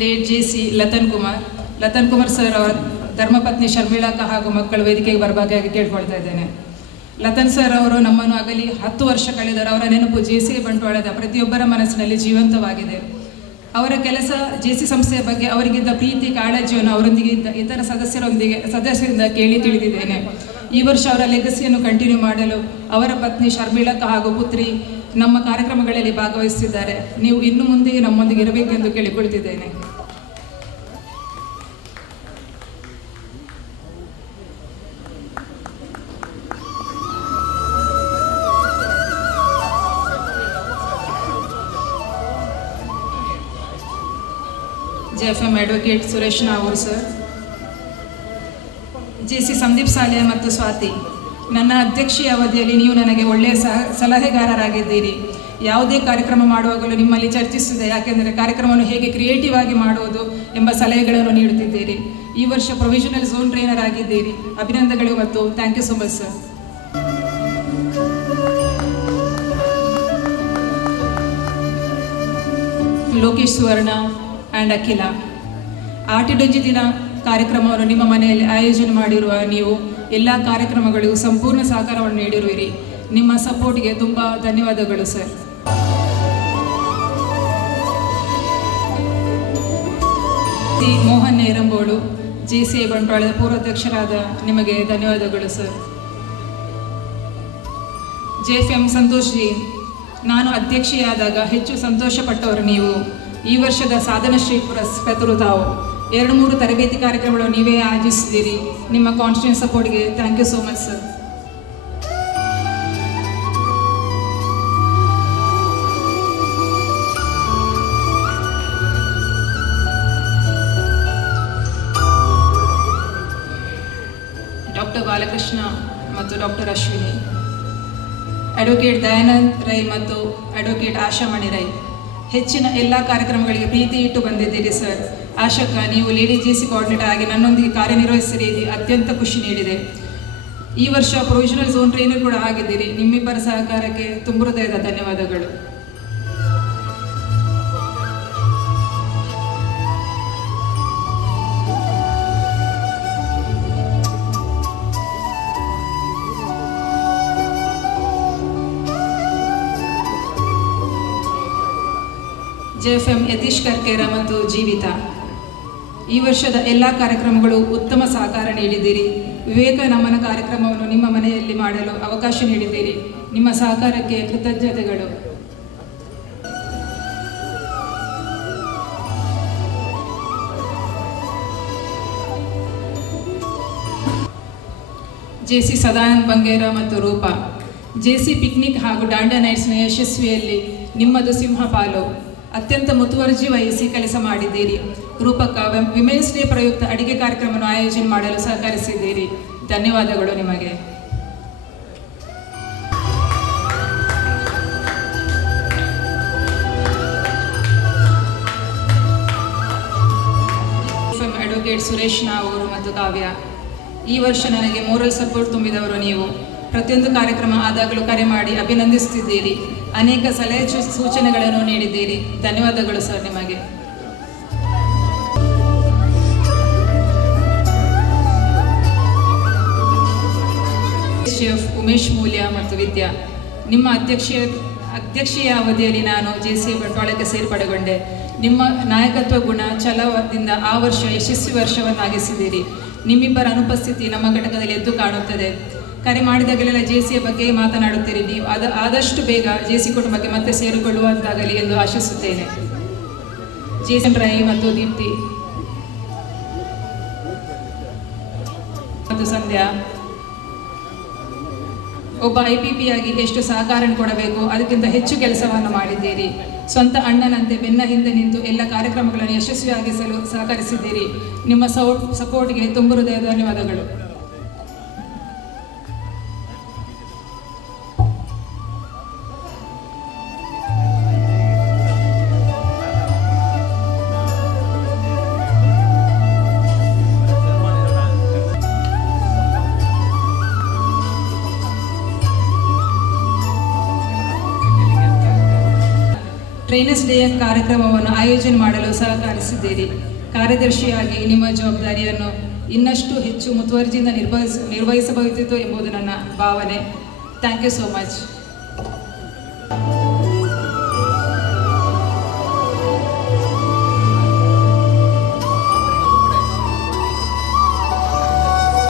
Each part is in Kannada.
Late JC. Lathan Kumar sir ಅವರ ಧರ್ಮಪತ್ನಿ ಶರ್ಮಿಳಾಕ್ಕ ಹಾಗೂ ಮಕ್ಕಳು ವೇದಿಕೆಗೆ ಬರಬೇಕಾಗಿ ಕೇಳ್ಕೊಳ್ತಾ ಇದ್ದೇನೆ. ಲತನ್ ಸರ್ ಅವರು ನಮ್ಮನ್ನು ಅಗಲಿ 10 ವರ್ಷ ಕಳೆದರು. ಅವರ ನೆನಪು ಜೆ.ಸಿ. ಬಂಟ್ವಾಳದ ಪ್ರತಿಯೊಬ್ಬರ ಮನಸ್ಸಿನಲ್ಲಿ ಜೀವಂತವಾಗಿದೆ. ಅವರ ಕೆಲಸ ಜೆ.ಸಿ. ಸಂಸ್ಥೆಯ ಬಗ್ಗೆ ಅವರಿಗಿದ್ದ ಪ್ರೀತಿ ಕಾಳಜಿಯನ್ನು ಅವರೊಂದಿಗೆ ಇದ್ದ ಇತರ ಸದಸ್ಯರಿಂದ ಕೇಳಿ ತಿಳಿದಿದ್ದೇನೆ. ಈ ವರ್ಷ ಅವರ ಲೆಗಸಿಯನ್ನು ಕಂಟಿನ್ಯೂ ಮಾಡಲು ಅವರ ಪತ್ನಿ ಶರ್ಮಿಳಾಕ್ಕ ಹಾಗೂ ಪುತ್ರಿ ನಮ್ಮ ಕಾರ್ಯಕ್ರಮಗಳಲ್ಲಿ ಭಾಗವಹಿಸುತ್ತಿದ್ದಾರೆ. ನೀವು ಇನ್ನು ಮುಂದೆ ನಮ್ಮೊಂದಿಗೆ ಇರಬೇಕೆಂದು ಕೇಳಿಕೊಳ್ತಿದ್ದೇನೆ. JFM advocate Suresh Navoor sir, JC. Sandeep Sale ಮತ್ತು ಸ್ವಾತಿ, ನನ್ನ ಅಧ್ಯಕ್ಷೀಯ ಅವಧಿಯಲ್ಲಿ ನೀವು ನನಗೆ ಒಳ್ಳೆಯ ಸಲಹೆಗಾರರಾಗಿದ್ದೀರಿ. ಯಾವುದೇ ಕಾರ್ಯಕ್ರಮ ಮಾಡುವಾಗಲೂ ನಿಮ್ಮಲ್ಲಿ ಚರ್ಚಿಸಿದೆ, ಯಾಕೆಂದರೆ ಕಾರ್ಯಕ್ರಮವನ್ನು ಹೇಗೆ ಕ್ರಿಯೇಟಿವ್ ಆಗಿ ಮಾಡುವುದು ಎಂಬ ಸಲಹೆಗಳನ್ನು ನೀಡುತ್ತಿದ್ದೀರಿ. ಈ ವರ್ಷ ಪ್ರೊವಿಷನಲ್ ಝೋನ್ ಟ್ರೈನರ್ ಆಗಿದ್ದೀರಿ. ಅಭಿನಂದನೆಗಳು ಮತ್ತು thank you so much sir. Lokesh Suvarna and Akhila, ಆಟಿಡೊಂಜಿ ದಿನ ಕಾರ್ಯಕ್ರಮವನ್ನು ನಿಮ್ಮ ಮನೆಯಲ್ಲಿ ಆಯೋಜನೆ ಮಾಡಿರುವ ನೀವು ಎಲ್ಲ ಕಾರ್ಯಕ್ರಮಗಳಿಗೂ ಸಂಪೂರ್ಣ ಸಹಕಾರವನ್ನು ನೀಡಿರುವಿರಿ. ನಿಮ್ಮ ಸಪೋರ್ಟ್ಗೆ ತುಂಬ ಧನ್ಯವಾದಗಳು ಸರ್. ಮೋಹನ್ ನೇರಂಬೋಳು, ಜೆ.ಸಿ. ಬಂಟ್ವಾಳದ ಪೂರ್ವಾಧ್ಯಕ್ಷರಾದ ನಿಮಗೆ ಧನ್ಯವಾದಗಳು ಸರ್. JFM ಸಂತೋಷ್ ಜಿ, ನಾನು ಅಧ್ಯಕ್ಷೆಯಾದಾಗ ಹೆಚ್ಚು ಸಂತೋಷಪಟ್ಟವರು ನೀವು. ಈ ವರ್ಷದ ಸಾಧನಶ್ರೀ ಪುರಸ್ಕೃತರು ತಾವು. 2-3 ತರಬೇತಿ ಕಾರ್ಯಕ್ರಮಗಳು ನೀವೇ ಆಯೋಜಿಸಿದ್ದೀರಿ. ನಿಮ್ಮ ಕಾನ್ಸ್ಟೆಂಟ್ ಸಪೋರ್ಟ್ಗೆ thank you so much sir. Doctor Balakrishna ಮತ್ತು ಡಾಕ್ಟರ್ ಅಶ್ವಿನಿ, ಅಡ್ವೊಕೇಟ್ ದಯಾನಂದ್ ರೈ ಮತ್ತು ಅಡ್ವೊಕೇಟ್ ಆಶಾಮಣಿ ರೈ, ಹೆಚ್ಚಿನ ಎಲ್ಲ ಕಾರ್ಯಕ್ರಮಗಳಿಗೆ ಪ್ರೀತಿ ಇಟ್ಟು ಬಂದಿದ್ದೀರಿ ಸರ್. ಆಶಕ್ಕ, ನೀವು ಲೇಡಿ ಜೆ.ಸಿ. ಕೋಆರ್ಡಿನೇಟರ್ ಆಗಿ ನನ್ನೊಂದಿಗೆ ಕಾರ್ಯನಿರ್ವಹಿಸಿರಿ, ಅತ್ಯಂತ ಖುಷಿ ನೀಡಿದೆ. ಈ ವರ್ಷ ಪ್ರೊವಿಷನಲ್ ಝೋನ್ ಟ್ರೈನರ್ ಕೂಡ ಆಗಿದ್ದೀರಿ. ನಿಮ್ಮಿಬ್ಬರ ಸಹಕಾರಕ್ಕೆ ತುಂಬ ಹೃದಯದ ಧನ್ಯವಾದಗಳು. JFM ಯತೀಶ್ ಕರ್ಕೇರ ಮತ್ತು ಜೀವಿತಾ, ಈ ವರ್ಷದ ಎಲ್ಲ ಕಾರ್ಯಕ್ರಮಗಳು ಉತ್ತಮ ಸಹಕಾರ ನೀಡಿದ್ದೀರಿ. ವಿವೇಕ ನಮನ ಕಾರ್ಯಕ್ರಮವನ್ನು ನಿಮ್ಮ ಮನೆಯಲ್ಲಿ ಮಾಡಲು ಅವಕಾಶ ನೀಡಿದ್ದೀರಿ. ನಿಮ್ಮ ಸಹಕಾರಕ್ಕೆ ಕೃತಜ್ಞತೆಗಳು. ಜೆ.ಸಿ. ಸದಾನಂದ್ ಬಂಗೇರ ಮತ್ತು ರೂಪಾ, ಜೆ.ಸಿ. ಪಿಕ್ನಿಕ್ ಹಾಗೂ ಡಾಂಡಾ ನೈಟ್ಸ್ನ ಯಶಸ್ವಿಯಲ್ಲಿ ನಿಮ್ಮದು ಸಿಂಹಪಾಲು. ಅತ್ಯಂತ ಮುತುವರ್ಜಿ ವಹಿಸಿ ಕೆಲಸ ಮಾಡಿದ್ದೀರಿ. ರೂಪಕ, ವಿಮೆನ್ಸ್ ಡೇ ಪ್ರಯುಕ್ತ ಅಡಿಗೆ ಕಾರ್ಯಕ್ರಮವನ್ನು ಆಯೋಜನೆ ಮಾಡಲು ಸಹಕರಿಸಿದ್ದೀರಿ. ಧನ್ಯವಾದಗಳು ನಿಮಗೆ. ಅಡ್ವೊಕೇಟ್ ಸುರೇಶ್ ನಾವೂರು ಮತ್ತು ಕಾವ್ಯ, ಈ ವರ್ಷ ನನಗೆ ಮೋರಲ್ ಸಪೋರ್ಟ್ ತುಂಬಿದವರು ನೀವು. ಪ್ರತಿಯೊಂದು ಕಾರ್ಯಕ್ರಮ ಆದಾಗಲೂ ಕರೆ ಮಾಡಿ ಅಭಿನಂದಿಸುತ್ತಿದ್ದೀರಿ. ಅನೇಕ ಸಲಹೆ ಸೂಚನೆಗಳನ್ನು ನೀಡಿದ್ದೀರಿ. ಧನ್ಯವಾದಗಳು ಸರ್ ನಿಮಗೆ. ಶೆಫ್ ಉಮೇಶ್ ಮೂಲ್ಯ ಮತ್ತು ವಿದ್ಯಾ, ನಿಮ್ಮ ಅಧ್ಯಕ್ಷೀಯ ಅವಧಿಯಲ್ಲಿ ನಾನು ಜೆ.ಸಿ. ಬಂಟ್ವಾಳಕ್ಕೆ ಸೇರ್ಪಡೆಗೊಂಡೆ. ನಿಮ್ಮ ನಾಯಕತ್ವ ಗುಣ ಛಲದಿಂದ ಆ ವರ್ಷ ಯಶಸ್ವಿ ವರ್ಷವನ್ನಾಗಿಸಿದ್ದೀರಿ. ನಿಮ್ಮಿಬ್ಬರ ಅನುಪಸ್ಥಿತಿ ನಮ್ಮ ಘಟಕದಲ್ಲಿ ಎದ್ದು ಕಾಣುತ್ತದೆ. ಕರೆ ಮಾಡಿದಾಗಲೆಲ್ಲ ಜೆ.ಸಿ.ಯ ಬಗ್ಗೆ ಮಾತನಾಡುತ್ತೀರಿ. ನೀವು ಆದಷ್ಟು ಬೇಗ ಜೆ.ಸಿ. ಕುಟುಂಬಕ್ಕೆ ಮತ್ತೆ ಸೇರಿಕೊಳ್ಳುವಂತಾಗಲಿ ಎಂದು ಆಶಿಸುತ್ತೇನೆ. ಜೆ.ಸಿ. ರೈ ಮತ್ತು ದೀಪ್ತಿ ಮತ್ತು ಸಂಧ್ಯಾ, ಒಬ್ಬ IPP-ಯಾಗಿ ಎಷ್ಟು ಸಹಕಾರ ಕೊಡಬೇಕು ಅದಕ್ಕಿಂತ ಹೆಚ್ಚು ಕೆಲಸವನ್ನು ಮಾಡಿದ್ದೀರಿ. ಸ್ವಂತ ಅಣ್ಣನಂತೆ ಬೆನ್ನ ಹಿಂದೆ ನಿಂತು ಎಲ್ಲ ಕಾರ್ಯಕ್ರಮಗಳನ್ನು ಯಶಸ್ವಿಯಾಗಿಸಲು ಸಹಕರಿಸಿದ್ದೀರಿ. ನಿಮ್ಮ ಸಪೋರ್ಟ್ಗೆ ತುಂಬ ಹೃದಯದ ಧನ್ಯವಾದಗಳು. ಟ್ರೈನರ್ಸ್ ಡೇ ಕಾರ್ಯಕ್ರಮವನ್ನು ಆಯೋಜನೆ ಮಾಡಲು ಸಹಕರಿಸಿದ್ದೀರಿ. ಕಾರ್ಯದರ್ಶಿಯಾಗಿ ನಿಮ್ಮ ಜವಾಬ್ದಾರಿಯನ್ನು ಇನ್ನಷ್ಟು ಹೆಚ್ಚು ಮುತುವರ್ಜಿಯಿಂದ ನಿರ್ವಹಿಸಬಹುದಿತ್ತು ಎಂಬುದು ನನ್ನ ಭಾವನೆ. Thank you so much.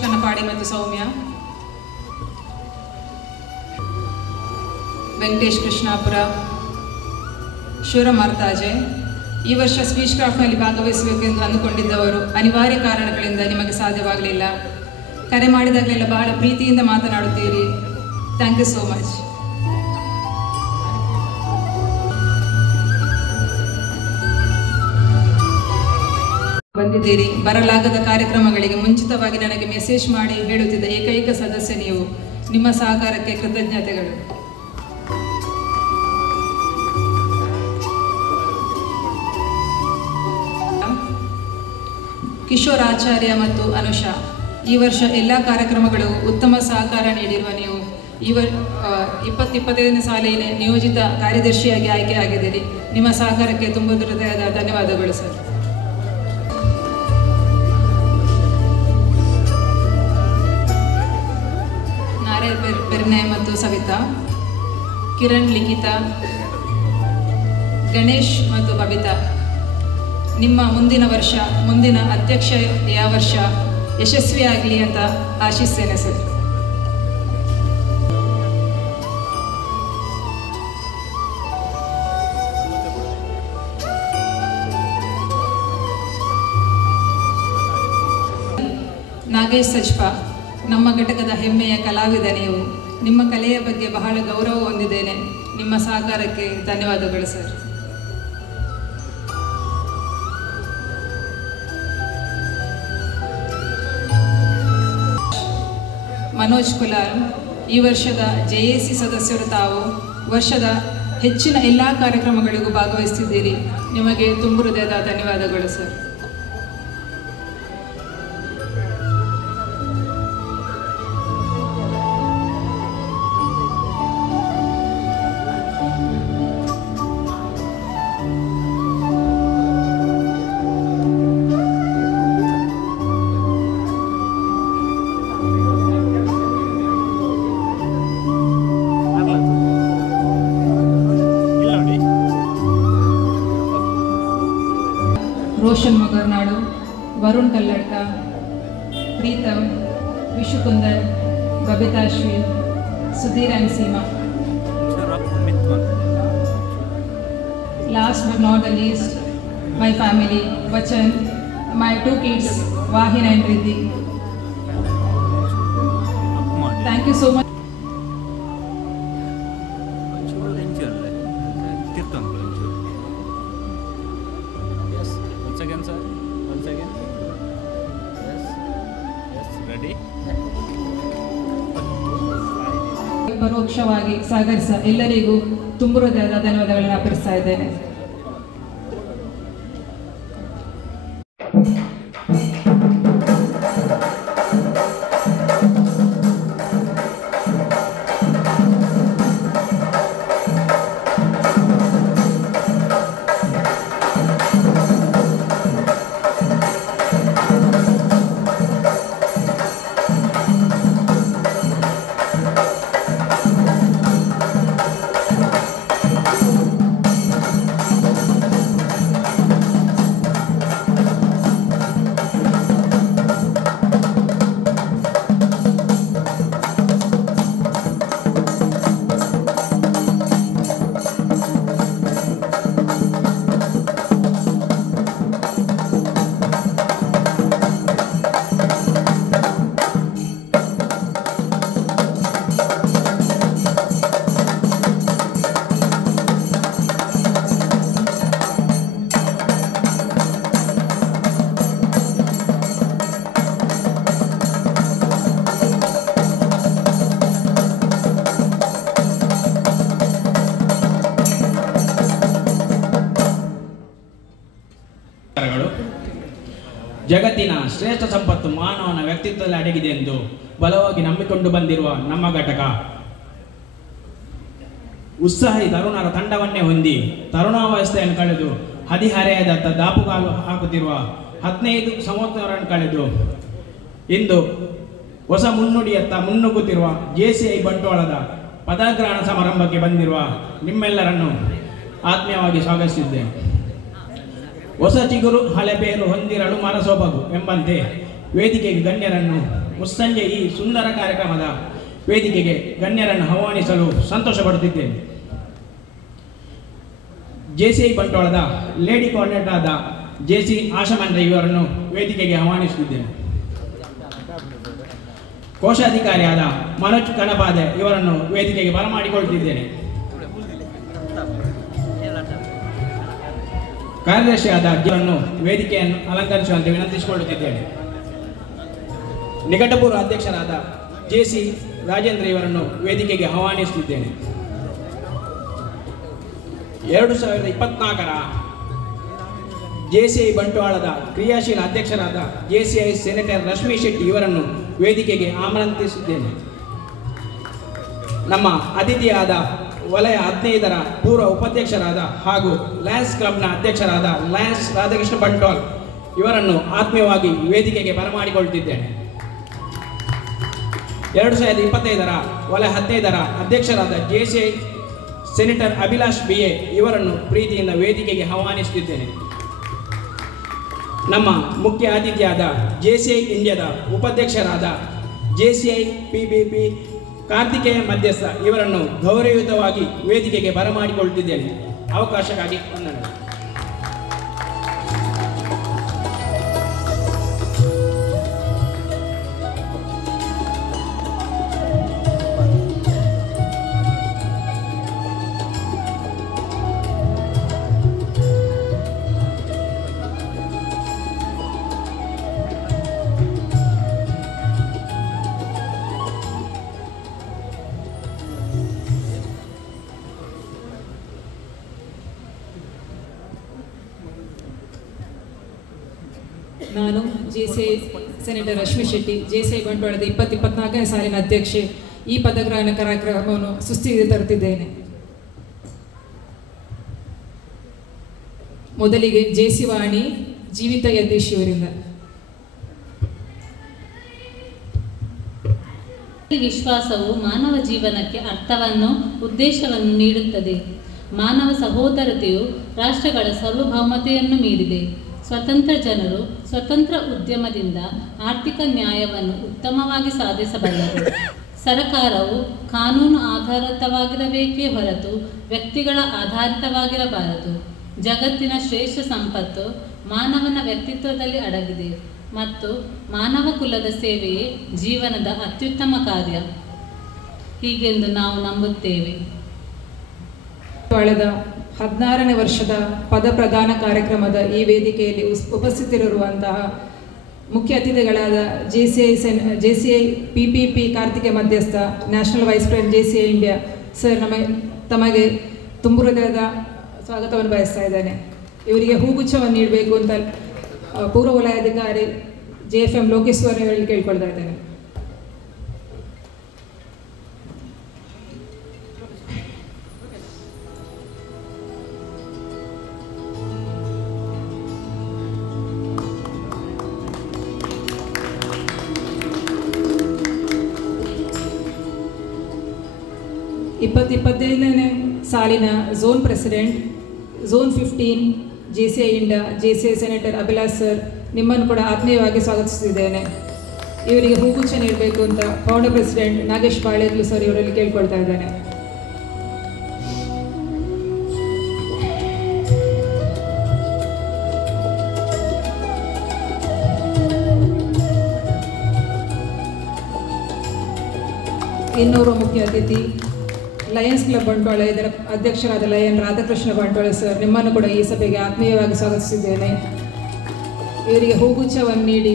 Kannapadi ಮತ್ತು ಸೌಮ್ಯ, ವೆಂಕಟೇಶ್ ಕೃಷ್ಣಾಪುರ, ಶಿವರಾಮಾರ್ತಾಜೆ. ಈ ವರ್ಷ ಸ್ಪೀಚ್ ಕ್ರಾಫ್ಟ್ನಲ್ಲಿ ಭಾಗವಹಿಸಬೇಕೆಂದು ಅಂದುಕೊಂಡಿದ್ದವರು ಅನಿವಾರ್ಯ ಕಾರಣಗಳಿಂದ ನಿಮಗೆ ಸಾಧ್ಯವಾಗಲಿಲ್ಲ. ಕರೆ ಮಾಡಿದಾಗಲೆಲ್ಲ ಬಹಳ ಪ್ರೀತಿಯಿಂದ ಮಾತನಾಡುತ್ತೀರಿ. Thank you so much. ಬಂದಿದ್ದೀರಿ. ಬರಲಾಗದ ಕಾರ್ಯಕ್ರಮಗಳಿಗೆ ಮುಂಚಿತವಾಗಿ ನನಗೆ ಮೆಸೇಜ್ ಮಾಡಿ ಹೇಳುತ್ತಿದ್ದ ಏಕೈಕ ಸದಸ್ಯ ನೀವು. ನಿಮ್ಮ ಸಹಕಾರಕ್ಕೆ ಕೃತಜ್ಞತೆಗಳು. ಕಿಶೋರ್ ಆಚಾರ್ಯ ಮತ್ತು ಅನುಷಾ, ಈ ವರ್ಷ ಎಲ್ಲ ಕಾರ್ಯಕ್ರಮಗಳಿಗೂ ಉತ್ತಮ ಸಹಕಾರ ನೀಡಿರುವ ನೀವು 2025ನೇ ಸಾಲಿನ ನಿಯೋಜಿತ ಕಾರ್ಯದರ್ಶಿಯಾಗಿ ಆಯ್ಕೆಯಾಗಿದ್ದೀರಿ. ನಿಮ್ಮ ಸಹಕಾರಕ್ಕೆ ತುಂಬ ಹೃದಯದ ಧನ್ಯವಾದಗಳು ಸರ್. ನಾರಾಯಣ್ ಬೆರ್ನೆ ಮತ್ತು ಸವಿತಾ, ಕಿರಣ್, ಲಿಖಿತಾ, ಗಣೇಶ್ ಮತ್ತು ಬಬಿತಾ, ನಿಮ್ಮ ಮುಂದಿನ ಅಧ್ಯಕ್ಷೀಯ ವರ್ಷ ಯಶಸ್ವಿಯಾಗಲಿ ಅಂತ ಆಶಿಸ್ತೇನೆ ಸರ್. ನಾಗೇಶ್ ಸಜ್ಪಾ, ನಮ್ಮ ಘಟಕದ ಹೆಮ್ಮೆಯ ಕಲಾವಿದ ನೀವು. ನಿಮ್ಮ ಕಲೆಯ ಬಗ್ಗೆ ಬಹಳ ಗೌರವ ಹೊಂದಿದ್ದೇನೆ. ನಿಮ್ಮ ಸಹಕಾರಕ್ಕೆ ಧನ್ಯವಾದಗಳು ಸರ್. ಮನೋಜ್ ಕುಲಾಲ್, ಈ ವರ್ಷದ JAC ಸದಸ್ಯರು ತಾವು. ವರ್ಷದ ಹೆಚ್ಚಿನ ಎಲ್ಲ ಕಾರ್ಯಕ್ರಮಗಳಿಗೂ ಭಾಗವಹಿಸುತ್ತಿದ್ದೀರಿ. ನಿಮಗೆ ತುಂಬ ಹೃದಯದ ಧನ್ಯವಾದಗಳು ಸರ್. Roshan Magaranadu, Varun Kalladka, Preetam, Vishukundar, Babita Ashwin, Sudhir and Seema. Last but not the least, my family, Vachan, my 2 kids, Vahin and Riddhi. Thank you so much. ಪರೋಕ್ಷವಾಗಿ ಸಹಕರಿಸ ಎಲ್ಲರಿಗೂ ತುಂಬ ಹೃದಯದ ಧನ್ಯವಾದಗಳನ್ನು ಅರ್ಪಿಸ್ತಾ ಇದ್ದೇನೆ. ಜಗತ್ತಿನ ಶ್ರೇಷ್ಠ ಸಂಪತ್ತು ಮಾನವನ ವ್ಯಕ್ತಿತ್ವದಲ್ಲಿ ಅಡಗಿದೆ ಎಂದು ಬಲವಾಗಿ ನಂಬಿಕೊಂಡು ಬಂದಿರುವ ನಮ್ಮ ಘಟಕ ಉತ್ಸಾಹಿ ತರುಣರ ತಂಡವನ್ನೇ ಹೊಂದಿ ತರುಣಾವಸ್ಥೆಯನ್ನು ಕಳೆದು ಹದಿಹರೆಯದತ್ತ ದಾಪುಗಾಲು ಹಾಕುತ್ತಿರುವ 15 ಸಂವತ್ಸರಗಳನ್ನು ಕಳೆದು ಇಂದು ಹೊಸ ಮುನ್ನುಡಿಯತ್ತ ಮುನ್ನುಗ್ಗುತ್ತಿರುವ JCI ಬಂಟ್ವಾಳದ ಪದಗ್ರಹಣ ಸಮಾರಂಭಕ್ಕೆ ಬಂದಿರುವ ನಿಮ್ಮೆಲ್ಲರನ್ನು ಆತ್ಮೀಯವಾಗಿ ಸ್ವಾಗತಿಸಿದ್ದೇನೆ. ಹೊಸ ಚಿಗುರು ಹಳೆಬೇರು ಹೊಂದಿರಲು ಮರಸೊಬಗು ಎಂಬಂತೆ ವೇದಿಕೆಗೆ ಗಣ್ಯರನ್ನು ಮುಸ್ಸಂಜೆ ಈ ಸುಂದರ ಕಾರ್ಯಕ್ರಮದ ವೇದಿಕೆಗೆ ಗಣ್ಯರನ್ನು ಆಹ್ವಾನಿಸಲು ಸಂತೋಷ ಪಡುತ್ತಿದ್ದೇನೆ. JCI ಬಂಟ್ವಾಳದ ಲೇಡಿ ಕೋಆರ್ಡಿನೇಟರ್ ಆದ JC ಆಶಾಮಂಡ್ರೆ ಇವರನ್ನು ವೇದಿಕೆಗೆ ಆಹ್ವಾನಿಸುತ್ತಿದ್ದೇನೆ. ಕೋಶಾಧಿಕಾರಿಯಾದ ಮನೋಜ್ ಕಣಪಾದೆ ಇವರನ್ನು ವೇದಿಕೆಗೆ ಬರಮಾಡಿಕೊಳ್ಳುತ್ತಿದ್ದೇನೆ. ಕಾರ್ಯದರ್ಶಿಯಾದ ಇವರನ್ನು ವೇದಿಕೆಯನ್ನು ಅಲಂಕರಿಸುವಂತೆ ವಿನಂತಿಸಿಕೊಳ್ಳುತ್ತಿದ್ದೇನೆ. ನಿಕಟಪೂರ್ವ ಅಧ್ಯಕ್ಷರಾದ JC ರಾಜೇಂದ್ರ ಇವರನ್ನು ವೇದಿಕೆಗೆ ಆಹ್ವಾನಿಸುತ್ತಿದ್ದೇನೆ. 2024ರ JCI ಬಂಟ್ವಾಳದ ಕ್ರಿಯಾಶೀಲ ಅಧ್ಯಕ್ಷರಾದ JCI ಸೆನೆಟರ್ ರಶ್ಮಿ ಶೆಟ್ಟಿ ಇವರನ್ನು ವೇದಿಕೆಗೆ ಆಮಂತ್ರಿಸಿದ್ದೇನೆ. ನಮ್ಮ ಅತಿಥಿಯಾದ ವಲಯ 15ರ ಪೂರ್ವ ಉಪಾಧ್ಯಕ್ಷರಾದ ಹಾಗೂ ಲಯನ್ಸ್ ಕ್ಲಬ್ನ ಅಧ್ಯಕ್ಷರಾದ ಲಯನ್ಸ್ ರಾಧಾಕೃಷ್ಣ ಬಂಟ್ವಾಲ್ ಇವರನ್ನು ಆತ್ಮೀಯವಾಗಿ ವೇದಿಕೆಗೆ ಬರಮಾಡಿಕೊಳ್ಳುತ್ತಿದ್ದೇನೆ. 2025ರ ವಲಯ 15ರ ಅಧ್ಯಕ್ಷರಾದ JCI ಸೆನೆಟರ್ ಅಭಿಲಾಷ್ BA ಇವರನ್ನು ಪ್ರೀತಿಯಿಂದ ವೇದಿಕೆಗೆ ಆಹ್ವಾನಿಸುತ್ತಿದ್ದೇನೆ. ನಮ್ಮ ಮುಖ್ಯ ಅತಿಥಿಯಾದ JCI ಇಂಡಿಯಾದ ಉಪಾಧ್ಯಕ್ಷರಾದ JCI PBP ಕಾರ್ತಿಕೇಯ ಮಧ್ಯಸ್ಥ ಇವರನ್ನು ಗೌರವಯುತವಾಗಿ ವೇದಿಕೆಗೆ ಬರಮಾಡಿಕೊಳ್ಳುತ್ತಿದ್ದೇನೆ. ಅವಕಾಶಕ್ಕಾಗಿ ವಂದನೆಗಳು. ನಾನು JCI senator Rashmi Shetty JCI ಬಂಟ್ವಾಳದ 2024ನೇ ಸಾಲಿನ ಅಧ್ಯಕ್ಷೆ. ಈ ಪದಗ್ರಹಣ ಕಾರ್ಯಕ್ರಮವನ್ನು ಸುಸ್ಥಿತಿಗೆ ತರುತ್ತಿದ್ದೇನೆ. ಮೊದಲಿಗೆ JC ವಾಣಿ ಜೀವಿತ ಯತೀಶ್ ಇವರಿಂದ. ವಿಶ್ವಾಸವು ಮಾನವ ಜೀವನಕ್ಕೆ ಅರ್ಥವನ್ನು ಉದ್ದೇಶವನ್ನು ನೀಡುತ್ತದೆ. ಮಾನವ ಸಹೋದರತೆಯು ರಾಷ್ಟ್ರಗಳ ಸಾರ್ವಭೌಮತೆಯನ್ನು ಮೀರಿದೆ. ಸ್ವತಂತ್ರ ಜನರು ಸ್ವತಂತ್ರ ಉದ್ಯಮದಿಂದ ಆರ್ಥಿಕ ನ್ಯಾಯವನ್ನು ಉತ್ತಮವಾಗಿ ಸಾಧಿಸಬಲ್ಲರು. ಸರಕಾರವು ಕಾನೂನು ಆಧಾರಿತವಾಗಿರಬೇಕೇ ಹೊರತು ವ್ಯಕ್ತಿಗಳ ಆಧಾರಿತವಾಗಿರಬಾರದು. ಜಗತ್ತಿನ ಶ್ರೇಷ್ಠ ಸಂಪತ್ತು ಮಾನವನ ವ್ಯಕ್ತಿತ್ವದಲ್ಲಿ ಅಡಗಿದೆ ಮತ್ತು ಮಾನವ ಕುಲದ ಸೇವೆಯೇ ಜೀವನದ ಅತ್ಯುತ್ತಮ ಕಾರ್ಯ, ಹೀಗೆಂದು ನಾವು ನಂಬುತ್ತೇವೆ. 16ನೇ ವರ್ಷದ ಪದ ಪ್ರದಾನ ಕಾರ್ಯಕ್ರಮದ ಈ ವೇದಿಕೆಯಲ್ಲಿ ಉಪಸ್ಥಿತರಿರುವಂತಹ ಮುಖ್ಯ ಅತಿಥಿಗಳಾದ JCI PPP Karthikeya Madhyastha, national vice president JCI India sir ತಮಗೆ ತುಂಬು ಹೃದಯದ ಸ್ವಾಗತವನ್ನು ಬಯಸ್ತಾ ಇದ್ದೇನೆ. ಇವರಿಗೆ ಹೂಗುಚ್ಛವನ್ನು ನೀಡಬೇಕು ಅಂತ ಪೂರ್ವ ವಲಯಾಧಿಕಾರಿ JFM ಲೋಕೇಶ್ವರ್ ಅವರಲ್ಲಿ ಕೇಳ್ಕೊಳ್ತಾ ಇದ್ದೇನೆ. ಇಪ್ಪತ್ತೈದನೇ ಸಾಲಿನ zone president, zone 15 JCI India JCI senator Abhilash sir ನಿಮ್ಮನ್ನು ಕೂಡ ಆತ್ಮೀಯವಾಗಿ ಸ್ವಾಗತಿಸುತ್ತಿದ್ದೇನೆ. ಇವರಿಗೆ ಹೂಗುಚ್ಛ ನೀಡಬೇಕು ಅಂತ ಫೌಂಡರ್ ಪ್ರೆಸಿಡೆಂಟ್ ನಾಗೇಶ್ ಬಾಳೆಗ್ಲು ಸರ್ ಇವರಲ್ಲಿ ಕೇಳ್ಕೊಳ್ತಾ ಇದ್ದೇನೆ. ಇನ್ನೋರ್ವ ಮುಖ್ಯ ಅತಿಥಿ ಲಯನ್ಸ್ ಕ್ಲಬ್ ಬಂಟ್ವಾಳ ಇದರ ಅಧ್ಯಕ್ಷರಾದ ಲಯನ್ ರಾಧಾಕೃಷ್ಣ ಬಂಟ್ವಾಳ ಸರ್ ನಿಮ್ಮನ್ನು ಕೂಡ ಈ ಸಭೆಗೆ ಆತ್ಮೀಯವಾಗಿ ಸ್ವಾಗತಿಸಿದ್ದೇನೆ. ಇವರಿಗೆ ಹೂಗುಚ್ಛವನ್ನು ನೀಡಿ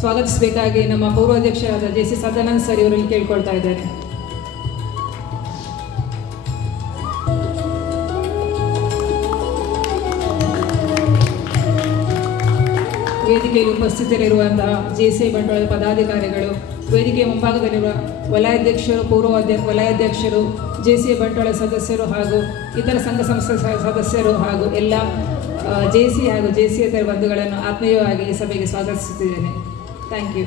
ಸ್ವಾಗತಿಸಬೇಕಾಗಿ ನಮ್ಮ ಪೂರ್ವಾಧ್ಯಕ್ಷರಾದ JC ಸದಾನಂದ್ ಸರ್ ಇವರಲ್ಲಿ ಕೇಳ್ಕೊಳ್ತಾ ಇದ್ದೇನೆ. ವೇದಿಕೆಯಲ್ಲಿ ಉಪಸ್ಥಿತರಿರುವಂತಹ JCI ಬಂಟ್ವಾಳದ ಪದಾಧಿಕಾರಿಗಳು, ವೇದಿಕೆಯ ಮುಂಭಾಗದಲ್ಲಿರುವ ವಲಯಾಧ್ಯಕ್ಷರು, ವಲಯಾಧ್ಯಕ್ಷರು, JCA ಬಂಟ್ವಾಳ ಸದಸ್ಯರು ಹಾಗೂ ಇತರ ಸಂಘ ಸಂಸ್ಥೆ ಸದಸ್ಯರು ಹಾಗೂ ಎಲ್ಲ JC ಹಾಗೂ JCA ಬಂಧುಗಳನ್ನು ಆತ್ಮೀಯವಾಗಿ ಈ ಸಭೆಗೆ ಸ್ವಾಗತಿಸುತ್ತಿದ್ದೇನೆ. Thank you.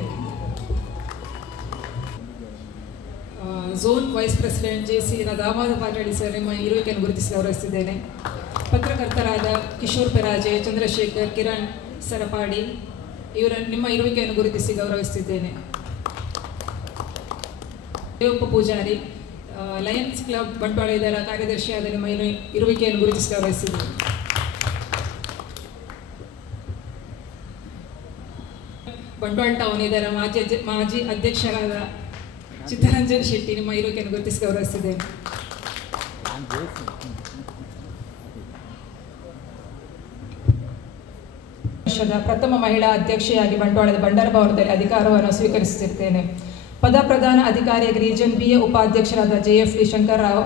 Zone vice president JC Damoda Patil sir ನಿಮ್ಮ ಇರುವಿಕೆಯನ್ನು ಗುರುತಿಸಿ ಗೌರವಿಸುತ್ತಿದ್ದೇನೆ. ಪತ್ರಕರ್ತರಾದ ಕಿಶೋರ್ ಪೆರಾಜೆ, ಚಂದ್ರಶೇಖರ್, ಕಿರಣ್ ಸರಪಾಡಿ ನಿಮ್ಮ ಇರುವಿಕೆಯನ್ನು ಗುರುತಿಸಿ ಗೌರವಿಸುತ್ತಿದ್ದೇನೆ. ದೇವಪ್ಪ ಪೂಜಾರಿ, ಲಯನ್ಸ್ ಕ್ಲಬ್ ಬಂಟ್ವಾಳ ಇದರ ಕಾರ್ಯದರ್ಶಿಯಾದ ನಿಮ್ಮ ಇರುವಿಕೆಯನ್ನು ಗುರುತಿಸಿ ಗೌರವಿಸುತ್ತಿದ್ದೇನೆ. ಬಂಟ್ವಾಳ ಟೌನ್ ಇದರ ಮಾಜಿ ಅಧ್ಯಕ್ಷರಾದ ಚಿತ್ತರಂಜನ್ ಶೆಟ್ಟಿ ನಿಮ್ಮ ಇರುವಿಕೆಯನ್ನು ಗುರುತಿಸಿ ಗೌರವಿಸುತ್ತಿದ್ದೇನೆ. ವರ್ಷದ ಪ್ರಥಮ ಮಹಿಳಾ ಅಧ್ಯಕ್ಷೆಯಾಗಿ ಬಂಟ್ವಾಳದ ಬಂಡಾರ ಭವನದಲ್ಲಿ ಅಧಿಕಾರವನ್ನು ಸ್ವೀಕರಿಸುತ್ತಿದ್ದೇನೆ. ಪದಪ್ರಧಾನ ಅಧಿಕಾರಿಯಾಗಿ ರೀಜನ್ BA ಉಪಾಧ್ಯಕ್ಷರಾದ JFD ಶಂಕರ್ರಾವ್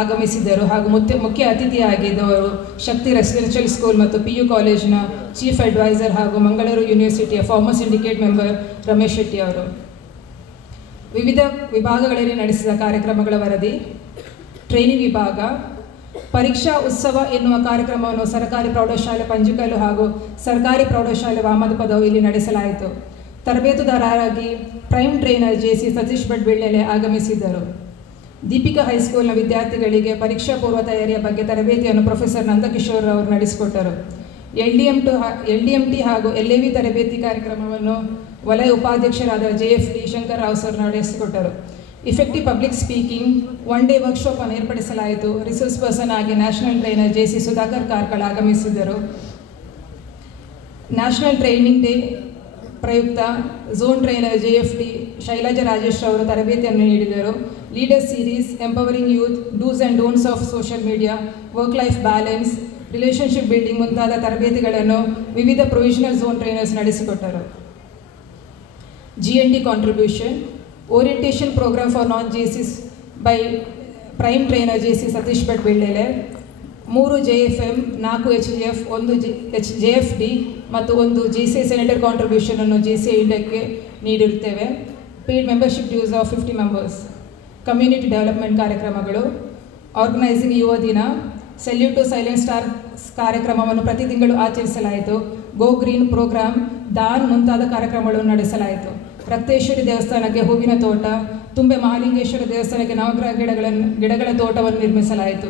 ಆಗಮಿಸಿದ್ದರು ಹಾಗೂ ಮುಖ್ಯ ಅತಿಥಿಯಾಗಿದ್ದವರು ಶಕ್ತಿ ರೆಸಿಡೆನ್ಷಿಯಲ್ ಸ್ಕೂಲ್ ಮತ್ತು PU ಕಾಲೇಜಿನ ಚೀಫ್ ಅಡ್ವೈಸರ್ ಹಾಗೂ ಮಂಗಳೂರು ಯೂನಿವರ್ಸಿಟಿಯ former syndicate member Ramesh Shetty ಅವರು. ವಿವಿಧ ವಿಭಾಗಗಳಲ್ಲಿ ನಡೆಸಿದ ಕಾರ್ಯಕ್ರಮಗಳ ವರದಿ. ಟ್ರೈನಿಂಗ್ ವಿಭಾಗ. ಪರೀಕ್ಷಾ ಉತ್ಸವ ಎನ್ನುವ ಕಾರ್ಯಕ್ರಮವನ್ನು ಸರ್ಕಾರಿ ಪ್ರೌಢಶಾಲೆ ಪಂಜಿಕಲ್ಲು ಹಾಗೂ ಸರ್ಕಾರಿ ಪ್ರೌಢಶಾಲೆ ವಾಮದಪದವು ಇಲ್ಲಿ ನಡೆಸಲಾಯಿತು. ತರಬೇತುದಾರರಾಗಿ prime trainer JC Satish Bhat Billele ಆಗಮಿಸಿದ್ದರು. ದೀಪಿಕಾ ಹೈಸ್ಕೂಲ್ನ ವಿದ್ಯಾರ್ಥಿಗಳಿಗೆ ಪರೀಕ್ಷಾ ಪೂರ್ವ ತಯಾರಿಯ ಬಗ್ಗೆ ತರಬೇತಿಯನ್ನು ಪ್ರೊಫೆಸರ್ ನಂದಕಿಶೋರ್ ಅವರು ನಡೆಸಿಕೊಟ್ಟರು. LDMT ಹಾಗೂ LAV ತರಬೇತಿ ಕಾರ್ಯಕ್ರಮವನ್ನು ವಲಯ ಉಪಾಧ್ಯಕ್ಷರಾದ JFD ಶಂಕರ್ರಾವ್ ಸರ್ ನಡೆಸಿಕೊಟ್ಟರು. Effective public speaking 1 day workshop ಅನ್ನು ಏರ್ಪಡಿಸಲಾಯಿತು. ರಿಸೋರ್ಸ್ ಪರ್ಸನ್ ಆಗಿ national trainer JC Sudhakar Karkala ಆಗಮಿಸಿದ್ದರು. ನ್ಯಾಷನಲ್ ಟ್ರೈನಿಂಗ್ ಡೇ ಪ್ರಯುಕ್ತ zone trainer JFD Shailaja Rajesh ಅವರು ತರಬೇತಿಯನ್ನು ನೀಡಿದರು. Leader series, empowering youth, dos and don'ts of social media, work life balance, relationship building ಮುಂತಾದ ತರಬೇತಿಗಳನ್ನು ವಿವಿಧ ಪ್ರೊವಿಷನಲ್ ಝೋನ್ ಟ್ರೈನರ್ಸ್ ನಡೆಸಿಕೊಟ್ಟರು. GND contribution. Orientation program for non JCs by prime trainer JC Satish Bhat Billele. 3 JFM, 4 HGF, 1 JFD ಮತ್ತು 1 JCA ಸೆನೆಟರ್ ಕಾಂಟ್ರಿಬ್ಯೂಷನ್ ಅನ್ನು JCA ಇಂಡಿಯಾಕ್ಕೆ ನೀಡಿರುತ್ತೇವೆ. Paid membership dues of 50 members. Community development ಕಾರ್ಯಕ್ರಮಗಳು. ಆರ್ಗನೈಸಿಂಗ್ ಯುವ ದಿನ. ಸೆಲ್ಯೂಟ್ ಟು ಸೈಲೆಂಟ್ ಸ್ಟಾರ್ಸ್ ಕಾರ್ಯಕ್ರಮವನ್ನು ಪ್ರತಿ ತಿಂಗಳು ಆಚರಿಸಲಾಯಿತು. ಗೋ ಗ್ರೀನ್ ಪ್ರೋಗ್ರಾಮ್, ದಾನ್ ಮುಂತಾದ ಕಾರ್ಯಕ್ರಮಗಳನ್ನು ನಡೆಸಲಾಯಿತು. ರಕ್ತೇಶ್ವರಿ ದೇವಸ್ಥಾನಕ್ಕೆ ಹೂವಿನ ತೋಟ, ತುಂಬೆ ಮಹಾಲಿಂಗೇಶ್ವರ ದೇವಸ್ಥಾನಕ್ಕೆ ನವಗ್ರಹ ಗಿಡಗಳ ತೋಟವನ್ನು ನಿರ್ಮಿಸಲಾಯಿತು.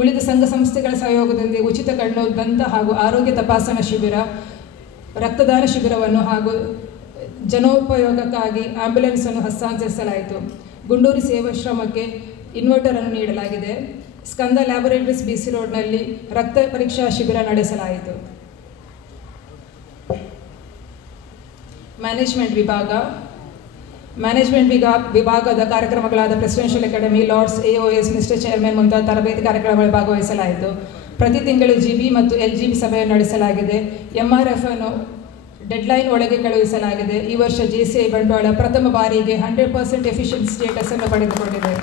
ಉಳಿದ ಸಂಘ ಸಂಸ್ಥೆಗಳ ಸಹಯೋಗದೊಂದಿಗೆ ಉಚಿತ ಕಣ್ಣು, ದಂತ ಹಾಗೂ ಆರೋಗ್ಯ ತಪಾಸಣಾ ಶಿಬಿರ, ರಕ್ತದಾನ ಶಿಬಿರವನ್ನು ಹಾಗೂ ಜನೋಪಯೋಗಕ್ಕಾಗಿ ಆಂಬ್ಯುಲೆನ್ಸನ್ನು ಹಸ್ತಾಂತರಿಸಲಾಯಿತು. ಗುಂಡೂರು ಸೇವಾಶ್ರಮಕ್ಕೆ ಇನ್ವರ್ಟರ್ ಅನ್ನು ನೀಡಲಾಗಿದೆ. ಸ್ಕಂದ ಲ್ಯಾಬೊರೇಟರೀಸ್ BC ರೋಡ್ನಲ್ಲಿ ರಕ್ತ ಪರೀಕ್ಷಾ ಶಿಬಿರ ನಡೆಸಲಾಯಿತು. ಮ್ಯಾನೇಜ್ಮೆಂಟ್ ವಿಭಾಗ. ವಿಭಾಗದ ಕಾರ್ಯಕ್ರಮಗಳಾದ presidential academy, lords, AOS, mister chairman ಮುಂತಾದ ತರಬೇತಿ ಕಾರ್ಯಕ್ರಮಗಳಲ್ಲಿ ಭಾಗವಹಿಸಲಾಯಿತು. ಪ್ರತಿ ತಿಂಗಳು GB ಮತ್ತು LGB ಸಭೆಯನ್ನು ನಡೆಸಲಾಗಿದೆ. MRF ಅನ್ನು ಡೆಡ್ಲೈನ್ ಒಳಗೆ ಕಳುಹಿಸಲಾಗಿದೆ. ಈ ವರ್ಷ JCI ಬಂಟ್ವಾಳ ಪ್ರಥಮ ಬಾರಿಗೆ 100% ಎಫಿಷಿಯಂಟ್ ಸ್ಟೇಟಸ್ ಅನ್ನು ಪಡೆದುಕೊಂಡಿದೆ.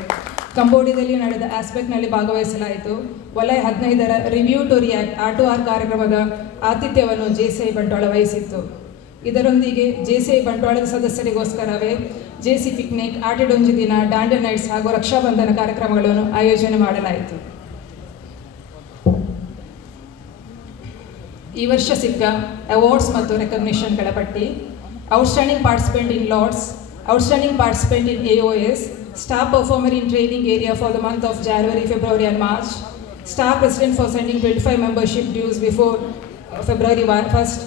ಕಂಬೋಡಿಯಾದಲ್ಲಿ ನಡೆದ ಆಸ್ಪೆಕ್ಟ್ನಲ್ಲಿ ಭಾಗವಹಿಸಲಾಯಿತು. ವಲಯ 15ರ ರಿವ್ಯೂ ಟು ರಿಯಾಕ್ಟ್ R2R ಕಾರ್ಯಕ್ರಮದ ಆತಿಥ್ಯವನ್ನು JCI ಬಂಟ್ವಾಳ ವಹಿಸಿತ್ತು. ಇದರೊಂದಿಗೆ JCI ಬಂಟ್ವಾಳದ ಸದಸ್ಯರಿಗೋಸ್ಕರವೇ JC ಪಿಕ್ನಿಕ್, ಆಟೆಡೊಂಜಿ ದಿನ, ಡ್ಯಾಂಡರ್ ನೈಟ್ಸ್ ಹಾಗೂ ರಕ್ಷಾಬಂಧನ ಕಾರ್ಯಕ್ರಮಗಳನ್ನು ಆಯೋಜನೆ ಮಾಡಲಾಯಿತು. ಈ ವರ್ಷ ಸಿಕ್ಕ ಅವಾರ್ಡ್ಸ್ ಮತ್ತು ರೆಕಗ್ನಿಷನ್ಗಳ ಪಟ್ಟಿ. Outstanding participant in lords, outstanding participant in AOS, star performer in training area for the month of January, February and March, star president for sending 25 membership dues before February 1st,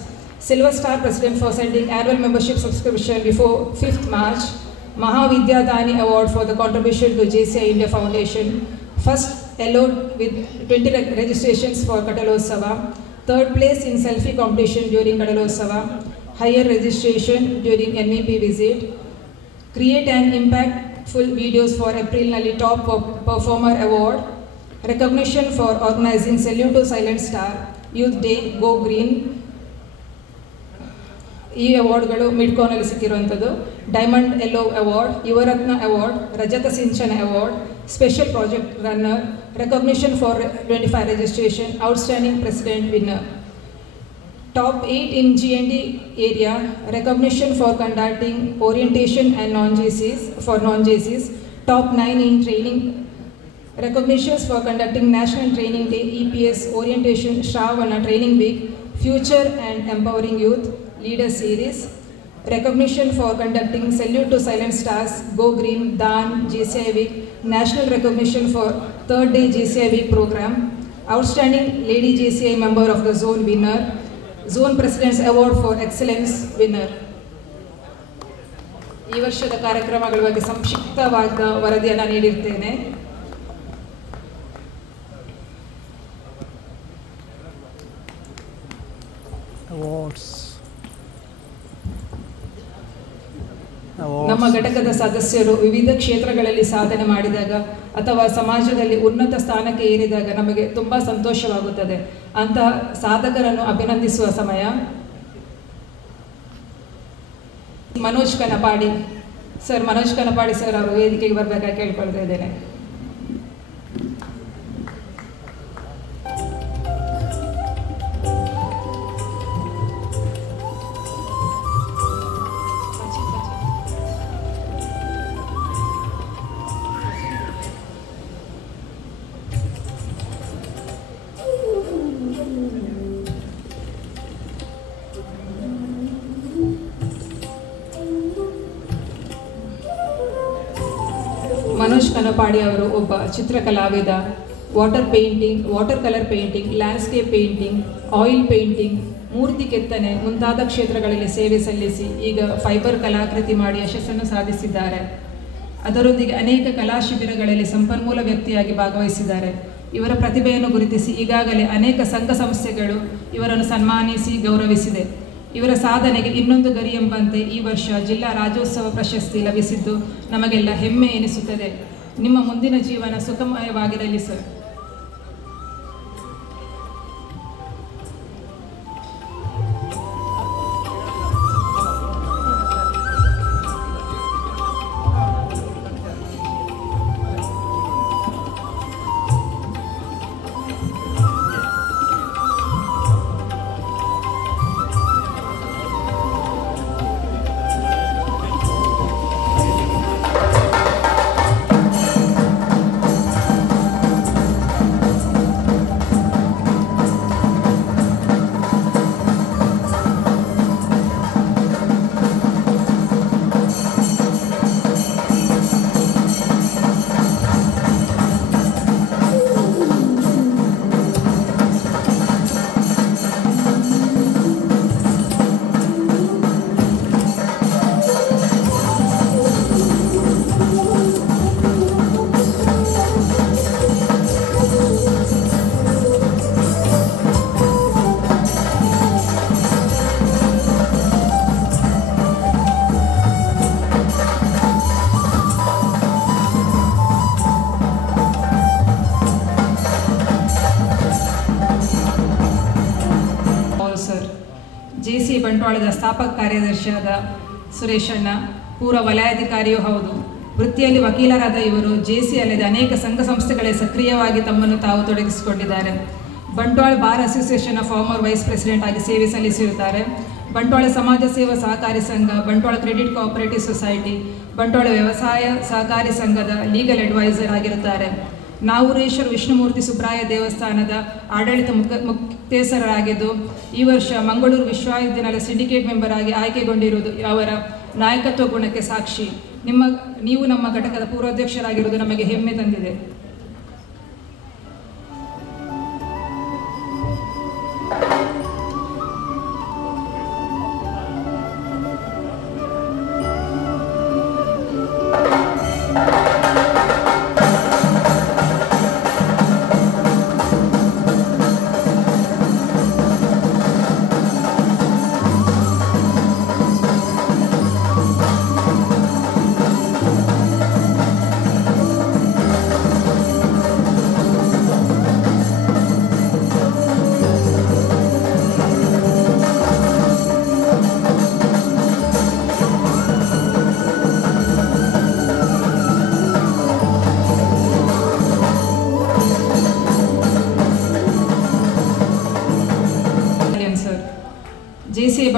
Silver Star President for sending annual membership subscription before 5th March, Mahavidyadani Award for the contribution to JCI India Foundation, first allowed with 20 registrations for Kadalotsava, third place in selfie competition during Kadalotsava, higher registration during NEP visit, create an impactful videos for April Nalli Top Performer Award, recognition for organizing Salute to Silent Star, Youth Day, Go Green. ಈ ಅವಾರ್ಡ್ಗಳು ಮಿಡ್ಕೋನಲ್ಲಿ ಸಿಕ್ಕಿರುವಂಥದ್ದು. Diamond yellow award, Yuvaratna award, Rajata Sinchana award, special project runner, recognition for 25 registration, outstanding president winner. Top 8 in G&D area, recognition for conducting orientation and non-JCs. Top 9 in training, recognitions for conducting National Training Day, EPS Orientation Shravana Training Week, Future and Empowering Youth Leader Series. Recognition for conducting Salute to Silent Stars, Go Green, Dan, JCI Week, National Recognition for 3rd Day JCI Week Program, Outstanding Lady JCI Member of the Zone winner, Zone President's Award for Excellence winner. ಈ ವರ್ಷದ ಕಾರ್ಯಕ್ರಮಗಳ ಬಗ್ಗೆ ಸಂಕ್ಷಿಪ್ತವಾದ ವರದಿಯನ್ನು ನೀಡಿರ್ತೇನೆ. ನಮ್ಮ ಘಟಕದ ಸದಸ್ಯರು ವಿವಿಧ ಕ್ಷೇತ್ರಗಳಲ್ಲಿ ಸಾಧನೆ ಮಾಡಿದಾಗ ಅಥವಾ ಸಮಾಜದಲ್ಲಿ ಉನ್ನತ ಸ್ಥಾನಕ್ಕೆ ಏರಿದಾಗ ನಮಗೆ ತುಂಬ ಸಂತೋಷವಾಗುತ್ತದೆ. ಅಂತಹ ಸಾಧಕರನ್ನು ಅಭಿನಂದಿಸುವ ಸಮಯ. ಮನೋಜ್ ಕನಪಾಡಿ ಸರ್ ಅವರು ವೇದಿಕೆಗೆ ಬರಬೇಕಾಗಿ ಕೇಳ್ಕೊಳ್ತಾ ಇದ್ದೇನೆ. ಮನೋಜ್ ಕನಪಾಡಿ ಅವರು ಒಬ್ಬ ಚಿತ್ರಕಲಾವಿದ. Water colour painting, landscape painting, oil painting, ಮೂರ್ತಿ ಕೆತ್ತನೆ ಮುಂತಾದ ಕ್ಷೇತ್ರಗಳಲ್ಲಿ ಸೇವೆ ಸಲ್ಲಿಸಿ ಈಗ ಫೈಬರ್ ಕಲಾಕೃತಿ ಮಾಡಿ ಯಶಸ್ಸನ್ನು ಸಾಧಿಸಿದ್ದಾರೆ. ಅದರೊಂದಿಗೆ ಅನೇಕ ಕಲಾ ಶಿಬಿರಗಳಲ್ಲಿ ಸಂಪನ್ಮೂಲ ವ್ಯಕ್ತಿಯಾಗಿ ಭಾಗವಹಿಸಿದ್ದಾರೆ. ಇವರ ಪ್ರತಿಭೆಯನ್ನು ಗುರುತಿಸಿ ಈಗಾಗಲೇ ಅನೇಕ ಸಂಘ ಸಂಸ್ಥೆಗಳು ಇವರನ್ನು ಸನ್ಮಾನಿಸಿ ಗೌರವಿಸಿದೆ. ಇವರ ಸಾಧನೆಗೆ ಇನ್ನೊಂದು ಗರಿ ಎಂಬಂತೆ ಈ ವರ್ಷ ಜಿಲ್ಲಾ ರಾಜ್ಯೋತ್ಸವ ಪ್ರಶಸ್ತಿ ಲಭಿಸಿದ್ದು ನಮಗೆಲ್ಲ ಹೆಮ್ಮೆ ಎನಿಸುತ್ತದೆ. ನಿಮ್ಮ ಮುಂದಿನ ಜೀವನ ಸುಖಮಯವಾಗಿರಲಿ ಸರ್. JCI ಬಂಟ್ವಾಳದ ಸ್ಥಾಪಕ ಕಾರ್ಯದರ್ಶಿಯಾದ ಸುರೇಶಣ್ಣ, ಪೂರ್ವ ವಲಯಾಧಿಕಾರಿಯೂ ಹೌದು. ವೃತ್ತಿಯಲ್ಲಿ ವಕೀಲರಾದ ಇವರು JCI ಅಲ್ಲದೆ ಅನೇಕ ಸಂಘ ಸಂಸ್ಥೆಗಳಲ್ಲಿ ಸಕ್ರಿಯವಾಗಿ ತಮ್ಮನ್ನು ತಾವು ತೊಡಗಿಸಿಕೊಂಡಿದ್ದಾರೆ. ಬಂಟ್ವಾಳ ಬಾರ್ ಅಸೋಸಿಯೇಷನ್ನ ಫಾರ್ಮರ್ ವೈಸ್ ಪ್ರೆಸಿಡೆಂಟ್ ಆಗಿ ಸೇವೆ ಸಲ್ಲಿಸಿರುತ್ತಾರೆ. ಬಂಟ್ವಾಳ ಸಮಾಜ ಸೇವಾ ಸಹಕಾರಿ ಸಂಘ, Bantwal credit cooperative society, Bantwal ವ್ಯವಸಾಯ ಸಹಕಾರಿ ಸಂಘದ ಲೀಗಲ್ ಅಡ್ವೈಸರ್ ಆಗಿರುತ್ತಾರೆ. ನಾವೂರೇಶ್ವರ ವಿಷ್ಣುಮೂರ್ತಿ ಸುಬ್ರಾಯ ದೇವಸ್ಥಾನದ ಆಡಳಿತ ಮುಕ್ತೇಸರರಾಗಿದ್ದು ಈ ವರ್ಷ ಮಂಗಳೂರು ವಿಶ್ವವಿದ್ಯಾಲಯ ಸಿಂಡಿಕೇಟ್ ಮೆಂಬರ್ ಆಗಿ ಆಯ್ಕೆಗೊಂಡಿರುವುದು ಅವರ ನಾಯಕತ್ವ ಗುಣಕ್ಕೆ ಸಾಕ್ಷಿ. ನೀವು ನಮ್ಮ ಘಟಕದ ಪೂರ್ವಾಧ್ಯಕ್ಷರಾಗಿರುವುದು ನಮಗೆ ಹೆಮ್ಮೆ ತಂದಿದೆ.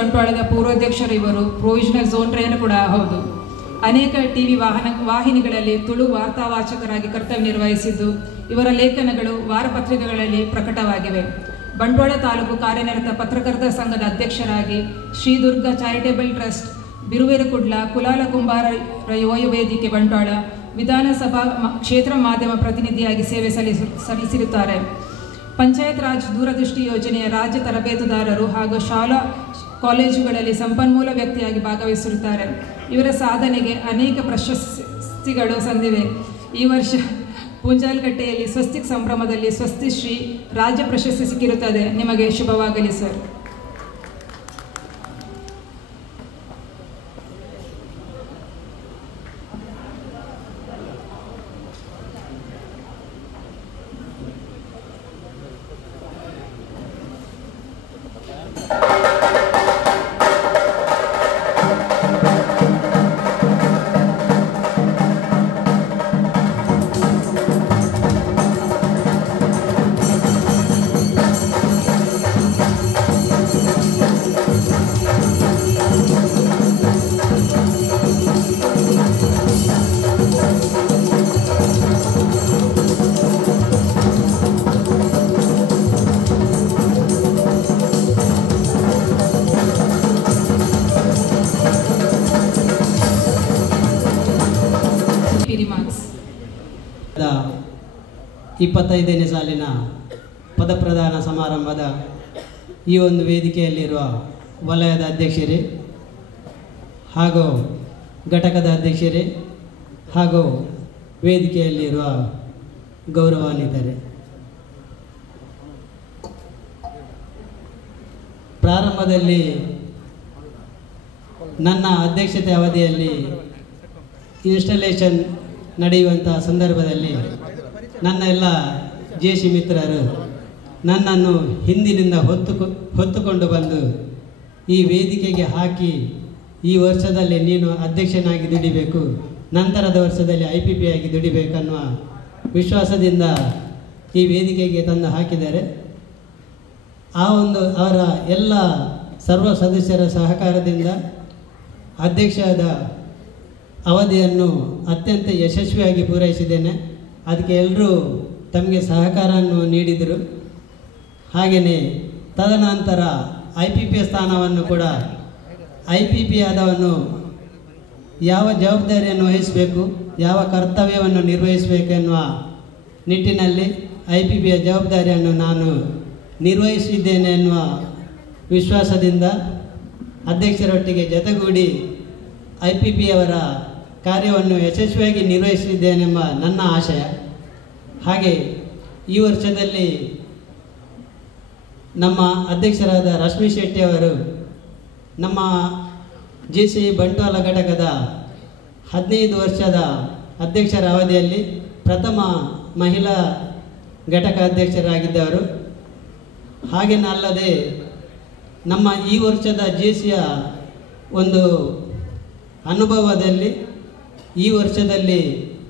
ಬಂಟ್ವಾಳದ ಪೂರ್ವಾಧ್ಯಕ್ಷರು ಇವರು. ಪ್ರೊವಿಷನಲ್ ಝೋನ್ ಟ್ರೈನರ್ ಕೂಡ ಹೌದು. ಅನೇಕ ಟಿವಿ ವಾಹಿನಿಗಳಲ್ಲಿ ತುಳು ವಾರ್ತಾವಾಚಕರಾಗಿ ಕರ್ತವ್ಯ ನಿರ್ವಹಿಸಿದ್ದು ಇವರ ಲೇಖನಗಳು ವಾರಪತ್ರಿಕೆಗಳಲ್ಲಿ ಪ್ರಕಟವಾಗಿವೆ. ಬಂಟ್ವಾಳ ತಾಲೂಕು ಕಾರ್ಯನಿರತ ಪತ್ರಕರ್ತರ ಸಂಘದ ಅಧ್ಯಕ್ಷರಾಗಿ ಶ್ರೀ ದುರ್ಗಾ ಚಾರಿಟೇಬಲ್ ಟ್ರಸ್ಟ್, ಬಿರುವೇರುಕುಡ್ಲ, ಕುಲಾಲ ಕುಂಬಾರ ಯುವ ವೇದಿಕೆ ಬಂಟ್ವಾಳ, ವಿಧಾನಸಭಾ ಕ್ಷೇತ್ರ ಮಾಧ್ಯಮ ಪ್ರತಿನಿಧಿಯಾಗಿ ಸೇವೆ ಸಲ್ಲಿಸಿರುತ್ತಾರೆ. ಪಂಚಾಯತ್ ರಾಜ್ ದೂರದೃಷ್ಟಿ ಯೋಜನೆಯ ರಾಜ್ಯ ತರಬೇತುದಾರರು ಹಾಗೂ ಶಾಲಾ ಕಾಲೇಜುಗಳಲ್ಲಿ ಸಂಪನ್ಮೂಲ ವ್ಯಕ್ತಿಯಾಗಿ ಭಾಗವಹಿಸಿರುತ್ತಾರೆ. ಇವರ ಸಾಧನೆಗೆ ಅನೇಕ ಪ್ರಶಸ್ತಿಗಳು ಸಂದಿವೆ. ಈ ವರ್ಷ ಪೂಂಜಾಲ್ಕಟ್ಟೆಯಲ್ಲಿ ಸ್ವಸ್ತಿಕ್ ಸಂಭ್ರಮದಲ್ಲಿ ಸ್ವಸ್ತಿಶ್ರೀ ರಾಜ್ಯ ಪ್ರಶಸ್ತಿ ಸಿಕ್ಕಿರುತ್ತದೆ. ನಿಮಗೆ ಶುಭವಾಗಲಿ ಸರ್. ದ 25ನೇ ಸಾಲಿನ ಪದಪ್ರದಾನ ಸಮಾರಂಭದ ಈ ಒಂದು ವೇದಿಕೆಯಲ್ಲಿರುವ ವಲಯದ ಅಧ್ಯಕ್ಷರೇ ಹಾಗೂ ಘಟಕದ ಅಧ್ಯಕ್ಷರೇ ಹಾಗೂ ವೇದಿಕೆಯಲ್ಲಿರುವ ಗೌರವಾನ್ವಿತರೇ, ಪ್ರಾರಂಭದಲ್ಲಿ ನನ್ನ ಅಧ್ಯಕ್ಷತೆ ಅವಧಿಯಲ್ಲಿ ಇನ್ಸ್ಟಾಲೇಷನ್ ನಡೆಯುವಂತಹ ಸಂದರ್ಭದಲ್ಲಿ ನನ್ನ ಎಲ್ಲ ಜೇಸಿ ಮಿತ್ರರು ನನ್ನನ್ನು ಹಿಂದಿನಿಂದ ಹೊತ್ತುಕೊಂಡು ಬಂದು ಈ ವೇದಿಕೆಗೆ ಹಾಕಿ, ಈ ವರ್ಷದಲ್ಲಿ ನೀನು ಅಧ್ಯಕ್ಷನಾಗಿ ದುಡಿಬೇಕು, ನಂತರದ ವರ್ಷದಲ್ಲಿ IPP ಆಗಿ ದುಡಿಬೇಕನ್ನುವ ವಿಶ್ವಾಸದಿಂದ ಈ ವೇದಿಕೆಗೆ ತಂದು ಹಾಕಿದ್ದಾರೆ. ಆ ಒಂದು ಅವರ ಎಲ್ಲ ಸರ್ವ ಸದಸ್ಯರ ಸಹಕಾರದಿಂದ ಅಧ್ಯಕ್ಷದ ಅವಧಿಯನ್ನು ಅತ್ಯಂತ ಯಶಸ್ವಿಯಾಗಿ ಪೂರೈಸಿದ್ದೇನೆ. ಅದಕ್ಕೆ ಎಲ್ಲರೂ ತಮಗೆ ಸಹಕಾರವನ್ನು ನೀಡಿದರು. ಹಾಗೆಯೇ ತದನಂತರ IPP ಸ್ಥಾನವನ್ನು ಕೂಡ IPP ಆದವನು ಯಾವ ಜವಾಬ್ದಾರಿಯನ್ನು ವಹಿಸಬೇಕು, ಯಾವ ಕರ್ತವ್ಯವನ್ನು ನಿರ್ವಹಿಸಬೇಕೆನ್ನುವ ನಿಟ್ಟಿನಲ್ಲಿ IPPಯ ಜವಾಬ್ದಾರಿಯನ್ನು ನಾನು ನಿರ್ವಹಿಸಿದ್ದೇನೆ ಎನ್ನುವ ವಿಶ್ವಾಸದಿಂದ ಅಧ್ಯಕ್ಷರೊಟ್ಟಿಗೆ ಜೊತೆಗೂಡಿ IPPಯವರ ಕಾರ್ಯವನ್ನು ಯಶಸ್ವಿಯಾಗಿ ನಿರ್ವಹಿಸಿದ್ದೇನೆಂಬ ನನ್ನ ಆಶಯ. ಹಾಗೆ ಈ ವರ್ಷದಲ್ಲಿ ನಮ್ಮ ಅಧ್ಯಕ್ಷರಾದ ರಶ್ಮಿ ಶೆಟ್ಟಿಯವರು ನಮ್ಮ JC ಬಂಟ್ವಾಳ ಘಟಕದ 15 ವರ್ಷದ ಅಧ್ಯಕ್ಷರ ಅವಧಿಯಲ್ಲಿ ಪ್ರಥಮ ಮಹಿಳಾ ಘಟಕ ಅಧ್ಯಕ್ಷರಾಗಿದ್ದವರು. ಹಾಗೇನಲ್ಲದೆ ನಮ್ಮ ಈ ವರ್ಷದ JCಯ ಒಂದು ಅನುಭವದಲ್ಲಿ ಈ ವರ್ಷದಲ್ಲಿ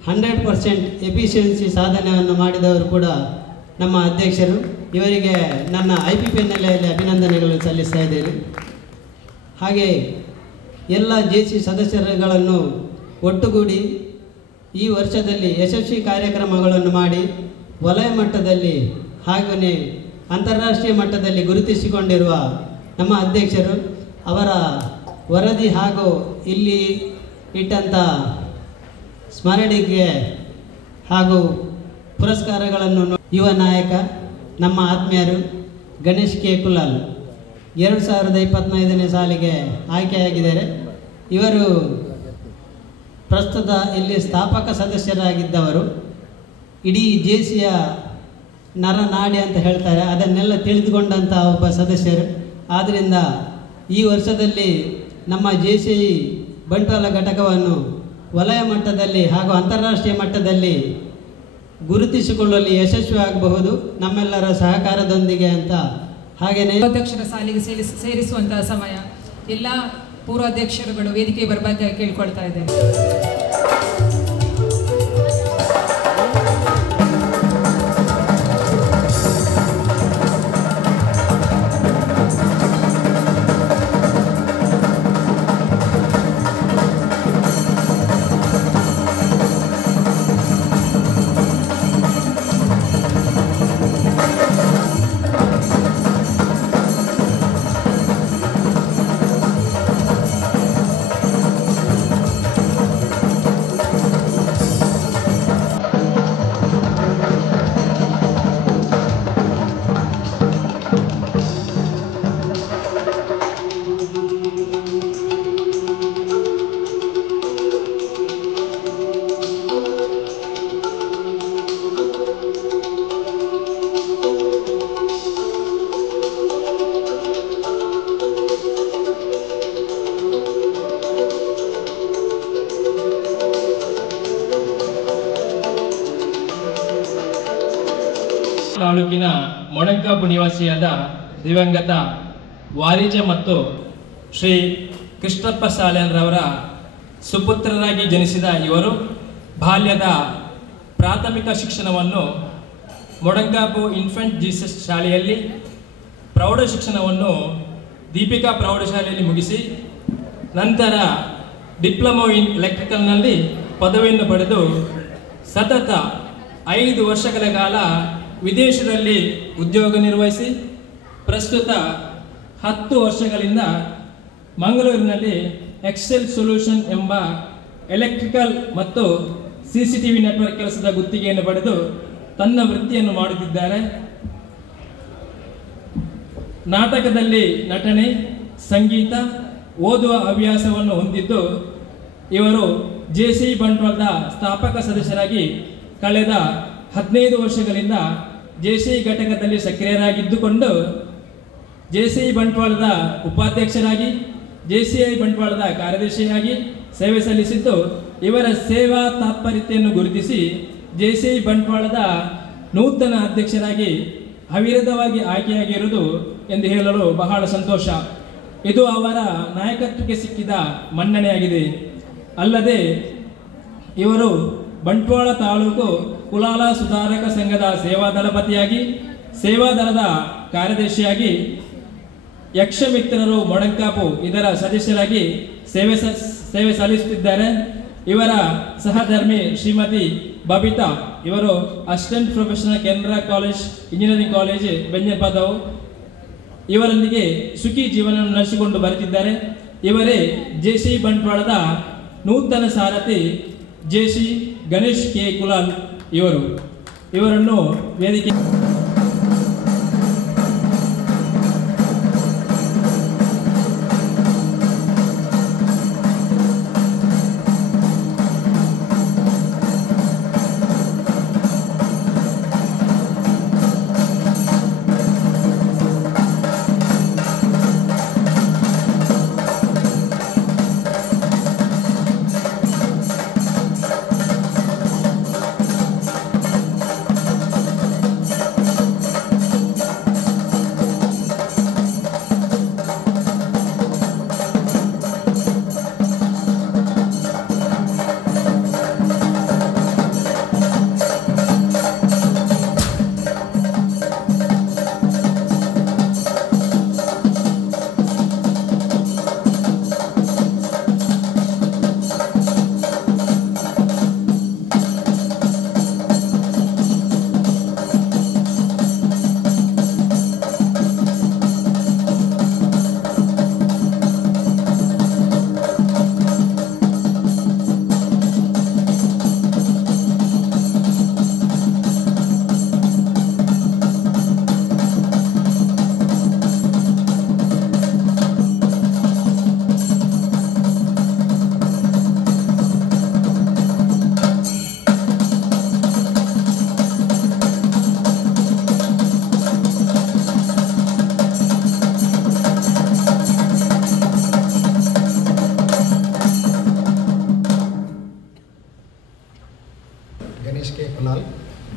100% ಎಫಿಷಿಯನ್ಸಿ ಸಾಧನೆಯನ್ನು ಮಾಡಿದವರು ಕೂಡ ನಮ್ಮ ಅಧ್ಯಕ್ಷರು. ಇವರಿಗೆ ನನ್ನ IPP ನೆಲೆಯಲ್ಲಿ ಅಭಿನಂದನೆಗಳನ್ನು ಸಲ್ಲಿಸ್ತಾ ಇದ್ದೇನೆ. ಹಾಗೆ ಎಲ್ಲ JC ಸದಸ್ಯರುಗಳನ್ನು ಒಟ್ಟುಗೂಡಿ ಈ ವರ್ಷದಲ್ಲಿ ಯಶಸ್ವಿ ಕಾರ್ಯಕ್ರಮಗಳನ್ನು ಮಾಡಿ ವಲಯ ಮಟ್ಟದಲ್ಲಿ ಹಾಗೆಯೇ ಅಂತಾರಾಷ್ಟ್ರೀಯ ಮಟ್ಟದಲ್ಲಿ ಗುರುತಿಸಿಕೊಂಡಿರುವ ನಮ್ಮ ಅಧ್ಯಕ್ಷರು ಅವರ ವರದಿ ಹಾಗೂ ಇಲ್ಲಿ ಇಟ್ಟಂಥ ಸ್ಮರಣಿಕೆ ಹಾಗೂ ಪುರಸ್ಕಾರಗಳನ್ನು ಯುವ ನಾಯಕ ನಮ್ಮ ಆತ್ಮೀಯರು ಗಣೇಶ್ ಕೆ ಕುಲಾಲ್ 2025ನೇ ಸಾಲಿಗೆ ಆಯ್ಕೆಯಾಗಿದ್ದಾರೆ. ಇವರು ಪ್ರಸ್ತುತ ಇಲ್ಲಿ ಸ್ಥಾಪಕ ಸದಸ್ಯರಾಗಿದ್ದವರು. ಇಡೀ JCಯ ನರನಾಡಿ ಅಂತ ಹೇಳ್ತಾರೆ, ಅದನ್ನೆಲ್ಲ ತಿಳಿದುಕೊಂಡಂಥ ಒಬ್ಬ ಸದಸ್ಯರು. ಆದ್ದರಿಂದ ಈ ವರ್ಷದಲ್ಲಿ ನಮ್ಮ JC ಬಂಟ್ವಾಳ ಘಟಕವನ್ನು ವಲಯ ಮಟ್ಟದಲ್ಲಿ ಹಾಗೂ ಅಂತಾರಾಷ್ಟ್ರೀಯ ಮಟ್ಟದಲ್ಲಿ ಗುರುತಿಸಿಕೊಳ್ಳಲು ಯಶಸ್ವಿಯಾಗಬಹುದು ನಮ್ಮೆಲ್ಲರ ಸಹಕಾರದೊಂದಿಗೆ ಅಂತ. ಹಾಗೆಯೇ ಅಧ್ಯಕ್ಷರ ಸಾಲಿಗೆ ಸೇರಿಸುವಂತಹ ಸಮಯ. ಎಲ್ಲ ಪೂರ್ವಾಧ್ಯಕ್ಷರುಗಳು ವೇದಿಕೆ ಬರಬೇಕಾಗಿ ಕೇಳ್ಕೊಳ್ತಾ ಇದ್ದೇನೆ. ತಾಲೂಕಿನ ಮೊಣಕಾಪು ನಿವಾಸಿಯಾದ ದಿವಂಗತ ವಾರಿಜ ಮತ್ತು ಶ್ರೀ ಕೃಷ್ಣಪ್ಪ ಸಾಲ್ಯಾನ್ರವರ ಸುಪುತ್ರರಾಗಿ ಜನಿಸಿದ ಇವರು ಬಾಲ್ಯದ ಪ್ರಾಥಮಿಕ ಶಿಕ್ಷಣವನ್ನು ಮೊಡಂಗಾಪು ಇನ್ಫೆಂಟ್ ಜೀಸಸ್ ಶಾಲೆಯಲ್ಲಿ, ಪ್ರೌಢ ಶಿಕ್ಷಣವನ್ನು ದೀಪಿಕಾ ಪ್ರೌಢಶಾಲೆಯಲ್ಲಿ ಮುಗಿಸಿ ನಂತರ ಡಿಪ್ಲೊಮೊ ಇನ್ ಎಲೆಕ್ಟ್ರಿಕಲ್ನಲ್ಲಿ ಪದವಿಯನ್ನು ಪಡೆದು ಸತತ 5 ವರ್ಷಗಳ ಕಾಲ ವಿದೇಶದಲ್ಲಿ ಉದ್ಯೋಗ ನಿರ್ವಹಿಸಿ ಪ್ರಸ್ತುತ 10 ವರ್ಷಗಳಿಂದ ಮಂಗಳೂರಿನಲ್ಲಿ ಎಕ್ಸೆಲ್ ಸೊಲ್ಯೂಷನ್ ಎಂಬ ಎಲೆಕ್ಟ್ರಿಕಲ್ ಮತ್ತು CCTV ನೆಟ್ವರ್ಕ್ ಕೆಲಸದ ಗುತ್ತಿಗೆಯನ್ನು ಪಡೆದು ತನ್ನ ವೃತ್ತಿಯನ್ನು ಮಾಡುತ್ತಿದ್ದಾರೆ. ನಾಟಕದಲ್ಲಿ ನಟನೆ, ಸಂಗೀತ, ಓದುವ ಹವ್ಯಾಸವನ್ನು ಹೊಂದಿದ್ದು ಇವರು JCE ಬಂಟ್ವಾಳದ ಸ್ಥಾಪಕ ಸದಸ್ಯರಾಗಿ ಕಳೆದ 15 ವರ್ಷಗಳಿಂದ JCE ಘಟಕದಲ್ಲಿ ಸಕ್ರಿಯರಾಗಿದ್ದುಕೊಂಡು JCE ಬಂಟ್ವಾಳದ ಉಪಾಧ್ಯಕ್ಷರಾಗಿ, JCI ಬಂಟ್ವಾಳದ ಕಾರ್ಯದರ್ಶಿಯಾಗಿ ಸೇವೆ ಸಲ್ಲಿಸಿದ್ದು, ಇವರ ಸೇವಾ ತಾತ್ಪರ್ಯತೆಯನ್ನು ಗುರುತಿಸಿ JCI ಬಂಟ್ವಾಳದ ನೂತನ ಅಧ್ಯಕ್ಷರಾಗಿ ಅವಿರತವಾಗಿ ಆಯ್ಕೆಯಾಗಿರುವುದು ಎಂದು ಹೇಳಲು ಬಹಳ ಸಂತೋಷ. ಇದು ಅವರ ನಾಯಕತ್ವಕ್ಕೆ ಸಿಕ್ಕಿದ ಮನ್ನಣೆಯಾಗಿದೆ. ಅಲ್ಲದೆ ಇವರು ಬಂಟ್ವಾಳ ತಾಲೂಕು ಕುಲಾಲ ಸುಧಾರಕ ಸಂಘದ ಸೇವಾ ದಳಪತಿಯಾಗಿ, ಸೇವಾದಳದ ಕಾರ್ಯದರ್ಶಿಯಾಗಿ, ಯಕ್ಷಮಿತ್ರರು ಮೊಡಂಕಾಪು ಇದರ ಸದಸ್ಯರಾಗಿ ಸೇವೆ ಸಲ್ಲಿಸುತ್ತಿದ್ದಾರೆ. ಇವರ ಸಹಧರ್ಮಿ ಶ್ರೀಮತಿ ಬಬಿತಾ, ಇವರು assistant professor Canara college engineering college Benjanapadavu, ಇವರೊಂದಿಗೆ ಸುಖಿ ಜೀವನ ನಡೆಸಿಕೊಂಡು ಬರುತ್ತಿದ್ದಾರೆ. ಇವರೇ JCE ಬಂಟ್ವಾಳದ ನೂತನ ಸಾರಥಿ JC ಗಣೇಶ್ ಕೆ ಕುಲಾಲ್ ಇವರನ್ನು ವೇದಿಕೆ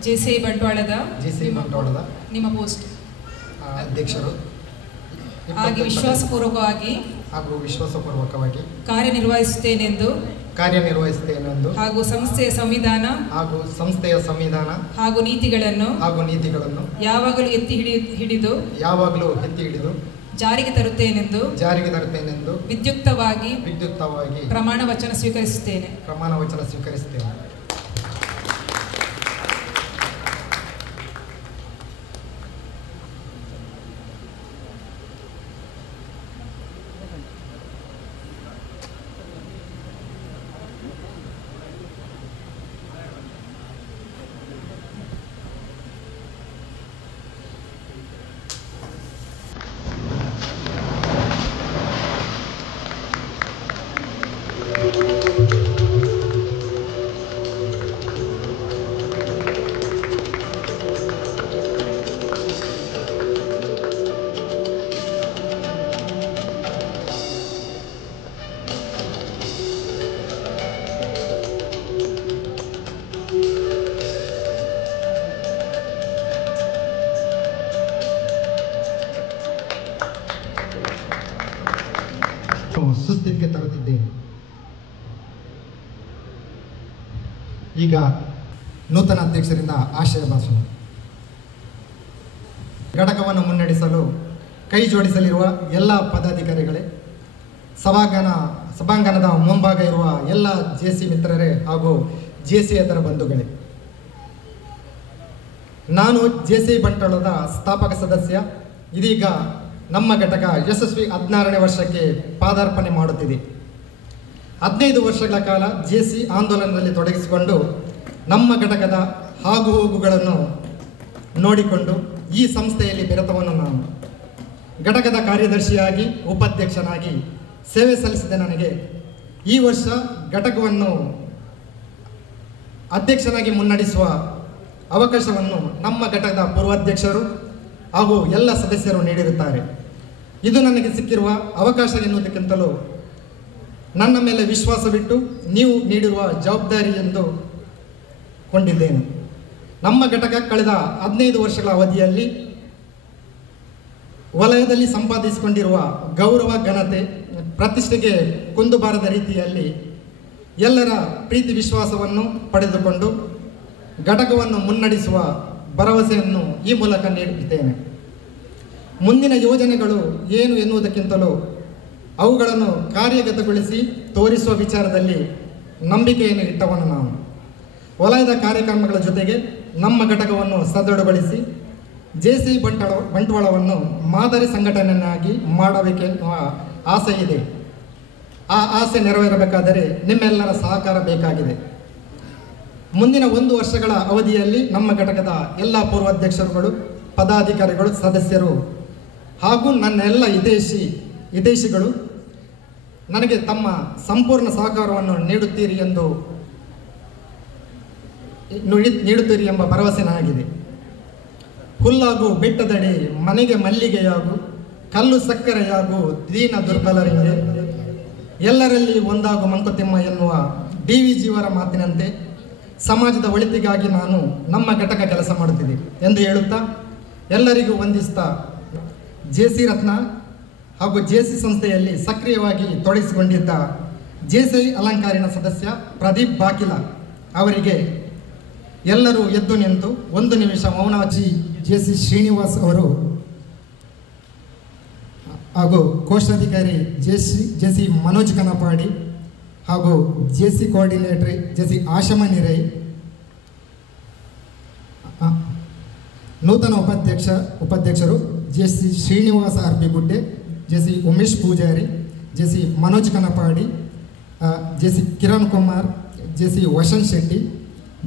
JCI ಬಂಟ್ವಾಳದ ನಿಮ್ಮ ಪೋಸ್ಟ್ ಅಧ್ಯಕ್ಷರು ಹಾಗೆ ವಿಶ್ವಾಸಪೂರ್ವಕವಾಗಿ ಕಾರ್ಯನಿರ್ವಹಿಸುತ್ತೇನೆಂದು ಹಾಗೂ ಸಂಸ್ಥೆಯ ಸಂವಿಧಾನ ಹಾಗೂ ನೀತಿಗಳನ್ನು ಯಾವಾಗಲೂ ಎತ್ತಿ ಹಿಡಿದು ಜಾರಿಗೆ ತರುತ್ತೇನೆಂದು ವಿದ್ಯುಕ್ತವಾಗಿ ಪ್ರಮಾಣ ವಚನ ಸ್ವೀಕರಿಸುತ್ತೇನೆ. ಸುಸ್ಥಿತಿಗೆ ತರುತ್ತಿದ್ದೇನೆ. ಈಗ ನೂತನ ಅಧ್ಯಕ್ಷರಿಂದ ಆಶಯ ಭಾಷಣ. ಘಟಕವನ್ನು ಮುನ್ನಡೆಸಲು ಕೈ ಜೋಡಿಸಲಿರುವ ಎಲ್ಲ ಪದಾಧಿಕಾರಿಗಳೇ, ಸಭಾಂಗಣದ ಮುಂಭಾಗ ಇರುವ ಎಲ್ಲ ಜೆಸಿ ಮಿತ್ರರೇ ಹಾಗೂ ಜೆಸಿಯೇತರ ಬಂಧುಗಳೇ, ನಾನು ಜೆಸಿ ಬಂಟ್ವಾಳದ ಸ್ಥಾಪಕ ಸದಸ್ಯ. ಇದೀಗ ನಮ್ಮ ಘಟಕ ಯಶಸ್ವಿ 16ನೇ ವರ್ಷಕ್ಕೆ ಪಾದಾರ್ಪಣೆ ಮಾಡುತ್ತಿದೆ. 15 ವರ್ಷಗಳ ಕಾಲ ಜೆಸಿ ಆಂದೋಲನದಲ್ಲಿ ತೊಡಗಿಸಿಕೊಂಡು ನಮ್ಮ ಘಟಕದ ಆಗು ಹೋಗುಗಳನ್ನು ನೋಡಿಕೊಂಡು ಈ ಸಂಸ್ಥೆಯಲ್ಲಿ ಬೆರೆತವನು ನಾನು. ಘಟಕದ ಕಾರ್ಯದರ್ಶಿಯಾಗಿ ಉಪಾಧ್ಯಕ್ಷನಾಗಿ ಸೇವೆ ಸಲ್ಲಿಸಿದ ನನಗೆ ಈ ವರ್ಷ ಘಟಕವನ್ನು ಅಧ್ಯಕ್ಷನಾಗಿ ಮುನ್ನಡೆಸುವ ಅವಕಾಶವನ್ನು ನಮ್ಮ ಘಟಕದ ಪೂರ್ವಾಧ್ಯಕ್ಷರು ಹಾಗೂ ಎಲ್ಲ ಸದಸ್ಯರು ನೀಡಿರುತ್ತಾರೆ. ಇದು ನನಗೆ ಸಿಕ್ಕಿರುವ ಅವಕಾಶ ಎನ್ನುವುದಕ್ಕಿಂತಲೂ ನನ್ನ ಮೇಲೆ ವಿಶ್ವಾಸವಿಟ್ಟು ನೀವು ನೀಡಿರುವ ಜವಾಬ್ದಾರಿ ಎಂದು ಕೊಂಡಿದ್ದೇನೆ. ನಮ್ಮ ಘಟಕ ಕಳೆದ 15 ವರ್ಷಗಳ ಅವಧಿಯಲ್ಲಿ ವಲಯದಲ್ಲಿ ಸಂಪಾದಿಸಿಕೊಂಡಿರುವ ಗೌರವ, ಘನತೆ, ಪ್ರತಿಷ್ಠೆಗೆ ಕುಂದು ಬಾರದ ರೀತಿಯಲ್ಲಿ ಎಲ್ಲರ ಪ್ರೀತಿ ವಿಶ್ವಾಸವನ್ನು ಪಡೆದುಕೊಂಡು ಘಟಕವನ್ನು ಮುನ್ನಡೆಸುವ ಭರವಸೆಯನ್ನು ಈ ಮೂಲಕ ನೀಡುತ್ತೇನೆ. ಮುಂದಿನ ಯೋಜನೆಗಳು ಏನು ಎನ್ನುವುದಕ್ಕಿಂತಲೂ ಅವುಗಳನ್ನು ಕಾರ್ಯಗತಗೊಳಿಸಿ ತೋರಿಸುವ ವಿಚಾರದಲ್ಲಿ ನಂಬಿಕೆಯನ್ನು ಇಟ್ಟವನು ನಾನು. ವಲಯದ ಕಾರ್ಯಕ್ರಮಗಳ ಜೊತೆಗೆ ನಮ್ಮ ಘಟಕವನ್ನು ಸದೃಢಗೊಳಿಸಿ ಜೆಸಿ ಬಂಟ್ವಾಳವನ್ನು ಮಾದರಿ ಸಂಘಟನೆಯನ್ನಾಗಿ ಮಾಡಬೇಕೆನ್ನುವ ಆಸೆ ಇದೆ. ಆ ಆಸೆ ನೆರವೇರಬೇಕಾದರೆ ನಿಮ್ಮೆಲ್ಲರ ಸಹಕಾರ ಬೇಕಾಗಿದೆ. ಮುಂದಿನ 1 ವರ್ಷಗಳ ಅವಧಿಯಲ್ಲಿ ನಮ್ಮ ಘಟಕದ ಎಲ್ಲ ಪೂರ್ವಾಧ್ಯಕ್ಷರುಗಳು, ಪದಾಧಿಕಾರಿಗಳು, ಸದಸ್ಯರು ಹಾಗೂ ನನ್ನ ಎಲ್ಲ ಹಿತೈಷಿಗಳು ನನಗೆ ತಮ್ಮ ಸಂಪೂರ್ಣ ಸಹಕಾರವನ್ನು ನೀಡುತ್ತೀರಿ ಎಂಬ ಭರವಸೆ ನನಗಿದೆ. ಹುಲ್ಲಾಗು ಬೆಟ್ಟದಡಿ ಮನೆಗೆ ಮಲ್ಲಿಗೆಯಾಗು, ಕಲ್ಲು ಸಕ್ಕರೆಯಾಗು ದೀನ ದುರ್ಬಲರಿಗೆ, ಎಲ್ಲರಲ್ಲಿ ಒಂದಾಗು ಮಂಕುತಿಮ್ಮ ಎನ್ನುವ DVಜಿಯವರ ಮಾತಿನಂತೆ ಸಮಾಜದ ಒಳಿತಿಗಾಗಿ ನಾನು ನಮ್ಮ ಘಟಕ ಕೆಲಸ ಮಾಡುತ್ತಿದೆ ಎಂದು ಹೇಳುತ್ತಾ ಎಲ್ಲರಿಗೂ ವಂದಿಸ್ತಾ, ಜೆಸಿ ರತ್ನ ಹಾಗೂ ಜೆಸಿ ಸಂಸ್ಥೆಯಲ್ಲಿ ಸಕ್ರಿಯವಾಗಿ ತೊಡಗಿಸಿಕೊಂಡಿದ್ದ ಜೆಸಿ ಅಲಂಕಾರಿನ ಸದಸ್ಯ ಪ್ರದೀಪ್ ಬಾಕಿಲ ಅವರಿಗೆ ಎಲ್ಲರೂ ಎದ್ದು ನಿಂತು 1 ನಿಮಿಷ ಮೌನವಾಗಿ ಜೆಸಿ ಶ್ರೀನಿವಾಸ್ ಅವರು ಹಾಗೂ ಕೋಶಾಧಿಕಾರಿ ಜೆಸಿ ಮನೋಜ್ ಕನಪಾಡಿ ಹಾಗೂ JC coordinator JC Ashama Nirai, ನೂತನ ಉಪಾಧ್ಯಕ್ಷರು JC Srinivasa Arbigudde, JC Umesh Poojary, JC Manoj Kanapadi, JC Kiran Kumar, JC Vasanth Shetty,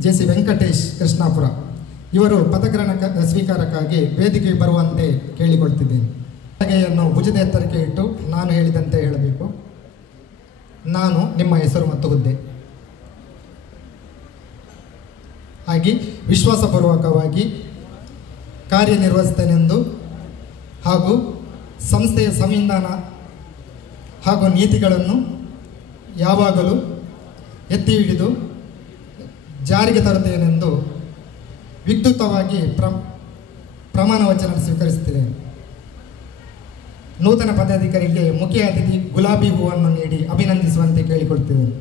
JC Venkatesh Krishnapura ಇವರು ಪದಗ್ರಹಣ ಸ್ವೀಕಾರಕ್ಕಾಗಿ ವೇದಿಕೆಗೆ ಬರುವಂತೆ ಕೇಳಿಕೊಳ್ತಿದ್ದೇನೆ. ಪಲಗೆಯನ್ನು ಭುಜದ ಎತ್ತರಕ್ಕೆ ಇಟ್ಟು ನಾನು ಹೇಳಿದಂತೆ ಹೇಳಬೇಕು. ನಾನು ನಿಮ್ಮ ಹೆಸರು ಮತ್ತು ಹುದ್ದೆ ಹಾಗೆ ವಿಶ್ವಾಸಪೂರ್ವಕವಾಗಿ ಕಾರ್ಯನಿರ್ವಹಿಸುತ್ತೇನೆಂದು ಹಾಗೂ ಸಂಸ್ಥೆಯ ಸಂವಿಧಾನ ಹಾಗೂ ನೀತಿಗಳನ್ನು ಯಾವಾಗಲೂ ಎತ್ತಿ ಹಿಡಿದು ಜಾರಿಗೆ ತರುತ್ತೇನೆಂದು ವಿದ್ಯುಕ್ತವಾಗಿ ಪ್ರಮಾಣ ವಚನ ಸ್ವೀಕರಿಸುತ್ತೇನೆ. ನೂತನ ಪದಾಧಿಕಾರಿಗೆ ಮುಖ್ಯ ಅತಿಥಿ ಗುಲಾಬಿ ಹೂವನ್ನು ನೀಡಿ ಅಭಿನಂದಿಸುವಂತೆ ಕೇಳಿಕೊಳ್ತಿದ್ದೇನೆ.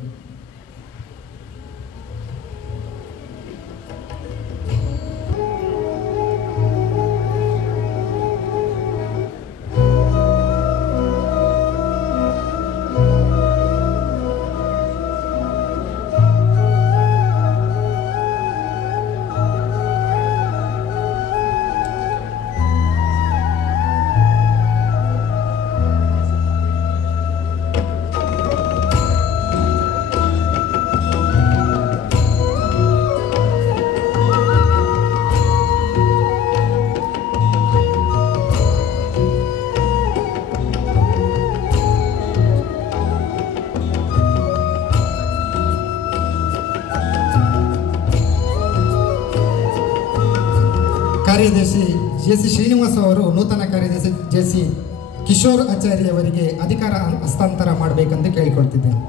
ಕಾರ್ಯದರ್ಶಿ ಜೆಸಿ ಶ್ರೀನಿವಾಸ್ ಅವರು ನೂತನ ಕಾರ್ಯದರ್ಶಿ ಜೆಸಿ ಕಿಶೋರ್ ಆಚಾರ್ಯ ಅವರಿಗೆ ಅಧಿಕಾರ ಹಸ್ತಾಂತರ ಮಾಡಬೇಕೆಂದು ಕೇಳಿಕೊಳ್ತಿದ್ದೇನೆ.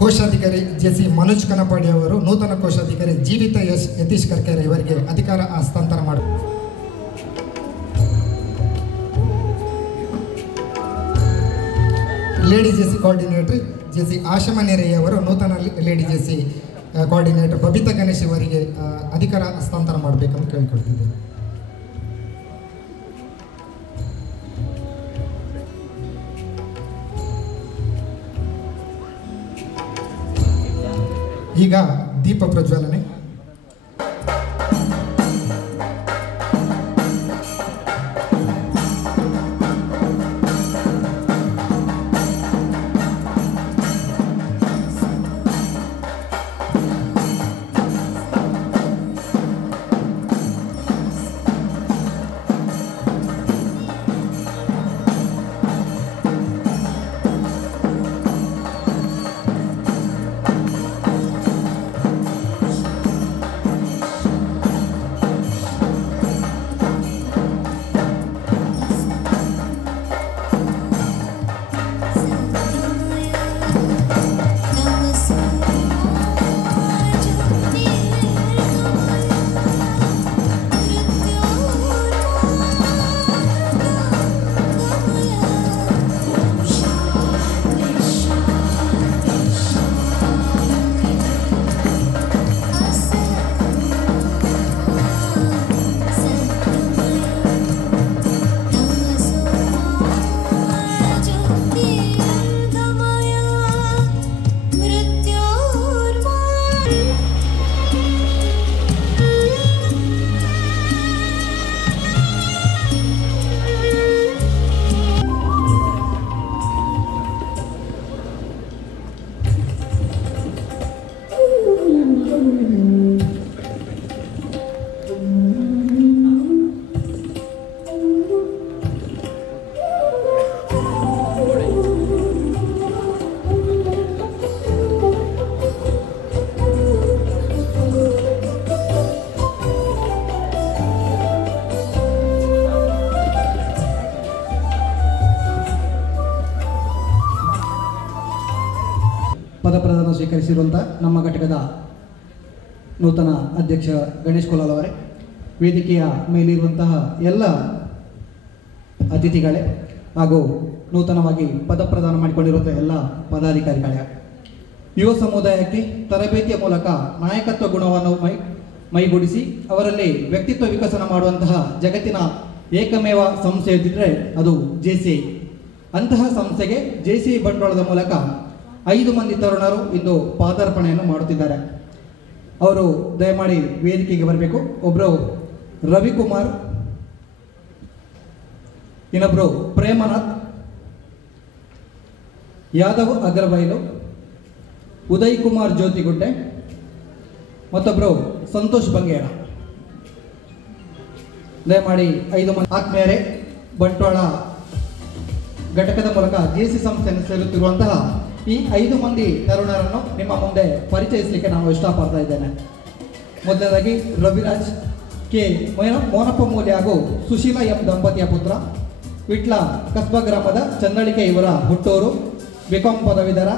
ಕೋಶಾಧಿಕಾರಿ ಜೆ.ಸಿ. ಮನೋಜ್ ಕನಪಾಡಿ ಅವರು ನೂತನ ಕೋಶಾಧಿಕಾರಿ ಜೀವಿತ ಯತೀಶ್ ಕರ್ಕೆರೆ ಇವರಿಗೆ ಅಧಿಕಾರ ಹಸ್ತಾಂತರ ಮಾಡಿ lady JC. Coordinator JC. Ashama ನೆರೆಯ ಅವರು ನೂತನ lady JC. Coordinator Babita Ganesh ಅವರಿಗೆ ಅಧಿಕಾರ ಹಸ್ತಾಂತರ ಮಾಡಬೇಕಂತ ಕೇಳಿಕೊಳ್ತಿದ್ದೇನೆ. ಈಗ ದೀಪ ಪ್ರಜ್ವಲನೆ. ಪದಪ್ರದಾನ ಸ್ವೀಕರಿಸಿರುವಂಥ ನಮ್ಮ ಘಟಕದ ನೂತನ ಅಧ್ಯಕ್ಷ ಗಣೇಶ್ ಕುಲಾಲ್ ಅವರೇ, ವೇದಿಕೆಯ ಮೇಲಿರುವಂತಹ ಎಲ್ಲ ಅತಿಥಿಗಳೇ ಹಾಗೂ ನೂತನವಾಗಿ ಪದಪ್ರದಾನ ಮಾಡಿಕೊಂಡಿರುವಂಥ ಎಲ್ಲ ಪದಾಧಿಕಾರಿಗಳೇ, ಯುವ ಸಮುದಾಯಕ್ಕೆ ತರಬೇತಿಯ ಮೂಲಕ ನಾಯಕತ್ವ ಗುಣವನ್ನು ಮೈಗೂಡಿಸಿ ಅವರಲ್ಲಿ ವ್ಯಕ್ತಿತ್ವ ವಿಕಸನ ಮಾಡುವಂತಹ ಜಗತ್ತಿನ ಏಕಮೇವ ಸಂಸ್ಥೆ ಇದ್ದಿದ್ದರೆ ಅದು JCI. ಅಂತಹ ಸಂಸ್ಥೆಗೆ JCI ಬಂಡವಾಳದ ಮೂಲಕ 5 ಮಂದಿ ತರುಣರು ಇಂದು ಪಾದಾರ್ಪಣೆಯನ್ನು ಮಾಡುತ್ತಿದ್ದಾರೆ. ಅವರು ದಯಮಾಡಿ ವೇದಿಕೆಗೆ ಬರಬೇಕು. ಒಬ್ಬರು ರವಿಕುಮಾರ್, ಇನ್ನೊಬ್ಬರು ಪ್ರೇಮನಾಥ್, ಯಾದವ್ ಅಗ್ರಬೈಲು, ಉದಯ್ ಕುಮಾರ್ ಜ್ಯೋತಿಗುಡ್ಡೆ, ಮತ್ತೊಬ್ಬರು ಸಂತೋಷ್ ಬಂಗೇರ. ದಯಮಾಡಿ 5 ಮಂದಿ ಆತ್ಮೀಯರೇ, ಬಂಟ್ವಾಳ ಘಟಕದ ಮೂಲಕ JCI ಸಂಸ್ಥೆಯನ್ನು ಸೇರುತ್ತಿರುವಂತಹ ಈ 5 ಮಂದಿ ತರುಣರನ್ನು ನಿಮ್ಮ ಮುಂದೆ ಪರಿಚಯಿಸಲಿಕ್ಕೆ ನಾನು ಇಷ್ಟಪಡ್ತಾ ಇದ್ದೇನೆ. ಮೊದಲನೇದಾಗಿ ರವಿರಾಜ್ ಕೆ. ಮೋನಪ್ಪ ಮೂಲೆ ಹಾಗೂ ಸುಶೀಲಾ ಎಂ ದಂಪತಿಯ ಪುತ್ರ, ವಿಟ್ಲ ಕಸ್ಬಾ ಗ್ರಾಮದ ಚಂದಳಿಕೆ ಇವರ ಹುಟ್ಟೂರು, BCom ಪದವೀಧರ,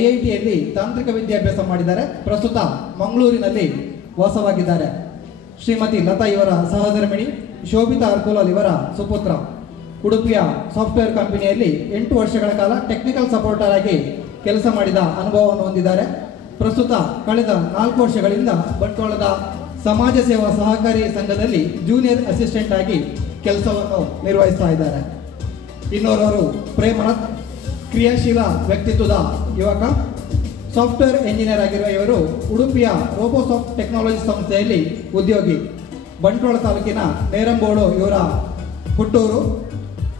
IITಯಲ್ಲಿ ತಾಂತ್ರಿಕ ವಿದ್ಯಾಭ್ಯಾಸ ಮಾಡಿದ್ದಾರೆ. ಪ್ರಸ್ತುತ ಮಂಗಳೂರಿನಲ್ಲಿ ವಾಸವಾಗಿದ್ದಾರೆ. ಶ್ರೀಮತಿ ಲತಾ ಇವರ ಸಹಧರ್ಮಿಣಿ, ಶೋಭಿತಾ ಅರ್ಕುಲಾಲ್ ಇವರ ಸುಪುತ್ರ. ಉಡುಪಿಯ ಸಾಫ್ಟ್ವೇರ್ ಕಂಪನಿಯಲ್ಲಿ 8 ವರ್ಷಗಳ ಕಾಲ ಟೆಕ್ನಿಕಲ್ ಸಪೋರ್ಟರ್ ಆಗಿ ಕೆಲಸ ಮಾಡಿದ ಅನುಭವವನ್ನು ಹೊಂದಿದ್ದಾರೆ. ಪ್ರಸ್ತುತ ಕಳೆದ 4 ವರ್ಷಗಳಿಂದ ಬಂಟ್ವಾಳದ ಸಮಾಜ ಸೇವಾ ಸಹಕಾರಿ ಸಂಘದಲ್ಲಿ ಜೂನಿಯರ್ ಅಸಿಸ್ಟೆಂಟ್ ಆಗಿ ಕೆಲಸವನ್ನು ನಿರ್ವಹಿಸ್ತಾ ಇದ್ದಾರೆ. ಇನ್ನೋರ್ವರು ಪ್ರೇಮನಾಥ್, ಕ್ರಿಯಾಶೀಲ ವ್ಯಕ್ತಿತ್ವದ ಯುವಕ, ಸಾಫ್ಟ್ವೇರ್ ಎಂಜಿನಿಯರ್ ಆಗಿರುವ ಇವರು ಉಡುಪಿಯ ರೋಬೋಸಾಫ್ಟ್ ಟೆಕ್ನಾಲಜಿ ಸಂಸ್ಥೆಯಲ್ಲಿ ಉದ್ಯೋಗಿ. ಬಂಟ್ವಾಳ ತಾಲೂಕಿನ ನೇರಂಬೋಡು ಇವರ ಹುಟ್ಟೂರು.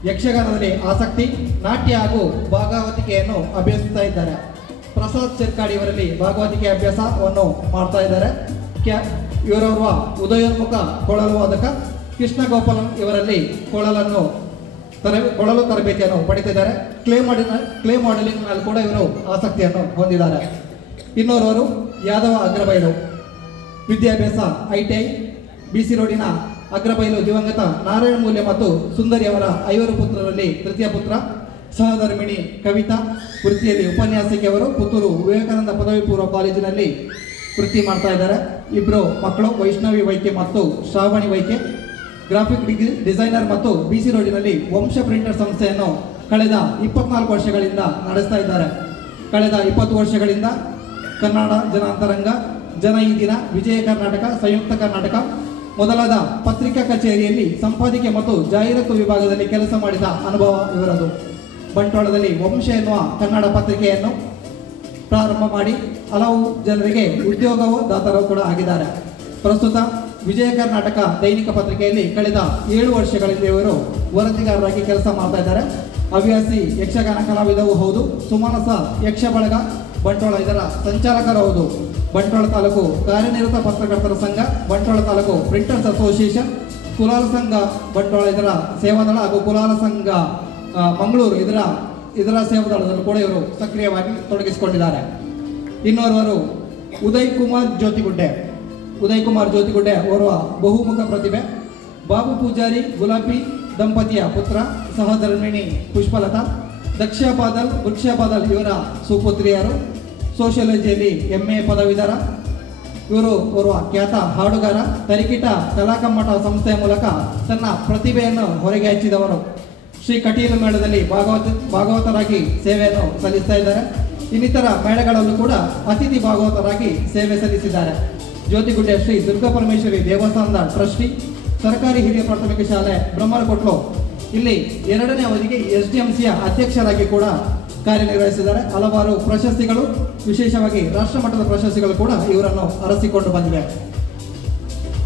ಯಕ್ಷಗಾನದಲ್ಲಿ ಆಸಕ್ತಿ, ನಾಟ್ಯ ಹಾಗೂ ಭಾಗವತಿಕೆಯನ್ನು ಅಭ್ಯಸಿಸ್ತಾ ಇದ್ದಾರೆ. ಪ್ರಸಾದ್ ಚೆರ್ಕಾಡಿ ಇವರಲ್ಲಿ ಭಾಗವತಿಕೆ ಅಭ್ಯಾಸವನ್ನು ಮಾಡ್ತಾ ಇದ್ದಾರೆ. ಇವರವರ ಉದಯೋನ್ಮುಖ ಕೊಳಲು ವಾದಕ. ಕೃಷ್ಣ ಗೋಪಾಲನ್ ಇವರಲ್ಲಿ ಕೊಳಲು ತರಬೇತಿಯನ್ನು ಪಡೆದಿದ್ದಾರೆ. ಕ್ಲೇ ಮಾಡೆಲಿಂಗ್ನಲ್ಲಿ ಕೂಡ ಇವರು ಆಸಕ್ತಿಯನ್ನು ಹೊಂದಿದ್ದಾರೆ. ಇನ್ನೋರ್ವರು ಯಾದವ ಅಗ್ರಬೈಲು, ವಿದ್ಯಾಭ್ಯಾಸ ITI, BC ರೋಡಿನ ಅಗ್ರಬೈಲು ದಿವಂಗತ ನಾರಾಯಣ ಮೂಲ್ಯ ಮತ್ತು ಸುಂದರಿ ಅವರ 5 ಪುತ್ರರಲ್ಲಿ ತೃತೀಯ ಪುತ್ರ. ಸಹಧರ್ಮಿಣಿ ಕವಿತಾ, ವೃತ್ತಿಯಲ್ಲಿ ಉಪನ್ಯಾಸಕಿ. ಅವರು ಪುತ್ತೂರು ವಿವೇಕಾನಂದ ಪದವಿ ಪೂರ್ವ ಕಾಲೇಜಿನಲ್ಲಿ ವೃತ್ತಿ ಮಾಡ್ತಾ ಇದ್ದಾರೆ. ಇಬ್ಬರು ಮಕ್ಕಳು, ವೈಷ್ಣವಿ ವೈಕೆ ಮತ್ತು ಶ್ರಾವಣಿ ವೈಕೆ, ಗ್ರಾಫಿಕ್ ಡಿಸೈನರ್ ಮತ್ತು BC ರೋಡಿನಲ್ಲಿ ವಂಶ ಪ್ರಿಂಟರ್ ಸಂಸ್ಥೆಯನ್ನು ಕಳೆದ 24 ವರ್ಷಗಳಿಂದ ನಡೆಸ್ತಾ ಇದ್ದಾರೆ. ಕಳೆದ 20 ವರ್ಷಗಳಿಂದ ಕನ್ನಡ ಜನಾಂತರಂಗ, ಜನ ಈ ದಿನ, ವಿಜಯ ಕರ್ನಾಟಕ, ಸಂಯುಕ್ತ ಕರ್ನಾಟಕ ಮೊದಲಾದ ಪತ್ರಿಕಾ ಕಚೇರಿಯಲ್ಲಿ ಸಂಪಾದಕೀಯ ಮತ್ತು ಜಾಹೀರಾತು ವಿಭಾಗದಲ್ಲಿ ಕೆಲಸ ಮಾಡಿದ ಅನುಭವ ಇವರದು. ಬಂಟ್ವಾಳದಲ್ಲಿ ವಂಶ ಎನ್ನುವ ಕನ್ನಡ ಪತ್ರಿಕೆಯನ್ನು ಪ್ರಾರಂಭ ಮಾಡಿ ಹಲವು ಜನರಿಗೆ ಉದ್ಯೋಗದಾತರು ಕೂಡ ಆಗಿದ್ದಾರೆ. ಪ್ರಸ್ತುತ ವಿಜಯ ಕರ್ನಾಟಕ ದೈನಿಕ ಪತ್ರಿಕೆಯಲ್ಲಿ ಕಳೆದ 7 ವರ್ಷಗಳಿಂದ ಇವರು ವರದಿಗಾರರಾಗಿ ಕೆಲಸ ಮಾಡ್ತಾ ಇದ್ದಾರೆ. ಹವ್ಯಾಸಿ ಯಕ್ಷಗಾನ ಕಲಾವಿದವೂ ಹೌದು. ಸುಮಾನಸ ಯಕ್ಷ ಬಳಗ ಬಂಟ್ವಾಳ ಇದರ ಸಂಚಾಲಕರು ಹೌದು. ಬಂಟ್ವಾಳ ತಾಲೂಕು ಕಾರ್ಯನಿರತ ಪತ್ರಕರ್ತರ ಸಂಘ, ಬಂಟ್ವಾಳ ತಾಲೂಕು ಪ್ರಿಂಟರ್ಸ್ ಅಸೋಸಿಯೇಷನ್, ಕುಲಾಲ ಸಂಘ ಬಂಟ್ವಾಳ ಇದರ ಸೇವಾದಳ ಹಾಗೂ ಕುಲಾಲ ಸಂಘ ಮಂಗಳೂರು ಇದರ ಸೇವಾದಳದಲ್ಲೂ ಕೂಡ ಇವರು ಸಕ್ರಿಯವಾಗಿ ತೊಡಗಿಸಿಕೊಂಡಿದ್ದಾರೆ. ಇನ್ನೋರ್ವರು ಉದಯ್ ಕುಮಾರ್ ಜ್ಯೋತಿಗುಡ್ಡೆ ಓರ್ವ ಬಹುಮುಖ ಪ್ರತಿಭೆ. ಬಾಬು ಪೂಜಾರಿ ಗುಲಾಬಿ ದಂಪತಿಯ ಪುತ್ರ, ಸಹಧರ್ಮಿಣಿ ಪುಷ್ಪಲತಾ, ವೃಕ್ಷಪಾದಲ್ ಇವರ ಸುಪುತ್ರಿಯರು. ಸೋಷಿಯಾಲಜಿಯಲ್ಲಿ MA ಪದವೀಧರ. ಇವರು ಓರ್ವ ಖ್ಯಾತ ಹಾಡುಗಾರ. ತರಿಕಿಟ ಕಲಾಕಮ್ಮಟ ಸಂಸ್ಥೆಯ ಮೂಲಕ ತನ್ನ ಪ್ರತಿಭೆಯನ್ನು ಹೊರಗೆ ಹಚ್ಚಿದವರು. ಶ್ರೀ ಕಟೀಲು ಮೇಳದಲ್ಲಿ ಭಾಗವತರಾಗಿ ಸೇವೆಯನ್ನು ಸಲ್ಲಿಸ್ತಾ ಇದ್ದಾರೆ. ಇನ್ನಿತರ ಮೇಳಗಳಲ್ಲೂ ಕೂಡ ಅತಿಥಿ ಭಾಗವತರಾಗಿ ಸೇವೆ ಸಲ್ಲಿಸಿದ್ದಾರೆ. ಜ್ಯೋತಿಗುಡ್ಡೆ ಶ್ರೀ ದುರ್ಗಾಪರಮೇಶ್ವರಿ ದೇವಸ್ಥಾನದ ಟ್ರಸ್ಟಿ, ಸರ್ಕಾರಿ ಹಿರಿಯ ಪ್ರಾಥಮಿಕ ಶಾಲೆ ಬ್ರಹ್ಮರಕೊಟ್ಲು ಇಲ್ಲಿ 2ನೇ ಅವಧಿಗೆ SDMCಯ ಅಧ್ಯಕ್ಷರಾಗಿ ಕೂಡ ಕಾರ್ಯನಿರ್ವಹಿಸಿದ್ದಾರೆ. ಹಲವಾರು ಪ್ರಶಸ್ತಿಗಳು, ವಿಶೇಷವಾಗಿ ರಾಷ್ಟ್ರಮಟ್ಟದ ಪ್ರಶಸ್ತಿಗಳು ಕೂಡ ಇವರನ್ನು ಅರಸಿಕೊಂಡು ಬಂದಿವೆ.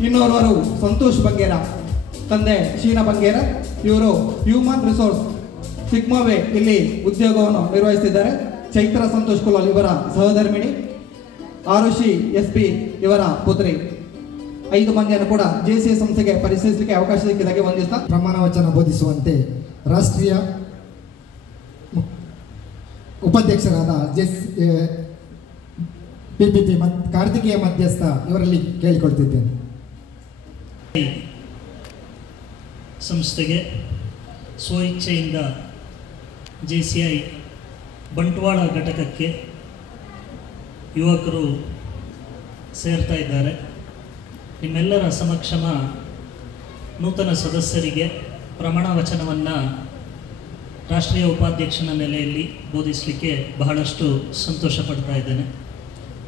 ಇನ್ನೋರ್ವರು ಸಂತೋಷ್ ಬಂಗೇರ, ತಂದೆ ಶೀನಾ ಬಂಗೇರ. ಇವರು ಹ್ಯೂಮನ್ ರಿಸೋರ್ಸ್ ಸಿಗ್ಮಾವೆ ಇಲ್ಲಿ ಉದ್ಯೋಗವನ್ನು ನಿರ್ವಹಿಸುತ್ತಿದ್ದಾರೆ. ಚೈತ್ರ ಸಂತೋಷ್ ಕುಲಾಲ್ ಇವರ ಸಹಧರ್ಮಿಣಿ, ಆರುಷಿ SB ಇವರ ಪುತ್ರಿ. 5 ಮಂದಿಯನ್ನು ಕೂಡ JCA ಸಂಸ್ಥೆಗೆ ಪರಿಚಯಿಸಲಿಕ್ಕೆ ಅವಕಾಶ ಸಿಕ್ಕಿದಾಗ ಒಂದಿಸ್ತಾ ಪ್ರಮಾಣ ವಚನ ಬೋಧಿಸುವಂತೆ ರಾಷ್ಟ್ರೀಯ ಉಪಾಧ್ಯಕ್ಷರಾದ PPP ಕಾರ್ತಿಕೇಯ ಮಧ್ಯಸ್ಥ ಇವರಲ್ಲಿ ಕೇಳಿಕೊಳ್ತಿದ್ದೇನೆ. ಸಂಸ್ಥೆಗೆ ಸ್ವಇಚ್ಛೆಯಿಂದ JCI ಬಂಟ್ವಾಳ ಘಟಕಕ್ಕೆ ಯುವಕರು ಸೇರ್ತಾ ಇದ್ದಾರೆ. ನಿಮ್ಮೆಲ್ಲರ ಸಮಕ್ಷಮ ನೂತನ ಸದಸ್ಯರಿಗೆ ಪ್ರಮಾಣ ವಚನವನ್ನು ರಾಷ್ಟ್ರೀಯ ಉಪಾಧ್ಯಕ್ಷನ ನೆಲೆಯಲ್ಲಿ ಬೋಧಿಸಲಿಕ್ಕೆ ಬಹಳಷ್ಟು ಸಂತೋಷ ಪಡ್ತಾ ಇದ್ದೇನೆ.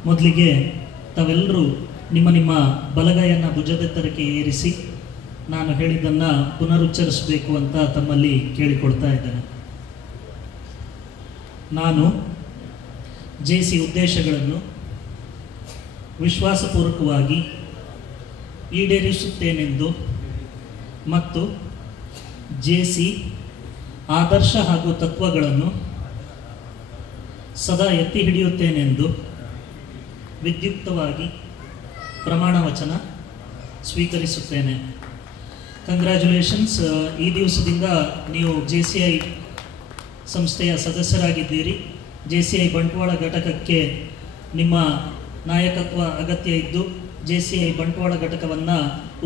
ಮೊದಲಿಗೆ ತಾವೆಲ್ಲರೂ ನಿಮ್ಮ ಬಲಗೈಯನ್ನು ಭುಜದೆತ್ತರಕ್ಕೆ ಏರಿಸಿ ನಾನು ಹೇಳಿದ್ದನ್ನು ಪುನರುಚ್ಚರಿಸಬೇಕು ಅಂತ ತಮ್ಮಲ್ಲಿ ಕೇಳಿಕೊಳ್ತಾ ಇದ್ದೇನೆ. ನಾನು JC ಉದ್ದೇಶಗಳನ್ನು ವಿಶ್ವಾಸಪೂರ್ವಕವಾಗಿ ಈಡೇರಿಸುತ್ತೇನೆಂದು ಮತ್ತು JC ಆದರ್ಶ ಹಾಗೂ ತತ್ವಗಳನ್ನು ಸದಾ ಎತ್ತಿ ಹಿಡಿಯುತ್ತೇನೆಂದು ವಿದ್ಯುಕ್ತವಾಗಿ ಪ್ರಮಾಣ ವಚನ ಸ್ವೀಕರಿಸುತ್ತೇನೆ. ಕಂಗ್ರ್ಯಾಚುಲೇಷನ್ಸ್. ಈ ದಿವಸದಿಂದ ನೀವು JCI ಸಂಸ್ಥೆಯ ಸದಸ್ಯರಾಗಿದ್ದೀರಿ. JCI ಬಂಟ್ವಾಳ ಘಟಕಕ್ಕೆ ನಿಮ್ಮ ನಾಯಕತ್ವ ಅಗತ್ಯ ಇದ್ದು JCI ಬಂಟ್ವಾಳ ಘಟಕವನ್ನು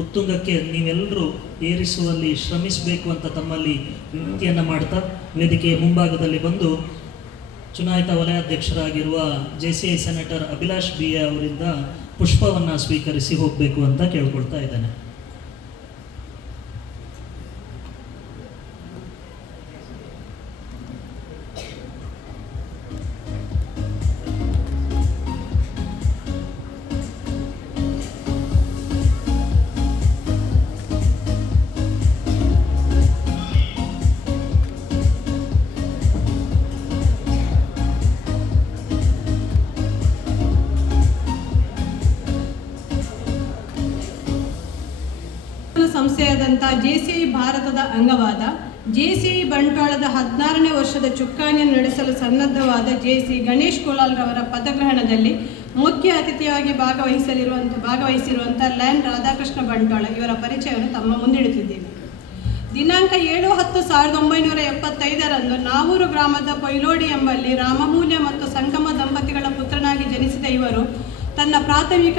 ಉತ್ತುಂಗಕ್ಕೆ ನೀವೆಲ್ಲರೂ ಏರಿಸುವಲ್ಲಿ ಶ್ರಮಿಸಬೇಕು ಅಂತ ತಮ್ಮಲ್ಲಿ ವಿನಂತಿಯನ್ನು ಮಾಡ್ತಾ ವೇದಿಕೆಯ ಮುಂಭಾಗದಲ್ಲಿ ಬಂದು ಚುನಾಯಿತ ವಲಯಾಧ್ಯಕ್ಷರಾಗಿರುವ JCI ಸೆನೆಟರ್ ಅಭಿಲಾಷ್ BA ಅವರಿಂದ ಪುಷ್ಪವನ್ನು ಸ್ವೀಕರಿಸಿ ಹೋಗಬೇಕು ಅಂತ ಕೇಳ್ಕೊಳ್ತಾ ಇದ್ದೇನೆ. ಸಂಸ್ಥೆಯಾದಂಥ JCI ಭಾರತದ ಅಂಗವಾದ JCI ಬಂಟ್ವಾಳದ 16ನೇ ವರ್ಷದ ಚುಕ್ಕಾಣಿಯನ್ನು ನಡೆಸಲು ಸನ್ನದ್ಧವಾದ JC ಗಣೇಶ್ ಕುಲಾಲ್ ರವರ ಪದಗ್ರಹಣದಲ್ಲಿ ಮುಖ್ಯ ಅತಿಥಿಯಾಗಿ ಭಾಗವಹಿಸಿರುವಂಥ ಲ್ಯಾಂಡ್ ರಾಧಾಕೃಷ್ಣ ಬಂಟ್ವಾಳ ಇವರ ಪರಿಚಯವನ್ನು ತಮ್ಮ ಮುಂದಿಡುತ್ತಿದ್ದೇವೆ. ದಿನಾಂಕ 7/10/1975 ನಾವೂರು ಗ್ರಾಮದ ಪೈಲೋಡಿ ಎಂಬಲ್ಲಿ ರಾಮಮೂಲ್ಯ ಮತ್ತು ಸಂಗಮ ದಂಪತಿಗಳ ಪುತ್ರನಾಗಿ ಜನಿಸಿದ ಇವರು ತನ್ನ ಪ್ರಾಥಮಿಕ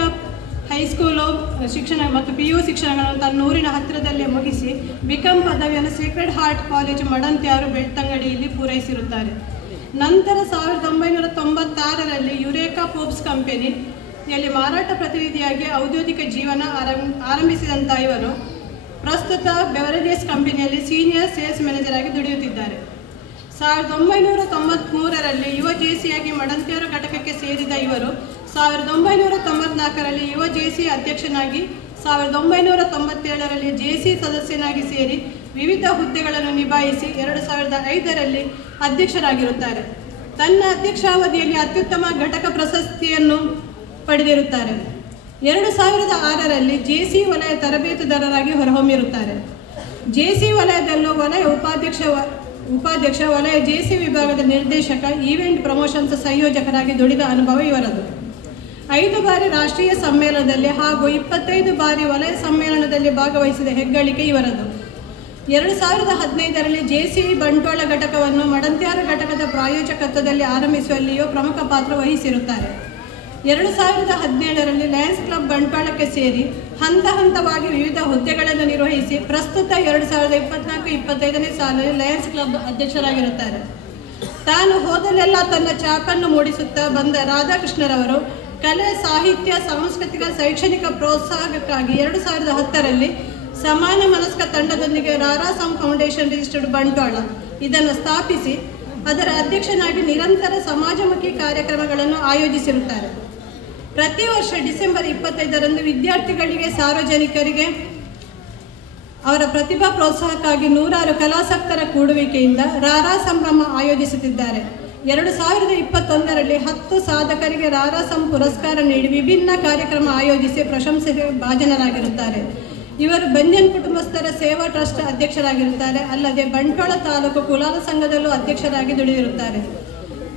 ಹೈಸ್ಕೂಲು ಶಿಕ್ಷಣ ಮತ್ತು PU ಶಿಕ್ಷಣಗಳನ್ನು ತನ್ನ ಊರಿನ ಹತ್ತಿರದಲ್ಲೇ ಮುಗಿಸಿ ಬಿಕಾಂ ಪದವಿಯನ್ನು ಸೇಕ್ರೆಡ್ ಹಾರ್ಟ್ ಕಾಲೇಜು ಮಡಂತ್ಯಾರು ಬೆಳ್ತಂಗಡಿಯಲ್ಲಿ ಪೂರೈಸಿರುತ್ತಾರೆ. ನಂತರ 1996ರಲ್ಲಿ ಯುರೇಕಾ ಪೋಪ್ಸ್ ಕಂಪನಿಯಲ್ಲಿ ಮಾರಾಟ ಪ್ರತಿನಿಧಿಯಾಗಿ ಔದ್ಯೋಗಿಕ ಜೀವನ ಆರಂಭಿಸಿದಂಥ ಇವರು ಪ್ರಸ್ತುತ ಬೆವರೇಜಸ್ ಕಂಪನಿಯಲ್ಲಿ ಸೀನಿಯರ್ ಸೇಲ್ಸ್ ಮ್ಯಾನೇಜರ್ ಆಗಿ ದುಡಿಯುತ್ತಿದ್ದಾರೆ. 1993ರಲ್ಲಿ ಯುವ ಜೇಸಿಯಾಗಿ ಮಡಂತ್ಯಾರು ಘಟಕಕ್ಕೆ ಸೇರಿದ ಇವರು 1994ರಲ್ಲಿ ಯುವ ಜೇಸಿ ಅಧ್ಯಕ್ಷನಾಗಿ 1997ರಲ್ಲಿ ಜೇಸಿ ಸದಸ್ಯನಾಗಿ ಸೇರಿ ವಿವಿಧ ಹುದ್ದೆಗಳನ್ನು ನಿಭಾಯಿಸಿ 2005ರಲ್ಲಿ ಅಧ್ಯಕ್ಷರಾಗಿರುತ್ತಾರೆ. ತನ್ನ ಅಧ್ಯಕ್ಷಾವಧಿಯಲ್ಲಿ ಅತ್ಯುತ್ತಮ ಘಟಕ ಪ್ರಶಸ್ತಿಯನ್ನು ಪಡೆದಿರುತ್ತಾರೆ. 2006ರಲ್ಲಿ ಜೇಸಿ ವಲಯ ತರಬೇತುದಾರರಾಗಿ ಹೊರಹೊಮ್ಮಿರುತ್ತಾರೆ. ಜೇಸಿ ವಲಯದಲ್ಲೂ ವಲಯ ಉಪಾಧ್ಯಕ್ಷ ವಲಯ ಜೇಸಿ ವಿಭಾಗದ ನಿರ್ದೇಶಕ, ಈವೆಂಟ್ ಪ್ರಮೋಷನ್ಸ್ ಸಂಯೋಜಕರಾಗಿ ದುಡಿದ ಅನುಭವ ಇವರದು. 5 ಬಾರಿ ರಾಷ್ಟ್ರೀಯ ಸಮ್ಮೇಳನದಲ್ಲಿ ಹಾಗೂ 25 ಬಾರಿ ವಲಯ ಸಮ್ಮೇಳನದಲ್ಲಿ ಭಾಗವಹಿಸಿದ ಹೆಗ್ಗಳಿಕೆ ಇವರದು. 2015ರಲ್ಲಿ ಜೇಸಿ ಬಂಟ್ವಾಳ ಘಟಕವನ್ನು ಮಡಂತ್ಯಾರು ಘಟಕದ ಪ್ರಾಯೋಜಕತ್ವದಲ್ಲಿ ಆರಂಭಿಸುವಲ್ಲಿಯೂ ಪ್ರಮುಖ ಪಾತ್ರ ವಹಿಸಿರುತ್ತಾರೆ. 2017ರಲ್ಲಿ ಲಯನ್ಸ್ ಕ್ಲಬ್ ಬಂಟ್ವಾಳಕ್ಕೆ ಸೇರಿ ಹಂತ ಹಂತವಾಗಿ ವಿವಿಧ ಹುದ್ದೆಗಳನ್ನು ನಿರ್ವಹಿಸಿ ಪ್ರಸ್ತುತ 2024-25ನೇ ಸಾಲಿನಲ್ಲಿ ಲಯನ್ಸ್ ಕ್ಲಬ್ ಅಧ್ಯಕ್ಷರಾಗಿರುತ್ತಾರೆ. ತಾನು ಹೋದಲ್ಲೆಲ್ಲ ತನ್ನ ಛಾಪನ್ನು ಮೂಡಿಸುತ್ತಾ ಬಂದ ರಾಧಾಕೃಷ್ಣರವರು ಕಲೆ, ಸಾಹಿತ್ಯ, ಸಾಂಸ್ಕೃತಿಕ, ಶೈಕ್ಷಣಿಕ ಪ್ರೋತ್ಸಾಹಕ್ಕಾಗಿ 2010ರಲ್ಲಿ ಸಮಾನ ಮನಸ್ಕ ತಂಡದೊಂದಿಗೆ ರಾರಾಸಂ ಫೌಂಡೇಶನ್ ರಿಜಿಸ್ಟರ್ಡ್ ಬಂಟ್ವಾಳ ಇದನ್ನು ಸ್ಥಾಪಿಸಿ ಅದರ ಅಧ್ಯಕ್ಷನಾಗಿ ನಿರಂತರ ಸಮಾಜಮುಖಿ ಕಾರ್ಯಕ್ರಮಗಳನ್ನು ಆಯೋಜಿಸಿರುತ್ತಾರೆ. ಪ್ರತಿ ವರ್ಷ ಡಿಸೆಂಬರ್ 25ರಂದು ವಿದ್ಯಾರ್ಥಿಗಳಿಗೆ, ಸಾರ್ವಜನಿಕರಿಗೆ ಅವರ ಪ್ರತಿಭಾ ಪ್ರೋತ್ಸಾಹಕ್ಕಾಗಿ 100 ಕಲಾಸಕ್ತರ ಕೂಡುವಿಕೆಯಿಂದ ರಾರಾ ಸಂಭ್ರಮ ಆಯೋಜಿಸುತ್ತಿದ್ದಾರೆ. 2021ರಲ್ಲಿ 10 ಸಾಧಕರಿಗೆ ರಾರಾಸಂ ಪುರಸ್ಕಾರ ನೀಡಿ ವಿಭಿನ್ನ ಕಾರ್ಯಕ್ರಮ ಆಯೋಜಿಸಿ ಪ್ರಶಂಸೆಗೆ ಭಾಜನರಾಗಿರುತ್ತಾರೆ. ಇವರು ಬಂಜನ್ ಕುಟುಂಬಸ್ಥರ ಸೇವಾ ಟ್ರಸ್ಟ್ ಅಧ್ಯಕ್ಷರಾಗಿರುತ್ತಾರೆ. ಅಲ್ಲದೆ ಬಂಟ್ವಾಳ ತಾಲೂಕು ಕುಲಾಲ ಸಂಘದಲ್ಲೂ ಅಧ್ಯಕ್ಷರಾಗಿ ದುಡಿದಿರುತ್ತಾರೆ.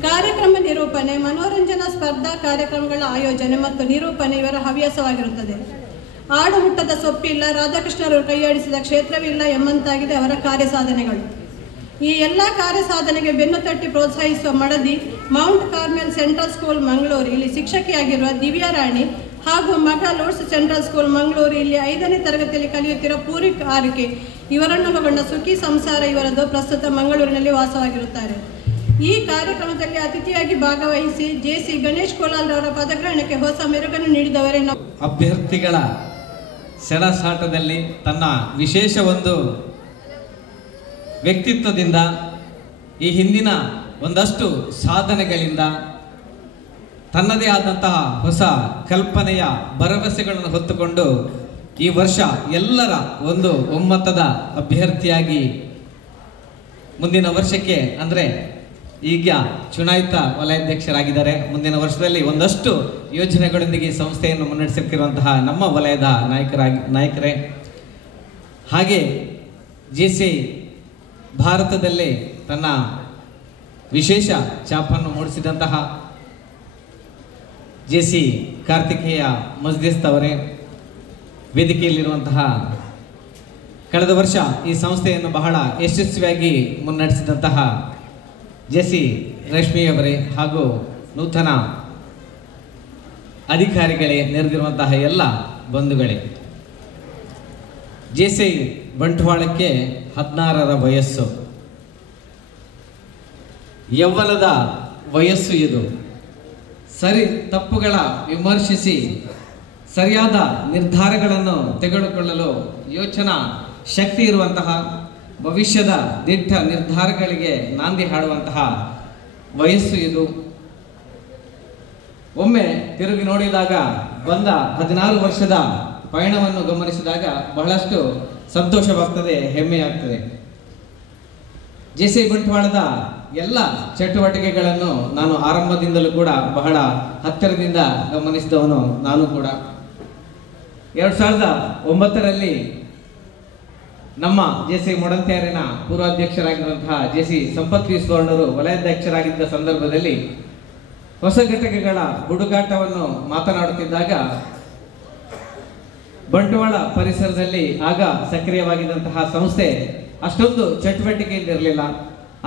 ಕಾರ್ಯಕ್ರಮ ನಿರೂಪಣೆ, ಮನೋರಂಜನಾ ಸ್ಪರ್ಧಾ ಕಾರ್ಯಕ್ರಮಗಳ ಆಯೋಜನೆ ಮತ್ತು ನಿರೂಪಣೆ ಇವರ ಹವ್ಯಾಸವಾಗಿರುತ್ತದೆ. ಆಡು ಮುಟ್ಟದ ಸೊಪ್ಪಿಲ್ಲ, ರಾಧಾಕೃಷ್ಣರವರು ಕೈಯಾಡಿಸಿದ ಕ್ಷೇತ್ರವಿಲ್ಲ ಎಂಬಂತಾಗಿದೆ ಅವರ ಕಾರ್ಯ ಸಾಧನೆಗಳು. ಈ ಎಲ್ಲ ಕಾರ್ಯ ಸಾಧನೆಗೆ ಬೆನ್ನು ತಟ್ಟಿ ಪ್ರೋತ್ಸಾಹಿಸುವ ಮಡದಿ Mount Carmel central school Mangaluru ಇಲ್ಲಿ ಶಿಕ್ಷಕಿಯಾಗಿರುವ ದಿವ್ಯಾ ರಾಣಿ ಹಾಗೂ ಮಗ ಲೋಡ್ಸ್ ಸೆಂಟ್ರಲ್ ಸ್ಕೂಲ್ ಮಂಗಳೂರು ಇಲ್ಲಿ 5ನೇ ತರಗತಿಯಲ್ಲಿ ಕಲಿಯುತ್ತಿರುವ ಪೂರಿ ಆರ್ಕೆ ಇವರನ್ನೊಳಗೊಂಡ ಸುಖಿ ಸಂಸಾರ ಇವರದು ಪ್ರಸ್ತುತ ಮಂಗಳೂರಿನಲ್ಲಿ ವಾಸವಾಗಿರುತ್ತಾರೆ. ಈ ಕಾರ್ಯಕ್ರಮದಲ್ಲಿ ಅತಿಥಿಯಾಗಿ ಭಾಗವಹಿಸಿ ಜೇಸಿ ಗಣೇಶ್ ಕೋಲಾಲ್ರವರ ಪದಗ್ರಹಣಕ್ಕೆ ಹೊಸ ಮೆರುಗನ್ನು ನೀಡಿದವರೇ ಅಭ್ಯರ್ಥಿಗಳ ಸೆಣಸಾಟದಲ್ಲಿ ತನ್ನ ವಿಶೇಷ ಒಂದು ವ್ಯಕ್ತಿತ್ವದಿಂದ ಈ ಹಿಂದಿನ ಒಂದಷ್ಟು ಸಾಧನೆಗಳಿಂದ ತನ್ನದೇ ಆದಂತಹ ಹೊಸ ಕಲ್ಪನೆಯ ಭರವಸೆಗಳನ್ನು ಹೊತ್ತುಕೊಂಡು ಈ ವರ್ಷ ಎಲ್ಲರ ಒಂದು ಒಮ್ಮತದ ಅಭ್ಯರ್ಥಿಯಾಗಿ ಮುಂದಿನ ವರ್ಷಕ್ಕೆ ಅಂದರೆ ಈಗ ಚುನಾಯಿತ ವಲಯಾಧ್ಯಕ್ಷರಾಗಿದ್ದಾರೆ. ಮುಂದಿನ ವರ್ಷದಲ್ಲಿ ಒಂದಷ್ಟು ಯೋಜನೆಗಳೊಂದಿಗೆ ಸಂಸ್ಥೆಯನ್ನು ಮುನ್ನಡೆಸುತ್ತಿರುವಂತಹ ನಮ್ಮ ವಲಯದ ನಾಯಕರೇ, ಹಾಗೆ ಜೇಸಿ ಭಾರತದಲ್ಲೇ ತನ್ನ ವಿಶೇಷ ಛಾಪನ್ನು ಮೂಡಿಸಿದಂತಹ ಜೇಸಿ ಕಾರ್ತಿಕೇಯ ಮಜ್ದಿಸ್ತ್ ಅವರೇ, ವೇದಿಕೆಯಲ್ಲಿರುವಂತಹ ಕಳೆದ ವರ್ಷ ಈ ಸಂಸ್ಥೆಯನ್ನು ಬಹಳ ಯಶಸ್ವಿಯಾಗಿ ಮುನ್ನಡೆಸಿದಂತಹ ಜೇಸಿ ರೇಷ್ಮೆಯವರೇ ಹಾಗೂ ನೂತನ ಅಧಿಕಾರಿಗಳೇ, ನೆರೆದಿರುವಂತಹ ಎಲ್ಲ ಬಂಧುಗಳೇ, ಜೇಸಿ ಬಂಟ್ವಾಳಕ್ಕೆ 16ರ ವಯಸ್ಸು, ಯೌವನದ ವಯಸ್ಸು ಇದು. ಸರಿ ತಪ್ಪುಗಳ ವಿಮರ್ಶಿಸಿ ಸರಿಯಾದ ನಿರ್ಧಾರಗಳನ್ನು ತೆಗೆದುಕೊಳ್ಳಲು ಯೋಚನಾ ಶಕ್ತಿ ಇರುವಂತಹ, ಭವಿಷ್ಯದ ದಿಟ್ಟ ನಿರ್ಧಾರಗಳಿಗೆ ನಾಂದಿ ಹಾಡುವಂತಹ ವಯಸ್ಸು ಇದು. ಒಮ್ಮೆ ತಿರುಗಿ ನೋಡಿದಾಗ ಬಂದ 16 ವರ್ಷದ ಪಯಣವನ್ನು ಗಮನಿಸಿದಾಗ ಬಹಳಷ್ಟು ಸಂತೋಷವಾಗ್ತದೆ, ಹೆಮ್ಮೆಯಾಗ್ತದೆ. ಜೇಸಿ ಬಂಟ್ವಾಳದ ಎಲ್ಲ ಚಟುವಟಿಕೆಗಳನ್ನು ನಾನು ಆರಂಭದಿಂದಲೂ ಕೂಡ ಬಹಳ ಹತ್ತಿರದಿಂದ ಗಮನಿಸಿದವನು ನಾನು ಕೂಡ. 2009ರಲ್ಲಿ ನಮ್ಮ ಜೇಸಿ ಮೊಡಂತ್ಯಾರಿನ ಪೂರ್ವಾಧ್ಯಕ್ಷರಾಗಿರುವಂತಹ ಜೇಸಿ ಸಂಪತ್ ವಿ ಸ್ವರ್ಣರು ವಲಯಾಧ್ಯಕ್ಷರಾಗಿದ್ದ ಸಂದರ್ಭದಲ್ಲಿ ಹೊಸ ಘಟಕಗಳ ಹುಡುಕಾಟವನ್ನು ಮಾತನಾಡುತ್ತಿದ್ದಾಗ ಬಂಟ್ವಾಳ ಪರಿಸರದಲ್ಲಿ ಆಗ ಸಕ್ರಿಯವಾಗಿದ್ದಂತಹ ಸಂಸ್ಥೆ ಅಷ್ಟೊಂದು ಚಟುವಟಿಕೆಯಿಂದಿರಲಿಲ್ಲ.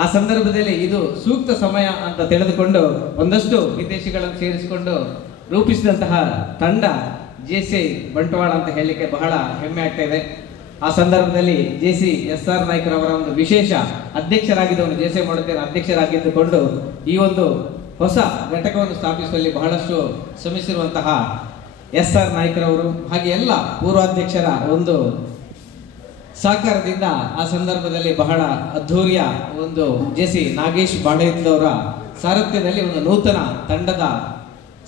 ಆ ಸಂದರ್ಭದಲ್ಲಿ ಇದು ಸೂಕ್ತ ಸಮಯ ಅಂತ ತಿಳಿದುಕೊಂಡು ಒಂದಷ್ಟು ವಿದೇಶಿಗಳನ್ನು ಸೇರಿಸಿಕೊಂಡು ರೂಪಿಸಿದಂತಹ ತಂಡ JCI ಬಂಟ್ವಾಳ ಅಂತ ಹೇಳಲಿಕ್ಕೆ ಬಹಳ ಹೆಮ್ಮೆ ಆಗ್ತಾ ಇದೆ. ಆ ಸಂದರ್ಭದಲ್ಲಿ JCSR ನಾಯ್ಕರವರ ಒಂದು ವಿಶೇಷ ಅಧ್ಯಕ್ಷರಾಗಿದ್ದವನು JCI ಮಾಡುತ್ತೇನೆ ಅಧ್ಯಕ್ಷರಾಗಿದ್ದುಕೊಂಡು ಈ ಒಂದು ಹೊಸ ಘಟಕವನ್ನು ಸ್ಥಾಪಿಸುವಲ್ಲಿ ಬಹಳಷ್ಟು ಶ್ರಮಿಸಿರುವಂತಹ SR ನಾಯ್ಕರವರು ಹಾಗೆ ಎಲ್ಲ ಪೂರ್ವಾಧ್ಯಕ್ಷರ ಒಂದು ಸಹಕಾರದಿಂದ ಆ ಸಂದರ್ಭದಲ್ಲಿ ಬಹಳ ಅದ್ಧೂರಿಯ ಒಂದು JC ನಾಗೇಶ್ ಬಾಳೆಯವರ ಸಾರಥ್ಯದಲ್ಲಿ ಒಂದು ನೂತನ ತಂಡದ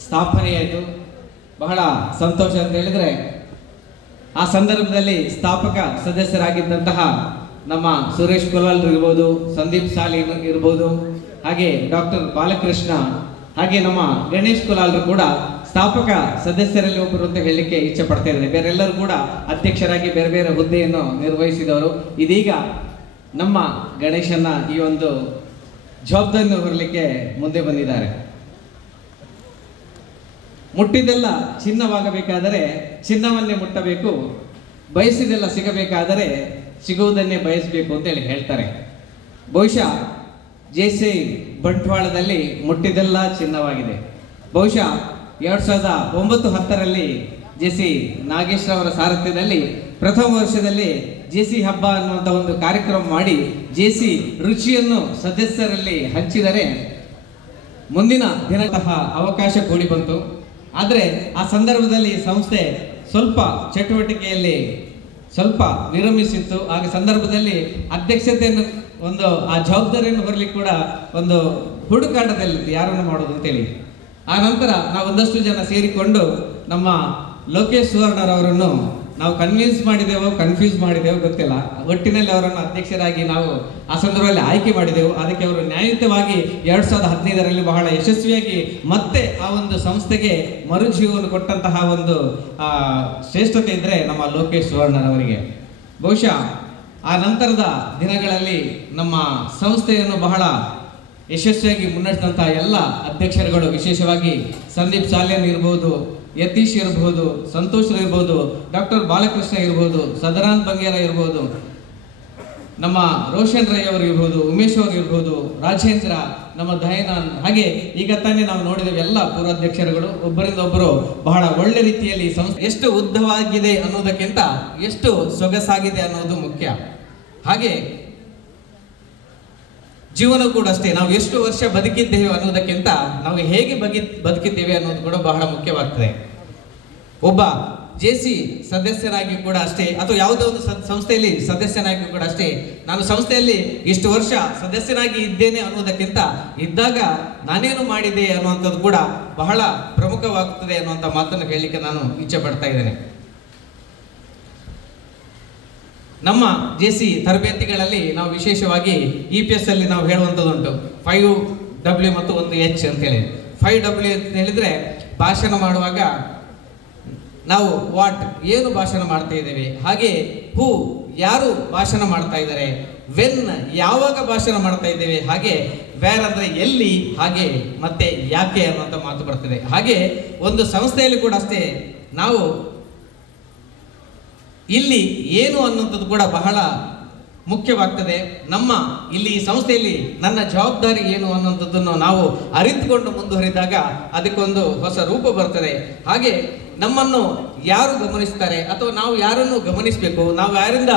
ಸ್ಥಾಪನೆಯಾಯಿತು. ಬಹಳ ಸಂತೋಷ ಅಂತ ಹೇಳಿದ್ರೆ ಆ ಸಂದರ್ಭದಲ್ಲಿ ಸ್ಥಾಪಕ ಸದಸ್ಯರಾಗಿದ್ದಂತಹ ನಮ್ಮ ಸುರೇಶ್ ಕುಲಾಲ್ ಇರ್ಬೋದು, ಸಂದೀಪ್ ಸಾಲಿ ಇರ್ಬೋದು, ಹಾಗೆ ಡಾಕ್ಟರ್ ಬಾಲಕೃಷ್ಣ, ಹಾಗೆ ನಮ್ಮ ಗಣೇಶ್ ಕುಲಾಲ್ರು ಕೂಡ ಸ್ಥಾಪಕ ಸದಸ್ಯರಲ್ಲಿ ಒಬ್ಬರು ಅಂತ ಹೇಳಲಿಕ್ಕೆ ಇಚ್ಛೆ ಪಡ್ತಾ ಇದ್ದಾರೆ. ಬೇರೆಲ್ಲರೂ ಕೂಡ ಅಧ್ಯಕ್ಷರಾಗಿ ಬೇರೆ ಬೇರೆ ಹುದ್ದೆಯನ್ನು ನಿರ್ವಹಿಸಿದವರು. ಇದೀಗ ನಮ್ಮ ಗಣೇಶನ ಈ ಒಂದು ಜವಾಬ್ದಾರಿಯನ್ನು ಹೊರಲಿಕ್ಕೆ ಮುಂದೆ ಬಂದಿದ್ದಾರೆ. ಮುಟ್ಟಿದೆಲ್ಲ ಚಿನ್ನವಾಗಬೇಕಾದರೆ ಚಿನ್ನವನ್ನೇ ಮುಟ್ಟಬೇಕು, ಬಯಸಿದೆಲ್ಲ ಸಿಗಬೇಕಾದರೆ ಸಿಗುವುದನ್ನೇ ಬಯಸಬೇಕು ಅಂತೇಳಿ ಹೇಳ್ತಾರೆ. ಬಹುಶಃ JCI ಬಂಟ್ವಾಳದಲ್ಲಿ ಮುಟ್ಟಿದೆಲ್ಲ ಚಿನ್ನವಾಗಿದೆ. ಬಹುಶಃ 2009-10ರಲ್ಲಿ JC ನಾಗೇಶ್ ಅವರ ಸಾರಥ್ಯದಲ್ಲಿ ಪ್ರಥಮ ವರ್ಷದಲ್ಲಿ JC ಹಬ್ಬ ಅನ್ನುವಂಥ ಒಂದು ಕಾರ್ಯಕ್ರಮ ಮಾಡಿ JC ರುಚಿಯನ್ನು ಸದಸ್ಯರಲ್ಲಿ ಹಂಚಿದರೆ ಮುಂದಿನ ದಿನದ ಅವಕಾಶ ಕೂಡಿ ಬಂತು. ಆದರೆ ಆ ಸಂದರ್ಭದಲ್ಲಿ ಸಂಸ್ಥೆ ಸ್ವಲ್ಪ ಚಟುವಟಿಕೆಯಲ್ಲಿ ಸ್ವಲ್ಪ ವಿರಮಿಸಿತ್ತು. ಆಗ ಸಂದರ್ಭದಲ್ಲಿ ಅಧ್ಯಕ್ಷತೆಯನ್ನು ಒಂದು ಆ ಜವಾಬ್ದಾರಿಯನ್ನು ಹೊರಲಿಕ್ಕೆ ಕೂಡ ಒಂದು ಹುಡುಕಾಟದಲ್ಲಿತ್ತು ಯಾರನ್ನು ಮಾಡೋದು ಅಂತೇಳಿ. ಆ ನಂತರ ನಾವು ಒಂದಷ್ಟು ಜನ ಸೇರಿಕೊಂಡು ನಮ್ಮ ಲೋಕೇಶ್ ಸುವರ್ಣರವರನ್ನು ನಾವು ಕನ್ವಿನ್ಸ್ ಮಾಡಿದೆವು, ಕನ್ಫ್ಯೂಸ್ ಮಾಡಿದೆವು ಗೊತ್ತಿಲ್ಲ, ಒಟ್ಟಿನಲ್ಲಿ ಅವರನ್ನು ಅಧ್ಯಕ್ಷರಾಗಿ ನಾವು ಆ ಸಂದರ್ಭದಲ್ಲಿ ಆಯ್ಕೆ ಮಾಡಿದೆವು. ಅದಕ್ಕೆ ಅವರು ನ್ಯಾಯಯುತವಾಗಿ 2015ರಲ್ಲಿ ಬಹಳ ಯಶಸ್ವಿಯಾಗಿ ಮತ್ತೆ ಆ ಒಂದು ಸಂಸ್ಥೆಗೆ ಮರುಜೀವನ ಕೊಟ್ಟಂತಹ ಒಂದು ಶ್ರೇಷ್ಠತೆ ಇದ್ದರೆ ನಮ್ಮ ಲೋಕೇಶ್ ಸುವರ್ಣರವರಿಗೆ. ಬಹುಶಃ ಆ ನಂತರದ ದಿನಗಳಲ್ಲಿ ನಮ್ಮ ಸಂಸ್ಥೆಯನ್ನು ಬಹಳ ಯಶಸ್ವಿಯಾಗಿ ಮುನ್ನಡೆಸಿದಂತಹ ಎಲ್ಲ ಅಧ್ಯಕ್ಷರುಗಳು, ವಿಶೇಷವಾಗಿ ಸಂದೀಪ್ ಸಾಲಿಯನ್ ಇರ್ಬೋದು, ಯತೀಶ್ ಇರ್ಬೋದು, ಸಂತೋಷ್ ಇರ್ಬೋದು, ಡಾಕ್ಟರ್ ಬಾಲಕೃಷ್ಣ ಇರ್ಬೋದು, ಸದರಾನ್ ಬಂಗೇರ ಇರ್ಬೋದು, ನಮ್ಮ ರೋಷನ್ ರೈ ಅವರು ಇರ್ಬೋದು, ಉಮೇಶ್ ಅವರು ಇರ್ಬೋದು, ರಾಜೇಂದ್ರ, ನಮ್ಮ ದಯಾನಂದ್, ಹಾಗೆ ಈಗ ತಾನೇ ನಾವು ನೋಡಿದ್ದೇವೆ ಎಲ್ಲ ಪೂರ್ವಾಧ್ಯಕ್ಷರುಗಳು ಒಬ್ಬರಿಂದ ಒಬ್ಬರು ಬಹಳ ಒಳ್ಳೆ ರೀತಿಯಲ್ಲಿ ಸಂಸ್ಥೆ ಎಷ್ಟು ಉದ್ದವಾಗಿದೆ ಅನ್ನೋದಕ್ಕಿಂತ ಎಷ್ಟು ಸೊಗಸಾಗಿದೆ ಅನ್ನೋದು ಮುಖ್ಯ. ಹಾಗೆ ಜೀವನ ಕೂಡ ಅಷ್ಟೇ, ನಾವು ಎಷ್ಟು ವರ್ಷ ಬದುಕಿದ್ದೇವೆ ಅನ್ನೋದಕ್ಕಿಂತ ನಾವು ಹೇಗೆ ಬದುಕಿದ್ದೇವೆ ಅನ್ನೋದು ಕೂಡ ಬಹಳ ಮುಖ್ಯವಾಗ್ತದೆ. ಒಬ್ಬ JC ಸದಸ್ಯನಾಗಿ ಕೂಡ ಅಷ್ಟೇ, ಅಥವಾ ಯಾವುದೋ ಒಂದು ಸಂಸ್ಥೆಯಲ್ಲಿ ಸದಸ್ಯನಾಗಿ ಕೂಡ ಅಷ್ಟೇ, ನಾನು ಸಂಸ್ಥೆಯಲ್ಲಿ ಇಷ್ಟು ವರ್ಷ ಸದಸ್ಯನಾಗಿ ಇದ್ದೇನೆ ಅನ್ನೋದಕ್ಕಿಂತ ಇದ್ದಾಗ ನಾನೇನು ಮಾಡಿದೆ ಅನ್ನುವಂಥದ್ದು ಕೂಡ ಬಹಳ ಪ್ರಮುಖವಾಗುತ್ತದೆ ಅನ್ನುವಂಥ ಮಾತನ್ನು ಹೇಳಲಿಕ್ಕೆ ನಾನು ಇಚ್ಛೆ ಪಡ್ತಾ ಇದ್ದೇನೆ. ನಮ್ಮ JC ತರಬೇತಿಗಳಲ್ಲಿ ನಾವು ವಿಶೇಷವಾಗಿ EPS ಅಲ್ಲಿ ನಾವು ಹೇಳುವಂಥದ್ದುಂಟು 5W ಮತ್ತು 1H ಅಂತ ಹೇಳಿ. 5W ಅಂತ ಹೇಳಿದ್ರೆ ಭಾಷಣ ಮಾಡುವಾಗ ನಾವು ವಾಟ್ ಏನು ಭಾಷಣ ಮಾಡ್ತಾ ಇದ್ದೇವೆ, ಹಾಗೆ ಹೂ ಯಾರು ಭಾಷಣ ಮಾಡ್ತಾ ಇದ್ದಾರೆ, ವೆನ್ ಯಾವಾಗ ಭಾಷಣ ಮಾಡ್ತಾ ಇದ್ದೇವೆ, ಹಾಗೆ ವೇರ್ ಅಂದ್ರೆ ಎಲ್ಲಿ, ಹಾಗೆ ಮತ್ತೆ ಯಾಕೆ ಅನ್ನುವಂಥ ಮಾತು ಬರ್ತದೆ. ಹಾಗೆ ಒಂದು ಸಂಸ್ಥೆಯಲ್ಲಿ ಕೂಡ ಅಷ್ಟೇ, ನಾವು ಇಲ್ಲಿ ಏನು ಅನ್ನುವಂಥದ್ದು ಕೂಡ ಬಹಳ ಮುಖ್ಯವಾಗ್ತದೆ. ನಮ್ಮ ಇಲ್ಲಿ ಈ ಸಂಸ್ಥೆಯಲ್ಲಿ ನನ್ನ ಜವಾಬ್ದಾರಿ ಏನು ಅನ್ನುವಂಥದ್ದನ್ನು ನಾವು ಅರಿತುಕೊಂಡು ಮುಂದುವರಿದಾಗ ಅದಕ್ಕೊಂದು ಹೊಸ ರೂಪ ಬರ್ತದೆ. ಹಾಗೆ ನಮ್ಮನ್ನು ಯಾರು ಗಮನಿಸ್ತಾರೆ ಅಥವಾ ನಾವು ಯಾರನ್ನು ಗಮನಿಸಬೇಕು, ನಾವು ಯಾರಿಂದ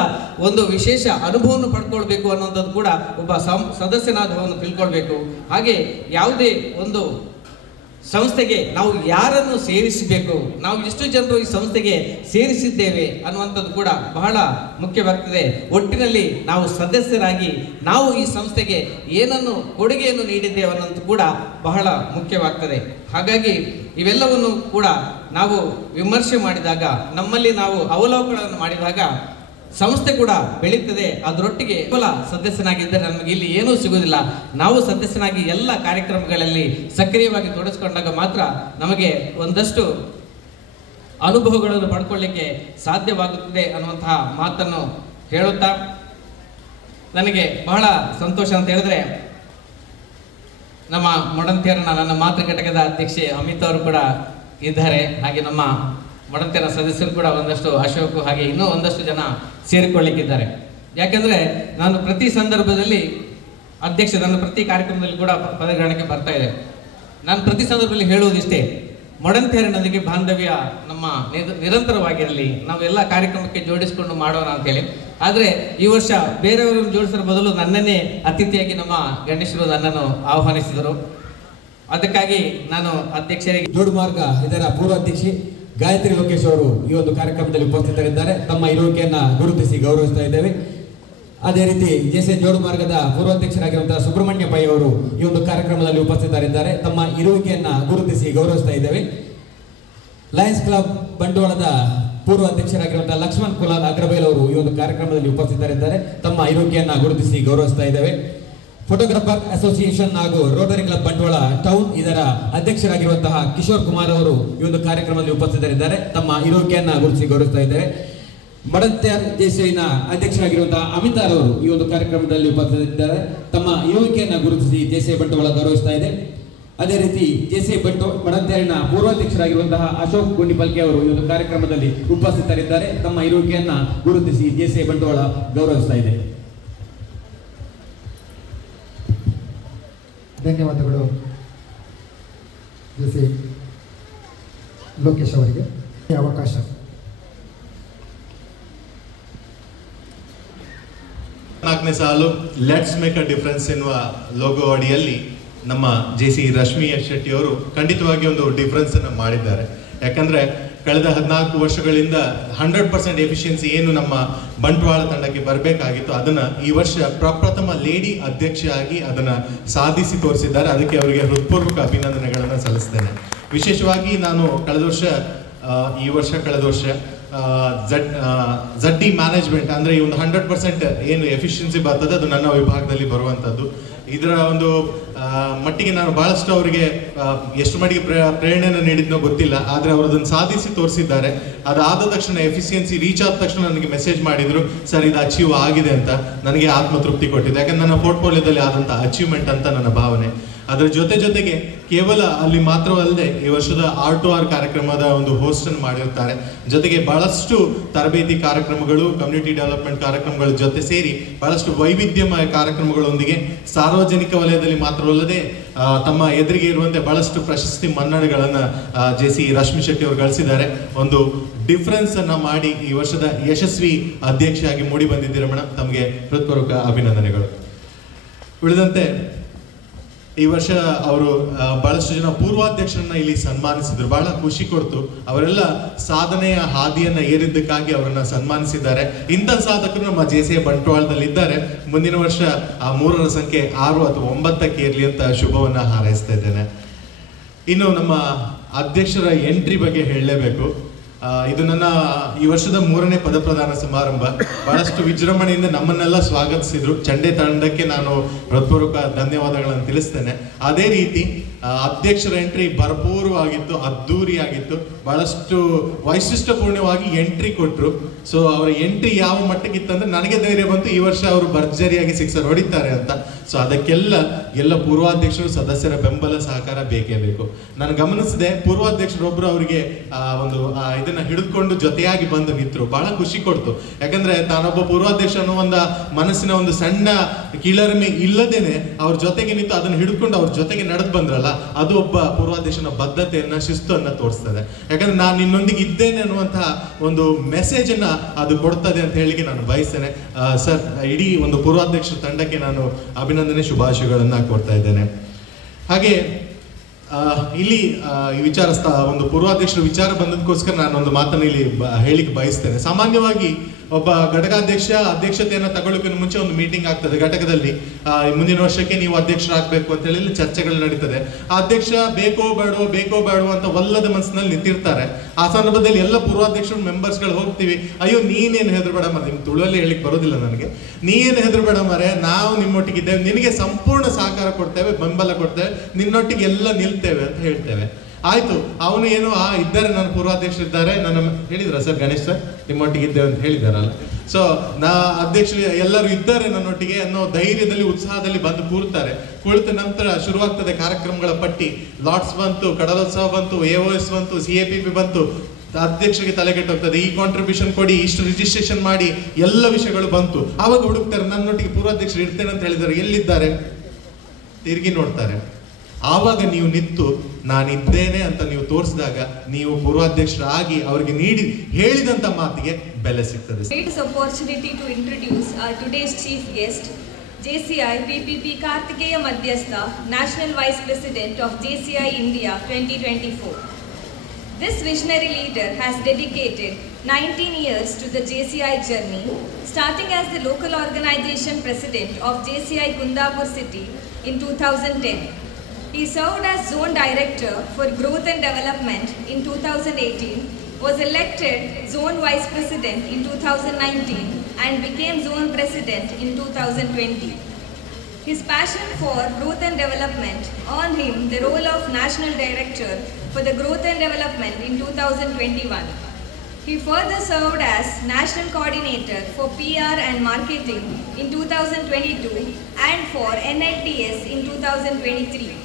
ಒಂದು ವಿಶೇಷ ಅನುಭವವನ್ನು ಪಡ್ಕೊಳ್ಬೇಕು ಅನ್ನೋಂಥದ್ದು ಕೂಡ ಒಬ್ಬ ಸದಸ್ಯನಾದವನು ತಿಳ್ಕೊಳ್ಬೇಕು. ಹಾಗೆ ಯಾವುದೇ ಒಂದು ಸಂಸ್ಥೆಗೆ ನಾವು ಯಾರನ್ನು ಸೇರಿಸಬೇಕು, ನಾವು ಎಷ್ಟು ಜನರು ಈ ಸಂಸ್ಥೆಗೆ ಸೇರಿಸಿದ್ದೇವೆ ಅನ್ನುವಂಥದ್ದು ಕೂಡ ಬಹಳ ಮುಖ್ಯವಾಗ್ತದೆ. ಒಟ್ಟಿನಲ್ಲಿ ನಾವು ಸದಸ್ಯರಾಗಿ ನಾವು ಈ ಸಂಸ್ಥೆಗೆ ಏನನ್ನು ಕೊಡುಗೆಯನ್ನು ನೀಡಿದ್ದೇವೆ ಅನ್ನೋದು ಕೂಡ ಬಹಳ ಮುಖ್ಯವಾಗ್ತದೆ. ಹಾಗಾಗಿ ಇವೆಲ್ಲವನ್ನು ಕೂಡ ನಾವು ವಿಮರ್ಶೆ ಮಾಡಿದಾಗ, ನಮ್ಮಲ್ಲಿ ನಾವು ಅವಲೋಕನವನ್ನು ಮಾಡಿದಾಗ ಸಂಸ್ಥೆ ಕೂಡ ಬೆಳೀತದೆ. ಅದರೊಟ್ಟಿಗೆ ಕೇವಲ ಸದಸ್ಯನಾಗಿದ್ದರೆ ನಮಗೆ ಇಲ್ಲಿ ಏನೂ ಸಿಗೋದಿಲ್ಲ. ನಾವು ಸದಸ್ಯನಾಗಿ ಎಲ್ಲ ಕಾರ್ಯಕ್ರಮಗಳಲ್ಲಿ ಸಕ್ರಿಯವಾಗಿ ತೊಡಗಿಸ್ಕೊಂಡಾಗ ಮಾತ್ರ ನಮಗೆ ಒಂದಷ್ಟು ಅನುಭವಗಳನ್ನು ಪಡ್ಕೊಳ್ಳಿಕ್ಕೆ ಸಾಧ್ಯವಾಗುತ್ತದೆ ಅನ್ನುವಂತಹ ಮಾತನ್ನು ಹೇಳುತ್ತಾ, ನನಗೆ ಬಹಳ ಸಂತೋಷ ಅಂತ ಹೇಳಿದ್ರೆ ನಮ್ಮ ಮೊಡಂತಿಯರನ್ನ ನನ್ನ ಮಾತೃ ಘಟಕದ ಅಧ್ಯಕ್ಷೆ ಅಮಿತ್ ಅವರು ಕೂಡ ಇದ್ದಾರೆ. ಹಾಗೆ ನಮ್ಮ ಮೊಡಂತಿಯರ ಸದಸ್ಯರು ಕೂಡ ಒಂದಷ್ಟು, ಅಶೋಕ್ ಹಾಗೆ ಇನ್ನೂ ಒಂದಷ್ಟು ಜನ ಸೇರಿಕೊಳ್ಳಿಕ್ಕಿದ್ದಾರೆ. ಯಾಕೆಂದ್ರೆ ನಾನು ಪ್ರತಿ ಸಂದರ್ಭದಲ್ಲಿ ಅಧ್ಯಕ್ಷ, ನನ್ನ ಪ್ರತಿ ಕಾರ್ಯಕ್ರಮದಲ್ಲಿ ಕೂಡ ಪದಗ್ರಹಣಕ್ಕೆ ಬರ್ತಾ ಇದೆ. ನಾನು ಪ್ರತಿ ಸಂದರ್ಭದಲ್ಲಿ ಹೇಳುವುದಿಷ್ಟೇ, ಮೊಡಂತೇರಿನೊಂದಿಗೆ ಬಾಂಧವ್ಯ ನಮ್ಮ ನಿರಂತರವಾಗಿರಲಿ, ನಾವು ಎಲ್ಲ ಕಾರ್ಯಕ್ರಮಕ್ಕೆ ಜೋಡಿಸಿಕೊಂಡು ಮಾಡೋಣ ಅಂತೇಳಿ. ಆದರೆ ಈ ವರ್ಷ ಬೇರೆಯವರನ್ನು ಜೋಡಿಸೋ ಬದಲು ನನ್ನನ್ನೇ ಅತಿಥಿಯಾಗಿ ನಮ್ಮ ಗಣೇಶರು ನನ್ನನ್ನು ಆಹ್ವಾನಿಸಿದರು. ಅದಕ್ಕಾಗಿ ನಾನು ಅಧ್ಯಕ್ಷರಿಗೆ ಜೋಡುಮಾರ್ಗ ಇದರ ಪೂರ್ವಾಧ್ಯಕ್ಷೆ ಗಾಯತ್ರಿ ಲೋಕೇಶ್ ಅವರು ಈ ಒಂದು ಕಾರ್ಯಕ್ರಮದಲ್ಲಿ ಉಪಸ್ಥಿತರಿದ್ದಾರೆ. ತಮ್ಮ ಇರುವಿಕೆಯನ್ನು ಗುರುತಿಸಿ ಗೌರವಿಸ್ತಾ ಇದ್ದೇವೆ. ಅದೇ ರೀತಿ ಜೆಸಿ ಜೋಡುಮಾರ್ಗದ ಪೂರ್ವಾಧ್ಯಕ್ಷರಾಗಿರುವಂತಹ ಸುಬ್ರಹ್ಮಣ್ಯ ಪೈ ಅವರು ಈ ಒಂದು ಕಾರ್ಯಕ್ರಮದಲ್ಲಿ ಉಪಸ್ಥಿತರಿದ್ದಾರೆ. ತಮ್ಮ ಇರುವಿಕೆಯನ್ನು ಗುರುತಿಸಿ ಗೌರವಿಸ್ತಾ ಇದ್ದೇವೆ. ಲಯನ್ಸ್ ಕ್ಲಬ್ ಬಂಟ್ವಾಳದ ಪೂರ್ವಾಧ್ಯಕ್ಷರಾಗಿರುವಂತಹ ಲಕ್ಷ್ಮಣ್ ಕುಲಾಲ್ ಅಗ್ರಬೇಲ್ ಅವರು ಈ ಒಂದು ಕಾರ್ಯಕ್ರಮದಲ್ಲಿ ಉಪಸ್ಥಿತರಿದ್ದಾರೆ. ತಮ್ಮ ಇರುವಿಕೆಯನ್ನು ಗುರುತಿಸಿ ಗೌರವಿಸ್ತಾ ಇದ್ದೇವೆ. ಫೋಟೋಗ್ರಾಫರ್ ಅಸೋಸಿಯೇಷನ್ ಹಾಗೂ ರೋಟರಿ ಕ್ಲಬ್ ಬಂಟ್ವಾಳ ಟೌನ್ ಇದರ ಅಧ್ಯಕ್ಷರಾಗಿರುವಂತಹ ಕಿಶೋರ್ ಕುಮಾರ್ ಅವರು ಈ ಒಂದು ಕಾರ್ಯಕ್ರಮದಲ್ಲಿ ಉಪಸ್ಥಿತರಿದ್ದಾರೆ. ತಮ್ಮ ಇರುವಿಕೆಯನ್ನು ಗುರುತಿಸಿ ಗೌರವಿಸ್ತಾ ಇದ್ದೇವೆ. ಮಡಂತ್ಯಾರ್ ಜೆಸಿನ ಅಧ್ಯಕ್ಷರಾಗಿರುವಂತಹ ಅಮಿತಾರ್ ಅವರು ಈ ಒಂದು ಕಾರ್ಯಕ್ರಮದಲ್ಲಿ ಉಪಸ್ಥಿತರಿದ್ದಾರೆ. ತಮ್ಮ ಇರುವಿಕೆಯನ್ನು ಗುರುತಿಸಿ ಜೆಸಿ ಬಂಟ್ವಾಳ ಗೌರವಿಸ್ತಾ ಇದೆ. ಅದೇ ರೀತಿ ಜೆಸಿ ಮಡಂತ್ಯಾರಿನ ಪೂರ್ವಾಧ್ಯಕ್ಷರಾಗಿರುವಂತಹ ಅಶೋಕ್ ಗುಂಡಿಪಲ್ಕೆ ಅವರು ಈ ಒಂದು ಕಾರ್ಯಕ್ರಮದಲ್ಲಿ ಉಪಸ್ಥಿತರಿದ್ದಾರೆ. ತಮ್ಮ ಇರುವಿಕೆಯನ್ನು ಗುರುತಿಸಿ ಜೆಸಿ ಬಂಟ್ವಾಳ ಗೌರವಿಸ್ತಾ ಇದೆ. ಧನ್ಯವಾದಗಳು ಜೆಸಿ ಲೋಕೇಶ್ ಅವರಿಗೆ ಈ ಅವಕಾಶ. ನಾಲ್ಕನೇ ಸಾಲು ಲೆಟ್ಸ್ ಮೇಕ್ ಅ ಡಿಫರೆನ್ಸ್ ಎನ್ನುವ ಲೋಗೋ ಅಡಿಯಲ್ಲಿ ನಮ್ಮ ಜೆಸಿ ರಶ್ಮಿ ಶೆಟ್ಟಿ ಅವರು ಖಂಡಿತವಾಗಿ ಒಂದು ಡಿಫರೆನ್ಸ್ ಅನ್ನು ಮಾಡಿದ್ದಾರೆ. ಯಾಕಂದ್ರೆ ಕಳೆದ 14 ವರ್ಷಗಳಿಂದ 100% ಎಫಿಷಿಯನ್ಸಿ ಏನು ನಮ್ಮ ಬಂಟ್ವಾಳ ತಂಡಕ್ಕೆ ಬರಬೇಕಾಗಿತ್ತು ಅದನ್ನ ಈ ವರ್ಷ ಪ್ರಪ್ರಥಮ ಲೇಡಿ ಅಧ್ಯಕ್ಷೆಯಾಗಿ ಅದನ್ನ ಸಾಧಿಸಿ ತೋರಿಸಿದ್ದಾರೆ. ಅದಕ್ಕೆ ಅವರಿಗೆ ಹೃತ್ಪೂರ್ವಕ ಅಭಿನಂದನೆಗಳನ್ನು ಸಲ್ಲಿಸ್ತೇನೆ. ವಿಶೇಷವಾಗಿ ನಾನು ಕಳೆದ ವರ್ಷ ZD ಮ್ಯಾನೇಜ್ಮೆಂಟ್ ಅಂದರೆ ಈ ಒಂದು 100% ಏನು ಎಫಿಷಿಯನ್ಸಿ ಬರ್ತದೆ ಅದು ನನ್ನ ವಿಭಾಗದಲ್ಲಿ ಬರುವಂಥದ್ದು. ಇದರ ಒಂದು ಮಟ್ಟಿಗೆ ನಾನು ಬಹಳಷ್ಟು ಅವರಿಗೆ ಎಷ್ಟು ಮಟ್ಟಿಗೆ ಪ್ರೇರಣೆಯನ್ನು ನೀಡಿದ್ನೋ ಗೊತ್ತಿಲ್ಲ, ಆದರೆ ಅವರು ಅದನ್ನು ಸಾಧಿಸಿ ತೋರಿಸಿದ್ದಾರೆ. ಅದಾದ ತಕ್ಷಣ ಎಫಿಷಿಯನ್ಸಿ ರೀಚ್ ಆದ ತಕ್ಷಣ ನನಗೆ ಮೆಸೇಜ್ ಮಾಡಿದ್ರು, ಸರ್ ಇದು ಅಚೀವ್ ಆಗಿದೆ ಅಂತ. ನನಗೆ ಆತ್ಮತೃಪ್ತಿ ಕೊಟ್ಟಿದೆ. ಯಾಕಂದ್ರೆ ನನ್ನ ಪೋರ್ಟ್ಫೋಲಿಯೋದಲ್ಲಿ ಆದಂಥ ಅಚೀವ್ಮೆಂಟ್ ಅಂತ ನನ್ನ ಭಾವನೆ. ಅದರ ಜೊತೆಗೆ ಕೇವಲ ಅಲ್ಲಿ ಮಾತ್ರವಲ್ಲದೆ ಈ ವರ್ಷದ R2R ಕಾರ್ಯಕ್ರಮದ ಒಂದು ಹೋಸ್ಟ್ ಅನ್ನು ಮಾಡಿರ್ತಾರೆ. ಜೊತೆಗೆ ಬಹಳಷ್ಟು ತರಬೇತಿ ಕಾರ್ಯಕ್ರಮಗಳು, ಕಮ್ಯುನಿಟಿ ಡೆವಲಪ್ಮೆಂಟ್ ಕಾರ್ಯಕ್ರಮಗಳ ಜೊತೆ ಸೇರಿ ಬಹಳಷ್ಟು ವೈವಿಧ್ಯಮಯ ಕಾರ್ಯಕ್ರಮಗಳೊಂದಿಗೆ ಸಾರ್ವಜನಿಕ ವಲಯದಲ್ಲಿ ಮಾತ್ರವಲ್ಲದೆ ತಮ್ಮ ಎದುರಿಗೆ ಇರುವಂತೆ ಬಹಳಷ್ಟು ಪ್ರಶಸ್ತಿ ಮನ್ನಣೆಗಳನ್ನು ಜೆಸಿ ರಶ್ಮಿ ಶೆಟ್ಟಿ ಅವರು ಗಳಿಸಿದ್ದಾರೆ. ಒಂದು ಡಿಫರೆನ್ಸ್ ಅನ್ನ ಮಾಡಿ ಈ ವರ್ಷದ ಯಶಸ್ವಿ ಅಧ್ಯಕ್ಷೆಯಾಗಿ ಮೂಡಿ ಬಂದಿದ್ದೀರ ಮೇಡಮ್, ತಮಗೆ ಹೃತ್ಪೂರ್ವಕ ಅಭಿನಂದನೆಗಳು. ಉಳಿದಂತೆ ಈ ವರ್ಷ ಅವರು ಬಹಳಷ್ಟು ಜನ ಪೂರ್ವಾಧ್ಯಕ್ಷರನ್ನ ಇಲ್ಲಿ ಸನ್ಮಾನಿಸಿದ್ರು. ಬಹಳ ಖುಷಿ ಕೊಡ್ತು. ಅವರೆಲ್ಲ ಸಾಧನೆಯ ಹಾದಿಯನ್ನ ಏರಿದ್ದಕ್ಕಾಗಿ ಅವರನ್ನ ಸನ್ಮಾನಿಸಿದ್ದಾರೆ. ಇಂಥ ಸಾಧಕರು ನಮ್ಮ ಜೆಸಿ ಬಂಟ್ವಾಳದಲ್ಲಿ ಇದ್ದಾರೆ. ಮುಂದಿನ ವರ್ಷ ಆ 3ರ ಸಂಖ್ಯೆ 6 ಅಥವಾ 9ಕ್ಕೆ ಇರಲಿ ಅಂತ ಶುಭವನ್ನ ಹಾರೈಸ್ತಾ ಇದ್ದೇನೆ. ಇನ್ನು ನಮ್ಮ ಅಧ್ಯಕ್ಷರ ಎಂಟ್ರಿ ಬಗ್ಗೆ ಹೇಳಲೇಬೇಕು. ಇದು ನನ್ನ ಈ ವರ್ಷದ 3ನೇ ಪದಪ್ರದಾನ ಸಮಾರಂಭ. ಬಹಳಷ್ಟು ವಿಜೃಂಭಣೆಯಿಂದ ನಮ್ಮನ್ನೆಲ್ಲ ಸ್ವಾಗತಿಸಿದ್ರು. ಚಂಡೆ ತಂಡಕ್ಕೆ ನಾನು ಹೃತ್ಪೂರ್ವಕ ಧನ್ಯವಾದಗಳನ್ನು ತಿಳಿಸ್ತೇನೆ. ಅದೇ ರೀತಿ ಅಧ್ಯಕ್ಷರ ಎಂಟ್ರಿ ಭರಪೂರವಾಗಿತ್ತು, ಅದ್ದೂರಿಯಾಗಿತ್ತು. ಬಹಳಷ್ಟು ವೈಶಿಷ್ಟ್ಯಪೂರ್ಣವಾಗಿ ಎಂಟ್ರಿ ಕೊಟ್ಟರು. ಸೊ ಅವರ ಎಂಟ್ರಿ ಯಾವ ಮಟ್ಟಕ್ಕಿತ್ತಂದ್ರೆ ನನಗೆ ಧೈರ್ಯ ಬಂತು ಈ ವರ್ಷ ಅವರು ಭರ್ಜರಿಯಾಗಿ 6 ಹೊಡಿತಾರೆ ಅಂತ. ಸೊ ಅದಕ್ಕೆಲ್ಲ ಪೂರ್ವಾಧ್ಯಕ್ಷರು ಸದಸ್ಯರ ಬೆಂಬಲ ಸಹಕಾರ ಬೇಕೇ ಬೇಕು. ನಾನು ಗಮನಿಸಿದೆ, ಪೂರ್ವಾಧ್ಯಕ್ಷರೊಬ್ಬರು ಅವರಿಗೆ ಒಂದು ಇದನ್ನ ಹಿಡಿದುಕೊಂಡು ಜೊತೆಯಾಗಿ ಬಂದು ನಿಂತರು. ಬಹಳ ಖುಷಿ ಕೊಡ್ತು. ಯಾಕಂದ್ರೆ ತಾನೊಬ್ಬ ಪೂರ್ವಾಧ್ಯಕ್ಷ ಅನ್ನೋ ಒಂದು ಮನಸ್ಸಿನ ಒಂದು ಸಣ್ಣ ಕೀಳರಿಮೆ ಇಲ್ಲದೇನೆ ಅವ್ರ ಜೊತೆಗೆ ನಿಂತು ಅದನ್ನು ಹಿಡಿದುಕೊಂಡು ಅವ್ರ ಜೊತೆಗೆ ನಡೆದು ಬಂದ್ರಲ್ಲ, ಅದು ಒಬ್ಬ ಪೂರ್ವಾಧ್ಯಕ್ಷನ ಬದ್ಧತೆಯನ್ನ, ಶಿಸ್ತನ್ನ ತೋರಿಸ್ತದೆ. ಯಾಕಂದ್ರೆ ನಾನು ನಿನ್ನೊಂದಿಗೆ ಇದ್ದೇನೆ ಅನ್ನುವಂತಹ ಒಂದು ಮೆಸೇಜ್ ಅನ್ನ ಅದು ಕೊಡ್ತದೆ ಅಂತ ಹೇಳಿಕೆ ನಾನು ಬಯಸ್ತೇನೆ. ಸರ್, ಇಡೀ ಒಂದು ಪೂರ್ವಾಧ್ಯಕ್ಷರ ತಂಡಕ್ಕೆ ನಾನು ಅಭಿನಂದನೆ, ಶುಭಾಶಯಗಳನ್ನ ಕೊಡ್ತಾ ಇದ್ದೇನೆ. ಹಾಗೆ ಇಲ್ಲಿ ಈ ವಿಚಾರ ಒಂದು ಪೂರ್ವಾಧ್ಯಕ್ಷರ ವಿಚಾರ ಬಂದದಕ್ಕೋಸ್ಕರ ನಾನು ಒಂದು ಮಾತನ್ನು ಇಲ್ಲಿ ಹೇಳಿಕ್ಕೆ ಬಯಸ್ತೇನೆ. ಸಾಮಾನ್ಯವಾಗಿ ಒಬ್ಬ ಘಟಕಾಧ್ಯಕ್ಷ ಅಧ್ಯಕ್ಷತೆಯನ್ನು ತಗೊಳ್ಳೋಕೆ ಮುಂಚೆ ಒಂದು ಮೀಟಿಂಗ್ ಆಗ್ತದೆ ಘಟಕದಲ್ಲಿ. ಮುಂದಿನ ವರ್ಷಕ್ಕೆ ನೀವು ಅಧ್ಯಕ್ಷರಾಗಬೇಕು ಅಂತ ಹೇಳಿ ಚರ್ಚೆಗಳು ನಡೀತದೆ. ಆ ಅಧ್ಯಕ್ಷ ಬೇಕೋ ಬೇಡವೋ ಅಂತ ಒಲ್ಲದ ಮನಸ್ಸಿನಲ್ಲಿ ನಿಂತಿರ್ತಾರೆ. ಆ ಸಂದರ್ಭದಲ್ಲಿ ಎಲ್ಲ ಪೂರ್ವಾಧ್ಯಕ್ಷರು ಮೆಂಬರ್ಸ್ಗಳು ಹೋಗ್ತೀವಿ, ಅಯ್ಯೋ ನೀನೇನು ಹೆದರ್ಬೇಡ ಮರ, ನಿಮ್ ತುಳುವಲ್ಲಿ ಹೇಳಿಕ್ ಬರೋದಿಲ್ಲ ನನಗೆ, ನೀನೇನು ಹೆದರ್ಬೇಡ ಮರೆ, ನಾವು ನಿಮ್ಮೊಟ್ಟಿಗಿದ್ದೇವೆ, ನಿನಗೆ ಸಂಪೂರ್ಣ ಸಹಕಾರ ಕೊಡ್ತೇವೆ, ಬೆಂಬಲ ಕೊಡ್ತೇವೆ, ನಿನ್ನೊಟ್ಟಿಗೆ ಎಲ್ಲ ನಿಲ್ತೇವೆ ಅಂತ ಹೇಳ್ತೇವೆ. ಆಯ್ತು, ಅವನು ಏನು ಇದ್ದಾರೆ, ನನ್ನ ಪೂರ್ವಾಧ್ಯಕ್ಷರು ಇದ್ದಾರೆ, ನನ್ನ ಹೇಳಿದ್ರ ಸರ್ ಗಣೇಶ್ ಸರ್ ನಿಮ್ಮೊಟ್ಟಿಗೆ ಇದ್ದೇವೆ ಅಂತ ಹೇಳಿದಾರಲ್ಲ. ಸೊ ಅಧ್ಯಕ್ಷರು ಎಲ್ಲರೂ ಇದ್ದಾರೆ ನನ್ನೊಟ್ಟಿಗೆ ಅನ್ನೋ ಧೈರ್ಯದಲ್ಲಿ, ಉತ್ಸಾಹದಲ್ಲಿ ಬಂದು ಕೂರ್ತಾರೆ. ಕುಳಿತ ನಂತರ ಶುರುವಾಗ್ತದೆ ಕಾರ್ಯಕ್ರಮಗಳ ಪಟ್ಟಿ. ಲಾಟ್ಸ್ ಬಂತು, ಕಡಲೋತ್ಸವ ಬಂತು, AOS ಬಂತು, CAPP ಬಂತು. ಅಧ್ಯಕ್ಷರಿಗೆ ತಲೆಗೆಟ್ಟೋಗ್ತದೆ, ಈ ಕಾಂಟ್ರಿಬ್ಯೂಷನ್ ಕೊಡಿ, ಇಷ್ಟು ರಿಜಿಸ್ಟ್ರೇಷನ್ ಮಾಡಿ, ಎಲ್ಲ ವಿಷಯಗಳು ಬಂತು. ಆವಾಗ ಹುಡುಕ್ತಾರೆ, ನನ್ನೊಟ್ಟಿಗೆ ಪೂರ್ವಾಧ್ಯಕ್ಷರು ಇರ್ತೇನೆ ಅಂತ ಹೇಳಿದ್ದಾರೆ, ಎಲ್ಲಿದ್ದಾರೆ? ತಿರುಗಿ ನೋಡ್ತಾರೆ. ಆವಾಗ ನೀವು ನಿಂತು ನಾನಿದ್ದೇನೆ ಅಂತ ನೀವು ತೋರಿಸಿದಾಗ ನೀವು ಪೂರ್ವಾಧ್ಯಕ್ಷರಾಗಿ ಅವರಿಗೆ ಹೇಳಿದಂಥ ಮಾತಿಗೆ ಬೆಲೆ ಸಿಗ್ತದೆ. This opportunity to introduce our today's chief guest, JCI PPP Kartikeya Madhyastha, National Vice President of JCI India 2024. This visionary leader has dedicated 19 years to the JCI journey, starting as the local organization president of JCI Kundapur city in 2010. He served as zone director for growth and development in 2018, was elected zone vice president in 2019 and became zone president in 2020. His passion for growth and development earned him the role of national director for the growth and development in 2021. He further served as national coordinator for PR and marketing in 2022 and for NLTS in 2023.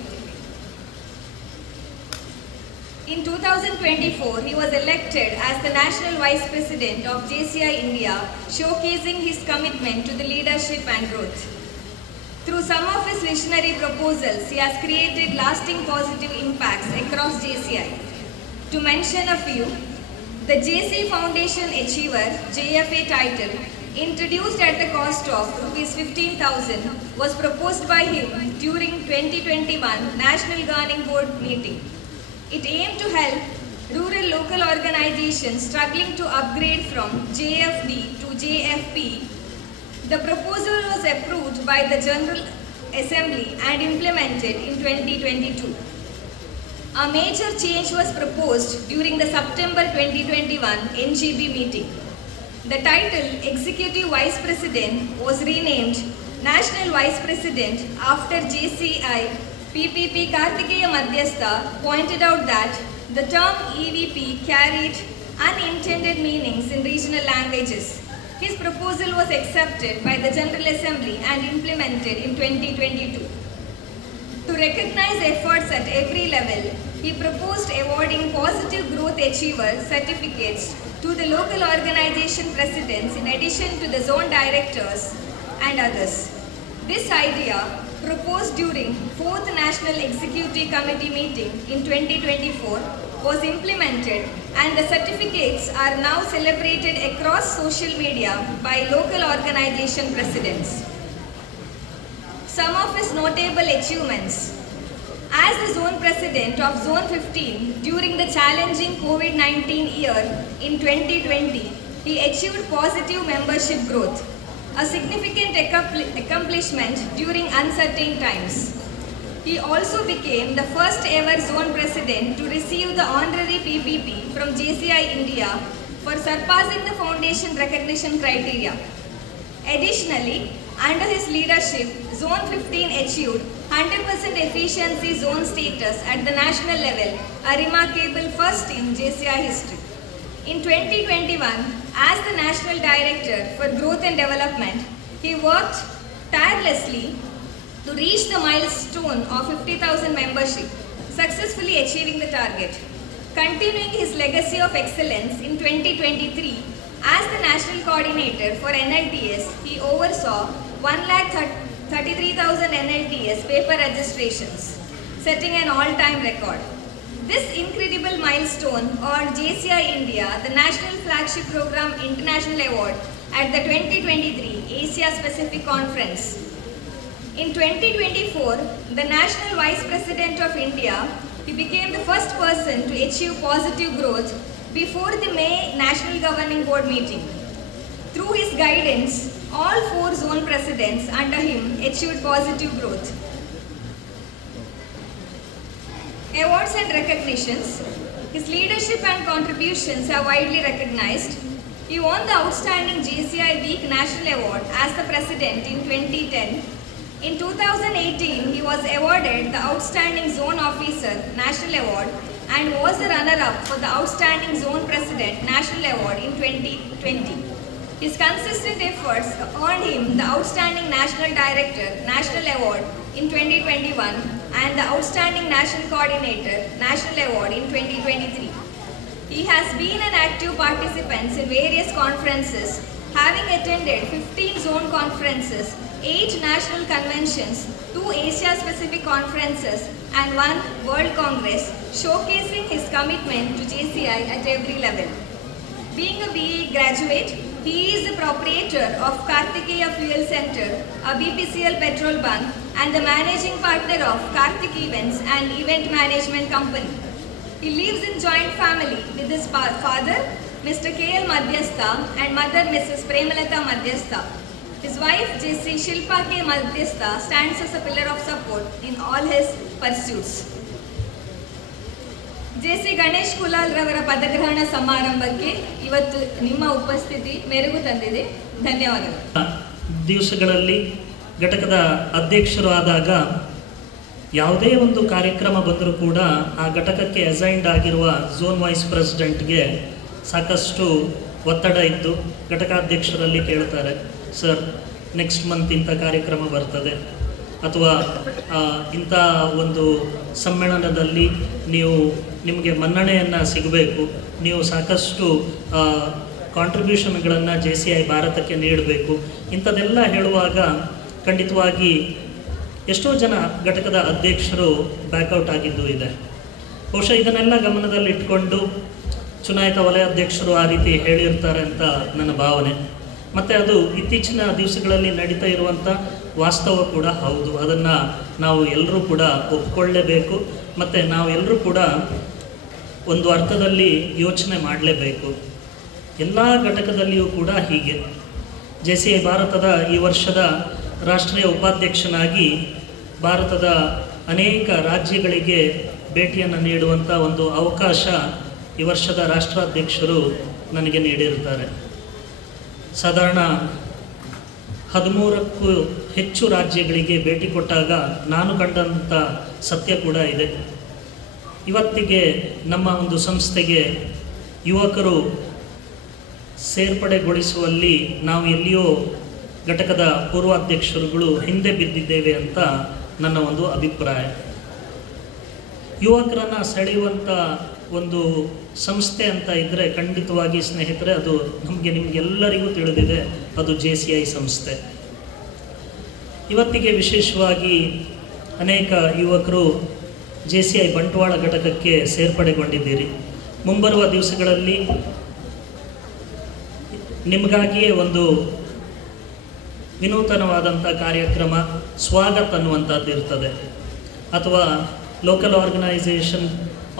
In 2024, he was elected as the National Vice President of JCI India, showcasing his commitment to the leadership and growth. Through some of his visionary proposals, he has created lasting positive impacts across JCI. To mention a few, the JC Foundation Achiever JFA title, introduced at the cost of ₹15,000, was proposed by him during 2021 National Governing Board meeting. It aimed to help rural local organizations struggling to upgrade from JFD to JFP. The proposal was approved by the General Assembly and implemented in 2022. A major change was proposed during the September 2021 NGB meeting. The title Executive Vice President was renamed National Vice President after JCI PPP Kartikeya Madhyastha pointed out that the term EVP carried unintended meanings in regional languages. His proposal was accepted by the General Assembly and implemented in 2022. To recognize efforts at every level, he proposed awarding Positive Growth Achiever certificates to the local organization presidents in addition to the zone directors and others. This idea, proposed during 4th National Executive Committee meeting in 2024, was implemented and the certificates are now celebrated across social media by local organization presidents. Some of his notable achievements. As the zone president of Zone 15 during the challenging COVID-19 year in 2020, he achieved positive membership growth, a significant accomplishment during uncertain times. He also became the first ever zone president to receive the honorary PPP from JCI India for surpassing the foundation recognition criteria. Additionally, under his leadership, Zone 15 achieved 100% efficiency zone status at the national level, a remarkable first in JCI history. In 2021, as the National Director for Growth and Development, he worked tirelessly to reach the milestone of 50,000 membership, successfully achieving the target. Continuing his legacy of excellence in 2023, as the National Coordinator for NLTS, he oversaw 133,000 NLTS paper registrations, setting an all-time record. This incredible milestone earned JCI India the National Flagship Program International Award at the 2023 Asia Pacific Conference. In 2024, the National Vice President of India, he became the first person to achieve positive growth before the May National Governing Board meeting. Through his guidance, all 4 zone presidents under him achieved positive growth. Awards and recognitions. His leadership and contributions are widely recognized. He won the Outstanding JCI Week National Award as the President in 2010. In 2018, he was awarded the Outstanding Zone Officer National Award and was the runner-up for the Outstanding Zone President National Award in 2020. His consistent efforts earned him the Outstanding National Director National Award in 2021 and the Outstanding National Coordinator National Award in 2023. He has been an active participant in various conferences, having attended 15 zone conferences, 8 national conventions, 2 Asia-Pacific conferences, and 1 World Congress, showcasing his commitment to JCI at every level. Being a BE graduate, he is the proprietor of Kartikeya Fuel Center, a BPCL petrol bunk, and the managing partner of Kartik Events and event management company. He lives in joint family with his father, Mr. K.L. Madhyastha, and mother, Mrs. Premalata Madhyastha. His wife, J.C. Shilpa K. Madhyastha, stands as a pillar of support in all his pursuits. JC. Ganesh Kulal ರವರ ಪದಗ್ರಹಣ ಸಮಾರಂಭಕ್ಕೆ ಇವತ್ತು ನಿಮ್ಮ ಉಪಸ್ಥಿತಿ ಮೆರುಗು ತಂದಿದೆ. ಧನ್ಯವಾದಗಳು. ದಿವಸಗಳಲ್ಲಿ ಘಟಕದ ಅಧ್ಯಕ್ಷರು ಆದಾಗ ಯಾವುದೇ ಒಂದು ಕಾರ್ಯಕ್ರಮ ಬಂದರೂ ಕೂಡ ಆ ಘಟಕಕ್ಕೆ ಅಸೈನ್ಡ್ ಆಗಿರುವ ಝೋನ್ ವೈಸ್ ಪ್ರೆಸಿಡೆಂಟ್ಗೆ ಸಾಕಷ್ಟು ಒತ್ತಡ ಇದ್ದು ಘಟಕಾಧ್ಯಕ್ಷರಲ್ಲಿ ಕೇಳ್ತಾರೆ, ಸರ್ ನೆಕ್ಸ್ಟ್ ಮಂತ್ ಇಂಥ ಕಾರ್ಯಕ್ರಮ ಬರ್ತದೆ, ಅಥವಾ ಇಂಥ ಒಂದು ಸಮ್ಮೇಳನದಲ್ಲಿ ನಿಮಗೆ ಮನ್ನಣೆಯನ್ನು ಸಿಗಬೇಕು, ನೀವು ಸಾಕಷ್ಟು ಕಾಂಟ್ರಿಬ್ಯೂಷನ್ಗಳನ್ನು JCI ಭಾರತಕ್ಕೆ ನೀಡಬೇಕು, ಇಂಥದ್ದೆಲ್ಲ ಹೇಳುವಾಗ ಖಂಡಿತವಾಗಿ ಎಷ್ಟೋ ಜನ ಘಟಕದ ಅಧ್ಯಕ್ಷರು ಬ್ಯಾಕ್ಔಟ್ ಆಗಿದ್ದು ಇದೆ. ಬಹುಶಃ ಇದನ್ನೆಲ್ಲ ಗಮನದಲ್ಲಿಟ್ಕೊಂಡು ಚುನಾಯಿತ ವಲಯ ಅಧ್ಯಕ್ಷರು ಆ ರೀತಿ ಹೇಳಿರ್ತಾರೆ ಅಂತ ನನ್ನ ಭಾವನೆ. ಮತ್ತು ಅದು ಇತ್ತೀಚಿನ ದಿವಸಗಳಲ್ಲಿ ನಡೀತಾ ಇರುವಂಥ ವಾಸ್ತವ ಕೂಡ ಹೌದು. ಅದನ್ನು ನಾವು ಎಲ್ಲರೂ ಕೂಡ ಒಪ್ಕೊಳ್ಳೇಬೇಕು. ಮತ್ತು ನಾವೆಲ್ಲರೂ ಕೂಡ ಒಂದು ಅರ್ಥದಲ್ಲಿ ಯೋಚನೆ ಮಾಡಲೇಬೇಕು. ಎಲ್ಲ ಘಟಕದಲ್ಲಿಯೂ ಕೂಡ ಹೀಗೆ JCI ಭಾರತದ ಈ ವರ್ಷದ ರಾಷ್ಟ್ರೀಯ ಉಪಾಧ್ಯಕ್ಷನಾಗಿ ಭಾರತದ ಅನೇಕ ರಾಜ್ಯಗಳಿಗೆ ಭೇಟಿಯನ್ನು ನೀಡುವಂಥ ಒಂದು ಅವಕಾಶ ಈ ವರ್ಷದ ರಾಷ್ಟ್ರಾಧ್ಯಕ್ಷರು ನನಗೆ ನೀಡಿರುತ್ತಾರೆ. ಸಾಧಾರಣ 13ಕ್ಕೂ ಹೆಚ್ಚು ರಾಜ್ಯಗಳಿಗೆ ಭೇಟಿ ಕೊಟ್ಟಾಗ ನಾನು ಕಂಡಂಥ ಸತ್ಯ ಕೂಡ ಇದೆ. ಇವತ್ತಿಗೆ ನಮ್ಮ ಒಂದು ಸಂಸ್ಥೆಗೆ ಯುವಕರು ಸೇರ್ಪಡೆಗೊಳಿಸುವಲ್ಲಿ ನಾವು ಎಲ್ಲಿಯೋ ಘಟಕದ ಪೂರ್ವಾಧ್ಯಕ್ಷರುಗಳು ಹಿಂದೆ ಬಿದ್ದಿದ್ದೇವೆ ಅಂತ ನನ್ನ ಒಂದು ಅಭಿಪ್ರಾಯ. ಯುವಕರನ್ನು ಸೆಳೆಯುವಂಥ ಒಂದು ಸಂಸ್ಥೆ ಅಂತ ಇದ್ದರೆ ಖಂಡಿತವಾಗಿ ಸ್ನೇಹಿತರೆ ಅದು ನಿಮಗೆಲ್ಲರಿಗೂ ತಿಳಿದಿದೆ, ಅದು JCI ಸಂಸ್ಥೆ. ಇವತ್ತಿಗೆ ವಿಶೇಷವಾಗಿ ಅನೇಕ ಯುವಕರು JCI ಬಂಟ್ವಾಳ ಘಟಕಕ್ಕೆ ಸೇರ್ಪಡೆಗೊಂಡಿದ್ದೀರಿ. ಮುಂಬರುವ ದಿವಸಗಳಲ್ಲಿ ನಿಮಗಾಗಿಯೇ ಒಂದು ವಿನೂತನವಾದಂಥ ಕಾರ್ಯಕ್ರಮ ಸ್ವಾಗತ ಅನ್ನುವಂಥದ್ದು ಇರ್ತದೆ, ಅಥವಾ local organisation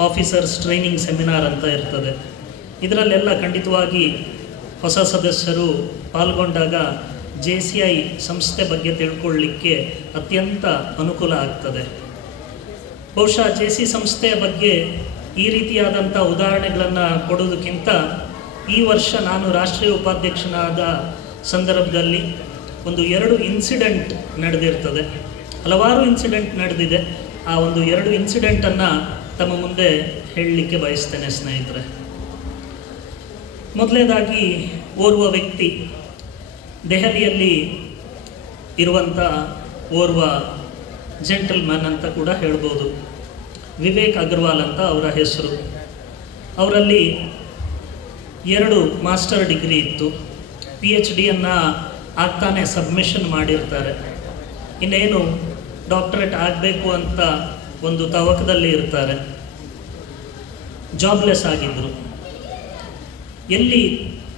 officers training seminar ಅಂತ ಇರ್ತದೆ. ಇದರಲ್ಲೆಲ್ಲ ಖಂಡಿತವಾಗಿ ಹೊಸ ಸದಸ್ಯರು ಪಾಲ್ಗೊಂಡಾಗ JCI ಸಂಸ್ಥೆ ಬಗ್ಗೆ ತಿಳ್ಕೊಳ್ಳಿಕ್ಕೆ ಅತ್ಯಂತ ಅನುಕೂಲ ಆಗ್ತದೆ. ಬಹುಶಃ JC ಸಂಸ್ಥೆಯ ಬಗ್ಗೆ ಈ ರೀತಿಯಾದಂಥ ಉದಾಹರಣೆಗಳನ್ನು ಕೊಡೋದಕ್ಕಿಂತ ಈ ವರ್ಷ ನಾನು ರಾಷ್ಟ್ರೀಯ ಉಪಾಧ್ಯಕ್ಷನಾದ ಸಂದರ್ಭದಲ್ಲಿ ಒಂದು 2 ಇನ್ಸಿಡೆಂಟ್ ನಡೆದಿರ್ತದೆ. ಹಲವಾರು ಇನ್ಸಿಡೆಂಟ್ ನಡೆದಿದೆ. ಆ ಒಂದು 2 ಇನ್ಸಿಡೆಂಟನ್ನು ತಮ್ಮ ಮುಂದೆ ಹೇಳಲಿಕ್ಕೆ ಬಯಸ್ತೇನೆ ಸ್ನೇಹಿತರೆ. ಮೊದಲನೇದಾಗಿ ಓರ್ವ ವ್ಯಕ್ತಿ, ದೆಹಲಿಯಲ್ಲಿ ಇರುವಂಥ ಓರ್ವ ಜೆಂಟಲ್ಮನ್ ಅಂತ ಕೂಡ ಹೇಳ್ಬೋದು, ವಿವೇಕ್ ಅಗರ್ವಾಲ್ ಅಂತ ಅವರ ಹೆಸರು. ಅವರಲ್ಲಿ 2 ಮಾಸ್ಟರ್ ಡಿಗ್ರಿ ಇತ್ತು. PhDಯನ್ನು ಆಗ್ತಾನೆ ಸಬ್ಮಿಷನ್ ಮಾಡಿರ್ತಾರೆ. ಇನ್ನೇನು ಡಾಕ್ಟರೇಟ್ ಆಗಬೇಕು ಅಂತ ಒಂದು ತವಕದಲ್ಲಿ ಇರ್ತಾರೆ. ಜಾಬ್ಲೆಸ್ ಆಗಿದ್ದರು. ಎಲ್ಲಿ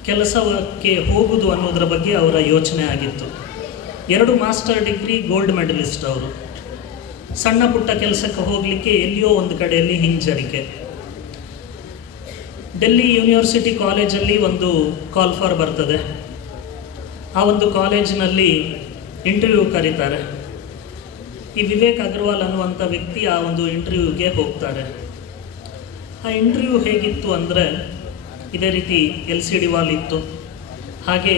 ಕೆಲಸಕ್ಕೆ ಹೋಗುವುದು ಅನ್ನೋದರ ಬಗ್ಗೆ ಅವರ ಯೋಚನೆ ಆಗಿತ್ತು. 2 ಮಾಸ್ಟರ್ ಡಿಗ್ರಿ, ಗೋಲ್ಡ್ ಮೆಡಲಿಸ್ಟ್ ಅವರು. ಸಣ್ಣ ಪುಟ್ಟ ಕೆಲಸಕ್ಕೆ ಹೋಗಲಿಕ್ಕೆ ಎಲ್ಲಿಯೋ ಒಂದು ಕಡೆಯಲ್ಲಿ ಹಿಂಜರಿಕೆ. ಡೆಲ್ಲಿ ಯೂನಿವರ್ಸಿಟಿ ಕಾಲೇಜಲ್ಲಿ ಒಂದು ಕಾಲ್ ಫಾರ್ ಬರ್ತದೆ. ಆ ಒಂದು ಕಾಲೇಜಿನಲ್ಲಿ ಇಂಟರ್ವ್ಯೂ ಕರೀತಾರೆ. ಈ ವಿವೇಕ್ ಅಗರ್ವಾಲ್ ಅನ್ನುವಂಥ ವ್ಯಕ್ತಿ ಆ ಒಂದು ಇಂಟರ್ವ್ಯೂಗೆ ಹೋಗ್ತಾರೆ. ಆ ಇಂಟರ್ವ್ಯೂ ಹೇಗಿತ್ತು ಅಂದರೆ ಇದೇ ರೀತಿ LCD ವಾಲ್ ಇತ್ತು. ಹಾಗೆ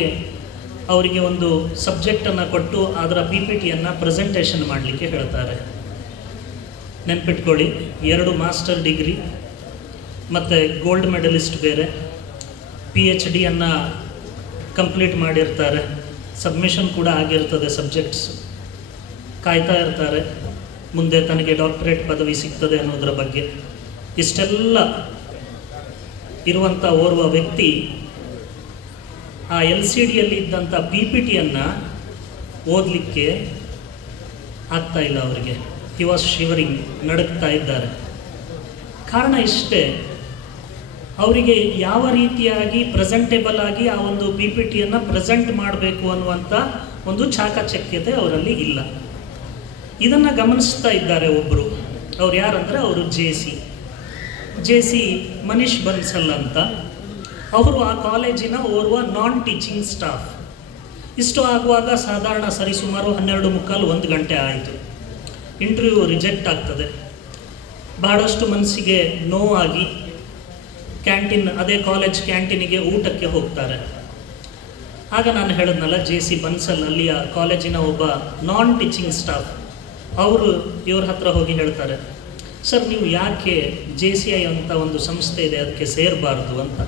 ಅವರಿಗೆ ಒಂದು ಸಬ್ಜೆಕ್ಟನ್ನು ಕೊಟ್ಟು ಅದರ PPTಯನ್ನು ಪ್ರೆಸೆಂಟೇಷನ್ ಮಾಡಲಿಕ್ಕೆ ಹೇಳ್ತಾರೆ. ನೆನ್ಪಿಟ್ಕೊಳ್ಳಿ, 2 ಮಾಸ್ಟರ್ ಡಿಗ್ರಿ ಮತ್ತು ಗೋಲ್ಡ್ ಮೆಡಲಿಸ್ಟ್ ಬೇರೆ, PhDಯನ್ನು ಕಂಪ್ಲೀಟ್ ಮಾಡಿರ್ತಾರೆ, ಸಬ್ಮಿಷನ್ ಕೂಡ ಆಗಿರ್ತದೆ, ಸಬ್ಜೆಕ್ಟ್ಸ್ ಕಾಯ್ತಾ ಇರ್ತಾರೆ ಮುಂದೆ ತನಗೆ ಡಾಕ್ಟರೇಟ್ ಪದವಿ ಸಿಗ್ತದೆ ಅನ್ನೋದರ ಬಗ್ಗೆ. ಇಷ್ಟೆಲ್ಲ ಇರುವಂಥ ಓರ್ವ ವ್ಯಕ್ತಿ ಆ LCDಯಲ್ಲಿ ಇದ್ದಂಥ PPTಯನ್ನು ಓದಲಿಕ್ಕೆ ಆಗ್ತಾ ಇಲ್ಲ ಅವರಿಗೆ. ಹಿ ವಾಸ್ ಶಿವರಿಂಗ್, ನಡುಗ್ತಾ ಇದ್ದಾರೆ. ಕಾರಣ ಇಷ್ಟೇ, ಅವರಿಗೆ ಯಾವ ರೀತಿಯಾಗಿ ಪ್ರೆಸೆಂಟೇಬಲ್ ಆಗಿ ಆ ಒಂದು PPTಯನ್ನು ಪ್ರೆಸೆಂಟ್ ಮಾಡಬೇಕು ಅನ್ನುವಂಥ ಒಂದು ಚಾಕಚಕ್ಯತೆ ಅವರಲ್ಲಿ ಇಲ್ಲ. ಇದನ್ನು ಗಮನಿಸ್ತಾ ಇದ್ದಾರೆ ಒಬ್ಬರು. ಅವ್ರು ಯಾರಂದರೆ ಅವರು ಜೆ ಸಿ ಮನೀಶ್ ಬನ್ಸಲ್ ಅಂತ. ಅವರು ಆ ಕಾಲೇಜಿನ ಓರ್ವ ನಾನ್ ಟೀಚಿಂಗ್ ಸ್ಟಾಫ್. ಇಷ್ಟು ಆಗುವಾಗ ಸಾಧಾರಣ ಸರಿಸುಮಾರು 12:45 1 ಆಯಿತು. ಇಂಟರ್ವ್ಯೂ ರಿಜೆಕ್ಟ್ ಆಗ್ತದೆ. ಬಹಳಷ್ಟು ಮನಸ್ಸಿಗೆ ನೋವಾಗಿ ಕ್ಯಾಂಟೀನ್, ಅದೇ ಕಾಲೇಜ್ ಕ್ಯಾಂಟೀನಿಗೆ ಊಟಕ್ಕೆ ಹೋಗ್ತಾರೆ. ಆಗ ನಾನು ಹೇಳಿದ್ನಲ್ಲ, JC ಬನ್ಸಲ್ ಅಲ್ಲಿಯ ಕಾಲೇಜಿನ ಒಬ್ಬ ನಾನ್ ಟೀಚಿಂಗ್ ಸ್ಟಾಫ್, ಅವರು ಇವ್ರ ಹತ್ರ ಹೋಗಿ ಹೇಳ್ತಾರೆ, ಸರ್ ನೀವು ಯಾಕೆ JCI ಅಂತ ಒಂದು ಸಂಸ್ಥೆ ಇದೆ ಅದಕ್ಕೆ ಸೇರಬಾರ್ದು ಅಂತ.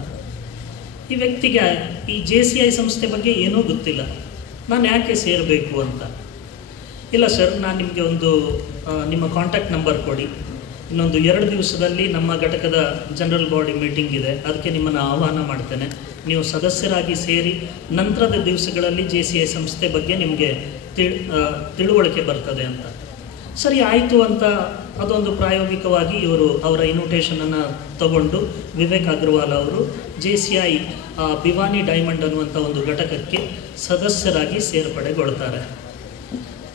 ಈ ವ್ಯಕ್ತಿಗೆ ಈ JCI ಸಂಸ್ಥೆ ಬಗ್ಗೆ ಏನೂ ಗೊತ್ತಿಲ್ಲ. ನಾನು ಯಾಕೆ ಸೇರಬೇಕು ಅಂತ. ಇಲ್ಲ ಸರ್, ನಾನು ನಿಮಗೆ ಒಂದು ನಿಮ್ಮ ಕಾಂಟ್ಯಾಕ್ಟ್ ನಂಬರ್ ಕೊಡಿ, ಇನ್ನೊಂದು 2 ದಿವಸದಲ್ಲಿ ನಮ್ಮ ಘಟಕದ ಜನರಲ್ ಬಾಡಿ ಮೀಟಿಂಗ್ ಇದೆ, ಅದಕ್ಕೆ ನಿಮ್ಮನ್ನು ಆಹ್ವಾನ ಮಾಡ್ತೇನೆ, ನೀವು ಸದಸ್ಯರಾಗಿ ಸೇರಿ ನಂತರದ ದಿವಸಗಳಲ್ಲಿ JCI ಸಂಸ್ಥೆ ಬಗ್ಗೆ ನಿಮಗೆ ತಿಳುವಳಿಕೆ ಬರ್ತದೆ ಅಂತ. ಸರಿ ಆಯಿತು ಅಂತ ಅದೊಂದು ಪ್ರಾಯೋಗಿಕವಾಗಿ ಇವರು ಅವರ ಇನ್ವಿಟೇಷನನ್ನು ತಗೊಂಡು ವಿವೇಕ್ ಅಗ್ರವಾಲ್ ಅವರು JCI ಭಿವಾನಿ ಡೈಮಂಡ್ ಅನ್ನುವಂಥ ಒಂದು ಘಟಕಕ್ಕೆ ಸದಸ್ಯರಾಗಿ ಸೇರ್ಪಡೆಗೊಳ್ತಾರೆ.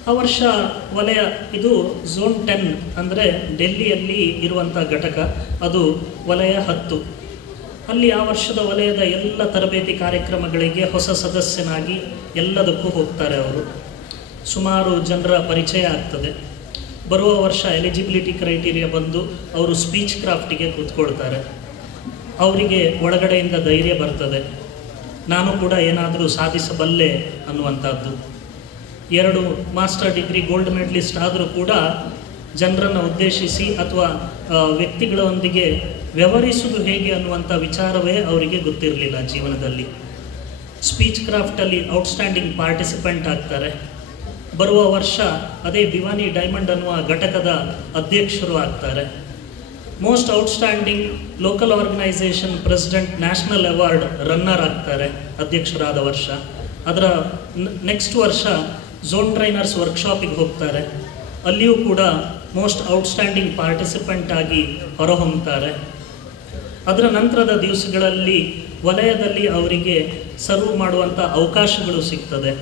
ಆ ವರ್ಷ ವಲಯ, ಇದು ಝೋನ್ 10 ಅಂದರೆ ಡೆಲ್ಲಿಯಲ್ಲಿ ಇರುವಂಥ ಘಟಕ, ಅದು ವಲಯ 10. ಅಲ್ಲಿ ಆ ವರ್ಷದ ವಲಯದ ಎಲ್ಲ ತರಬೇತಿ ಕಾರ್ಯಕ್ರಮಗಳಿಗೆ ಹೊಸ ಸದಸ್ಯನಾಗಿ ಎಲ್ಲದಕ್ಕೂ ಹೋಗ್ತಾರೆ ಅವರು. ಸುಮಾರು ಜನರ ಪರಿಚಯ ಆಗ್ತದೆ. ಬರುವ ವರ್ಷ ಎಲಿಜಿಬಿಲಿಟಿ ಕ್ರೈಟೀರಿಯಾ ಬಂದು ಅವರು ಸ್ಪೀಚ್ ಕ್ರಾಫ್ಟಿಗೆ ಕೂತ್ಕೊಳ್ತಾರೆ. ಅವರಿಗೆ ಒಳಗಡೆಯಿಂದ ಧೈರ್ಯ ಬರ್ತದೆ, ನಾನು ಕೂಡ ಏನಾದರೂ ಸಾಧಿಸಬಲ್ಲೆ ಅನ್ನುವಂಥದ್ದು. 2 ಮಾಸ್ಟರ್ ಡಿಗ್ರಿ ಗೋಲ್ಡ್ ಮೆಡಲಿಸ್ಟ್ ಆದರೂ ಕೂಡ ಜನರನ್ನು ಉದ್ದೇಶಿಸಿ ಅಥವಾ ವ್ಯಕ್ತಿಗಳೊಂದಿಗೆ ವ್ಯವಹರಿಸುವುದು ಹೇಗೆ ಅನ್ನುವಂಥ ವಿಚಾರವೇ ಅವರಿಗೆ ಗೊತ್ತಿರಲಿಲ್ಲ ಜೀವನದಲ್ಲಿ. ಸ್ಪೀಚ್ ಕ್ರಾಫ್ಟಲ್ಲಿ ಔಟ್ಸ್ಟ್ಯಾಂಡಿಂಗ್ ಪಾರ್ಟಿಸಿಪೆಂಟ್ ಆಗ್ತಾರೆ. ಬರುವ ವರ್ಷ ಅದೇ ಭಿವಾನಿ ಡೈಮಂಡ್ ಅನ್ನುವ ಘಟಕದ ಅಧ್ಯಕ್ಷರು ಆಗ್ತಾರೆ. Most outstanding local organisation president national award runner ಆಗ್ತಾರೆ ಅಧ್ಯಕ್ಷರಾದ ವರ್ಷ. ಅದರ ನೆಕ್ಸ್ಟ್ ವರ್ಷ ಝೋನ್ ಟ್ರೈನರ್ಸ್ ವರ್ಕ್ಶಾಪಿಗೆ ಹೋಗ್ತಾರೆ. ಅಲ್ಲಿಯೂ ಕೂಡ ಮೋಸ್ಟ್ ಔಟ್ಸ್ಟ್ಯಾಂಡಿಂಗ್ ಪಾರ್ಟಿಸಿಪೆಂಟ್ ಆಗಿ ಹೊರಹೊಮ್ಮುತ್ತಾರೆ. ಅದರ ನಂತರದ ದಿವಸಗಳಲ್ಲಿ ವಲಯದಲ್ಲಿ ಅವರಿಗೆ ಸರ್ವ್ ಮಾಡುವಂಥ ಅವಕಾಶಗಳು ಸಿಗ್ತದೆ.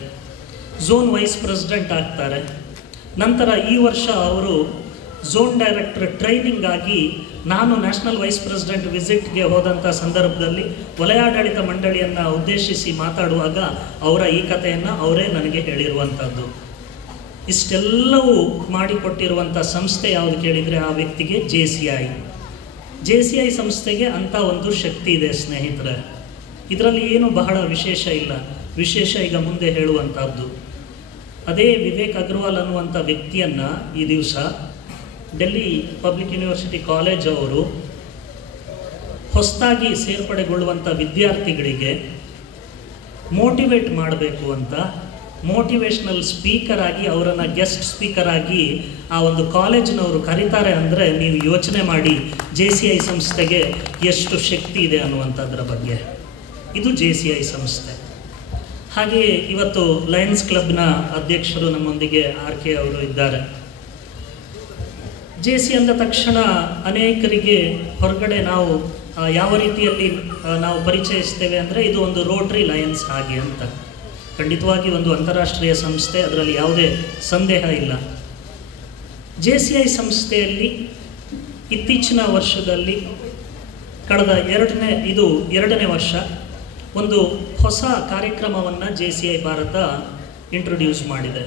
ಝೋನ್ ವೈಸ್ ಪ್ರೆಸಿಡೆಂಟ್ ಆಗ್ತಾರೆ. ನಂತರ ಈ ವರ್ಷ ಅವರು ಝೋನ್ ಡೈರೆಕ್ಟರ್ ಟ್ರೈನಿಂಗ್ ಆಗಿ, ನಾನು ನ್ಯಾಷನಲ್ ವೈಸ್ ಪ್ರೆಸಿಡೆಂಟ್ ವಿಸಿಟ್ಗೆ ಹೋದಂಥ ಸಂದರ್ಭದಲ್ಲಿ ವಲಯಾಡಳಿತ ಮಂಡಳಿಯನ್ನು ಉದ್ದೇಶಿಸಿ ಮಾತಾಡುವಾಗ ಅವರ ಈ ಕಥೆಯನ್ನು ಅವರೇ ನನಗೆ ಹೇಳಿರುವಂಥದ್ದು. ಇಷ್ಟೆಲ್ಲವೂ ಮಾಡಿಕೊಟ್ಟಿರುವಂಥ ಸಂಸ್ಥೆ ಯಾವುದು ಕೇಳಿದರೆ ಆ ವ್ಯಕ್ತಿಗೆ JCI ಸಂಸ್ಥೆಗೆ ಅಂಥ ಒಂದು ಶಕ್ತಿ ಇದೆ ಸ್ನೇಹಿತರೆ. ಇದರಲ್ಲಿ ಏನು ಬಹಳ ವಿಶೇಷ ಇಲ್ಲ. ವಿಶೇಷ ಈಗ ಮುಂದೆ ಹೇಳುವಂಥದ್ದು. ಅದೇ ವಿವೇಕ್ ಅಗ್ರವಾಲ್ ಅನ್ನುವಂಥ ವ್ಯಕ್ತಿಯನ್ನು ಈ ದಿವಸ ಡೆಲ್ಲಿ ಪಬ್ಲಿಕ್ ಯೂನಿವರ್ಸಿಟಿ ಕಾಲೇಜ್ ಅವರು ಹೊಸದಾಗಿ ಸೇರ್ಪಡೆಗೊಳ್ಳುವಂಥ ವಿದ್ಯಾರ್ಥಿಗಳಿಗೆ ಮೋಟಿವೇಟ್ ಮಾಡಬೇಕು ಅಂತ ಮೋಟಿವೇಶ್ನಲ್ ಸ್ಪೀಕರ್ ಆಗಿ ಅವರನ್ನು ಗೆಸ್ಟ್ ಸ್ಪೀಕರ್ ಆಗಿ ಆ ಒಂದು ಕಾಲೇಜಿನವರು ಕರೀತಾರೆ ಅಂದರೆ ನೀವು ಯೋಚನೆ ಮಾಡಿ JCI ಸಂಸ್ಥೆಗೆ ಎಷ್ಟು ಶಕ್ತಿ ಇದೆ ಅನ್ನುವಂಥದ್ರ ಬಗ್ಗೆ. ಇದು JCI ಸಂಸ್ಥೆ. ಹಾಗೆಯೇ ಇವತ್ತು ಲಯನ್ಸ್ ಕ್ಲಬ್ನ ಅಧ್ಯಕ್ಷರು ನಮ್ಮೊಂದಿಗೆ RK ಅವರು ಇದ್ದಾರೆ. JC ಅಂದ ತಕ್ಷಣ ಅನೇಕರಿಗೆ ಹೊರಗಡೆ ನಾವು ಯಾವ ರೀತಿಯಲ್ಲಿ ನಾವು ಪರಿಚಯಿಸ್ತೇವೆ ಅಂದರೆ ಇದು ಒಂದು ರೋಟ್ರಿ ಲಯನ್ಸ್ ಹಾಗೆ ಅಂತ. ಖಂಡಿತವಾಗಿ ಒಂದು ಅಂತಾರಾಷ್ಟ್ರೀಯ ಸಂಸ್ಥೆ, ಅದರಲ್ಲಿ ಯಾವುದೇ ಸಂದೇಹ ಇಲ್ಲ. JCI ಸಂಸ್ಥೆಯಲ್ಲಿ ಇತ್ತೀಚಿನ ವರ್ಷದಲ್ಲಿ ಕಳೆದ ಎರಡನೇ ವರ್ಷ ಒಂದು ಹೊಸ ಕಾರ್ಯಕ್ರಮವನ್ನು JCI ಭಾರತ ಇಂಟ್ರೊಡ್ಯೂಸ್ ಮಾಡಿದೆ.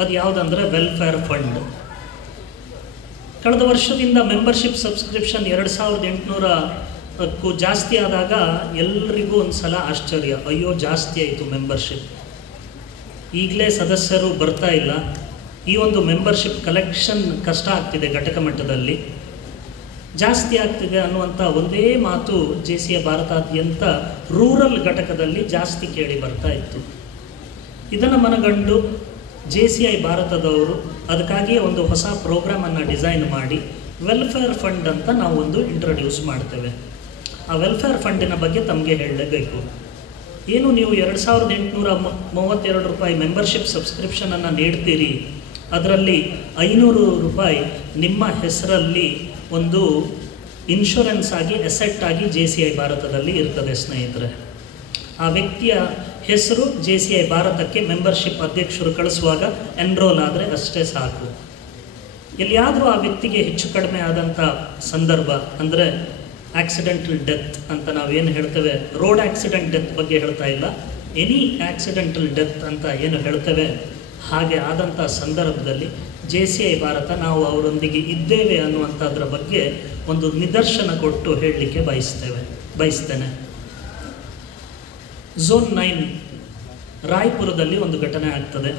ಅದು ಯಾವುದಂದರೆ ವೆಲ್ಫೇರ್ ಫಂಡ್. ಕಳೆದ ವರ್ಷದಿಂದ ಮೆಂಬರ್ಶಿಪ್ ಸಬ್ಸ್ಕ್ರಿಪ್ಷನ್ 2800ಕ್ಕೂ ಜಾಸ್ತಿ ಆದಾಗ ಎಲ್ರಿಗೂ ಒಂದು ಸಲ ಆಶ್ಚರ್ಯ, ಅಯ್ಯೋ ಜಾಸ್ತಿ ಆಯಿತು ಮೆಂಬರ್ಶಿಪ್, ಈಗಲೇ ಸದಸ್ಯರು ಬರ್ತಾ ಇಲ್ಲ, ಈ ಒಂದು ಮೆಂಬರ್ಶಿಪ್ ಕಲೆಕ್ಷನ್ ಕಷ್ಟ ಆಗ್ತಿದೆ, ಘಟಕ ಮಟ್ಟದಲ್ಲಿ ಜಾಸ್ತಿ ಆಗ್ತಿದೆ ಅನ್ನುವಂಥ ಒಂದೇ ಮಾತು JCI ಭಾರತಾದ್ಯಂತ ರೂರಲ್ ಘಟಕದಲ್ಲಿ ಜಾಸ್ತಿ ಕೇಳಿ ಬರ್ತಾ ಇತ್ತು. ಇದನ್ನು ಮನಗಂಡು JCI ಭಾರತದವರು ಅದಕ್ಕಾಗಿಯೇ ಒಂದು ಹೊಸ ಪ್ರೋಗ್ರಾಮನ್ನು ಡಿಸೈನ್ ಮಾಡಿ ವೆಲ್ಫೇರ್ ಫಂಡ್ ಅಂತ ನಾವು ಒಂದು ಇಂಟ್ರೊಡ್ಯೂಸ್ ಮಾಡ್ತೇವೆ. ಆ ವೆಲ್ಫೇರ್ ಫಂಡಿನ ಬಗ್ಗೆ ತಮಗೆ ಹೇಳಲೇಬೇಕು. ಏನು ನೀವು 2832 ರೂಪಾಯಿ ಮೆಂಬರ್ಶಿಪ್ ಸಬ್ಸ್ಕ್ರಿಪ್ಷನನ್ನು ನೀಡ್ತೀರಿ, ಅದರಲ್ಲಿ 500 ರೂಪಾಯಿ ನಿಮ್ಮ ಹೆಸರಲ್ಲಿ ಒಂದು ಇನ್ಶೂರೆನ್ಸ್ ಆಗಿ ಅಸೆಟ್ ಆಗಿ JCI ಭಾರತದಲ್ಲಿ ಇರ್ತದೆ ಸ್ನೇಹಿತರೆ. ಆ ವ್ಯಕ್ತಿಯ ಹೆಸರು JCI ಭಾರತಕ್ಕೆ ಮೆಂಬರ್ಶಿಪ್ ಅಧ್ಯಕ್ಷರು ಕಳಿಸುವಾಗ ಎನ್ರೋಲ್ ಆದರೆ ಅಷ್ಟೇ ಸಾಕು. ಎಲ್ಲಿಯಾದರೂ ಆ ವ್ಯಕ್ತಿಗೆ ಹೆಚ್ಚು ಕಡಿಮೆ ಆದಂಥ ಸಂದರ್ಭ ಅಂದರೆ ಆಕ್ಸಿಡೆಂಟಲ್ ಡೆತ್ ಅಂತ ನಾವೇನು ಹೇಳ್ತೇವೆ, ರೋಡ್ ಆಕ್ಸಿಡೆಂಟ್ ಡೆತ್ ಬಗ್ಗೆ ಹೇಳ್ತಾ ಇಲ್ಲ, ಎನಿ ಆಕ್ಸಿಡೆಂಟಲ್ ಡೆತ್ ಅಂತ ಏನು ಹೇಳ್ತೇವೆ, ಹಾಗೆ ಆದಂಥ ಸಂದರ್ಭದಲ್ಲಿ JCI ಭಾರತ ನಾವು ಅವರೊಂದಿಗೆ ಇದ್ದೇವೆ ಅನ್ನುವಂಥದ್ರ ಬಗ್ಗೆ ಒಂದು ನಿದರ್ಶನ ಕೊಟ್ಟು ಹೇಳಲಿಕ್ಕೆ ಬಯಸ್ತೇನೆ. ಝೋನ್ 9 ರಾಯ್ಪುರದಲ್ಲಿ ಒಂದು ಘಟನೆ ಆಗ್ತದೆ.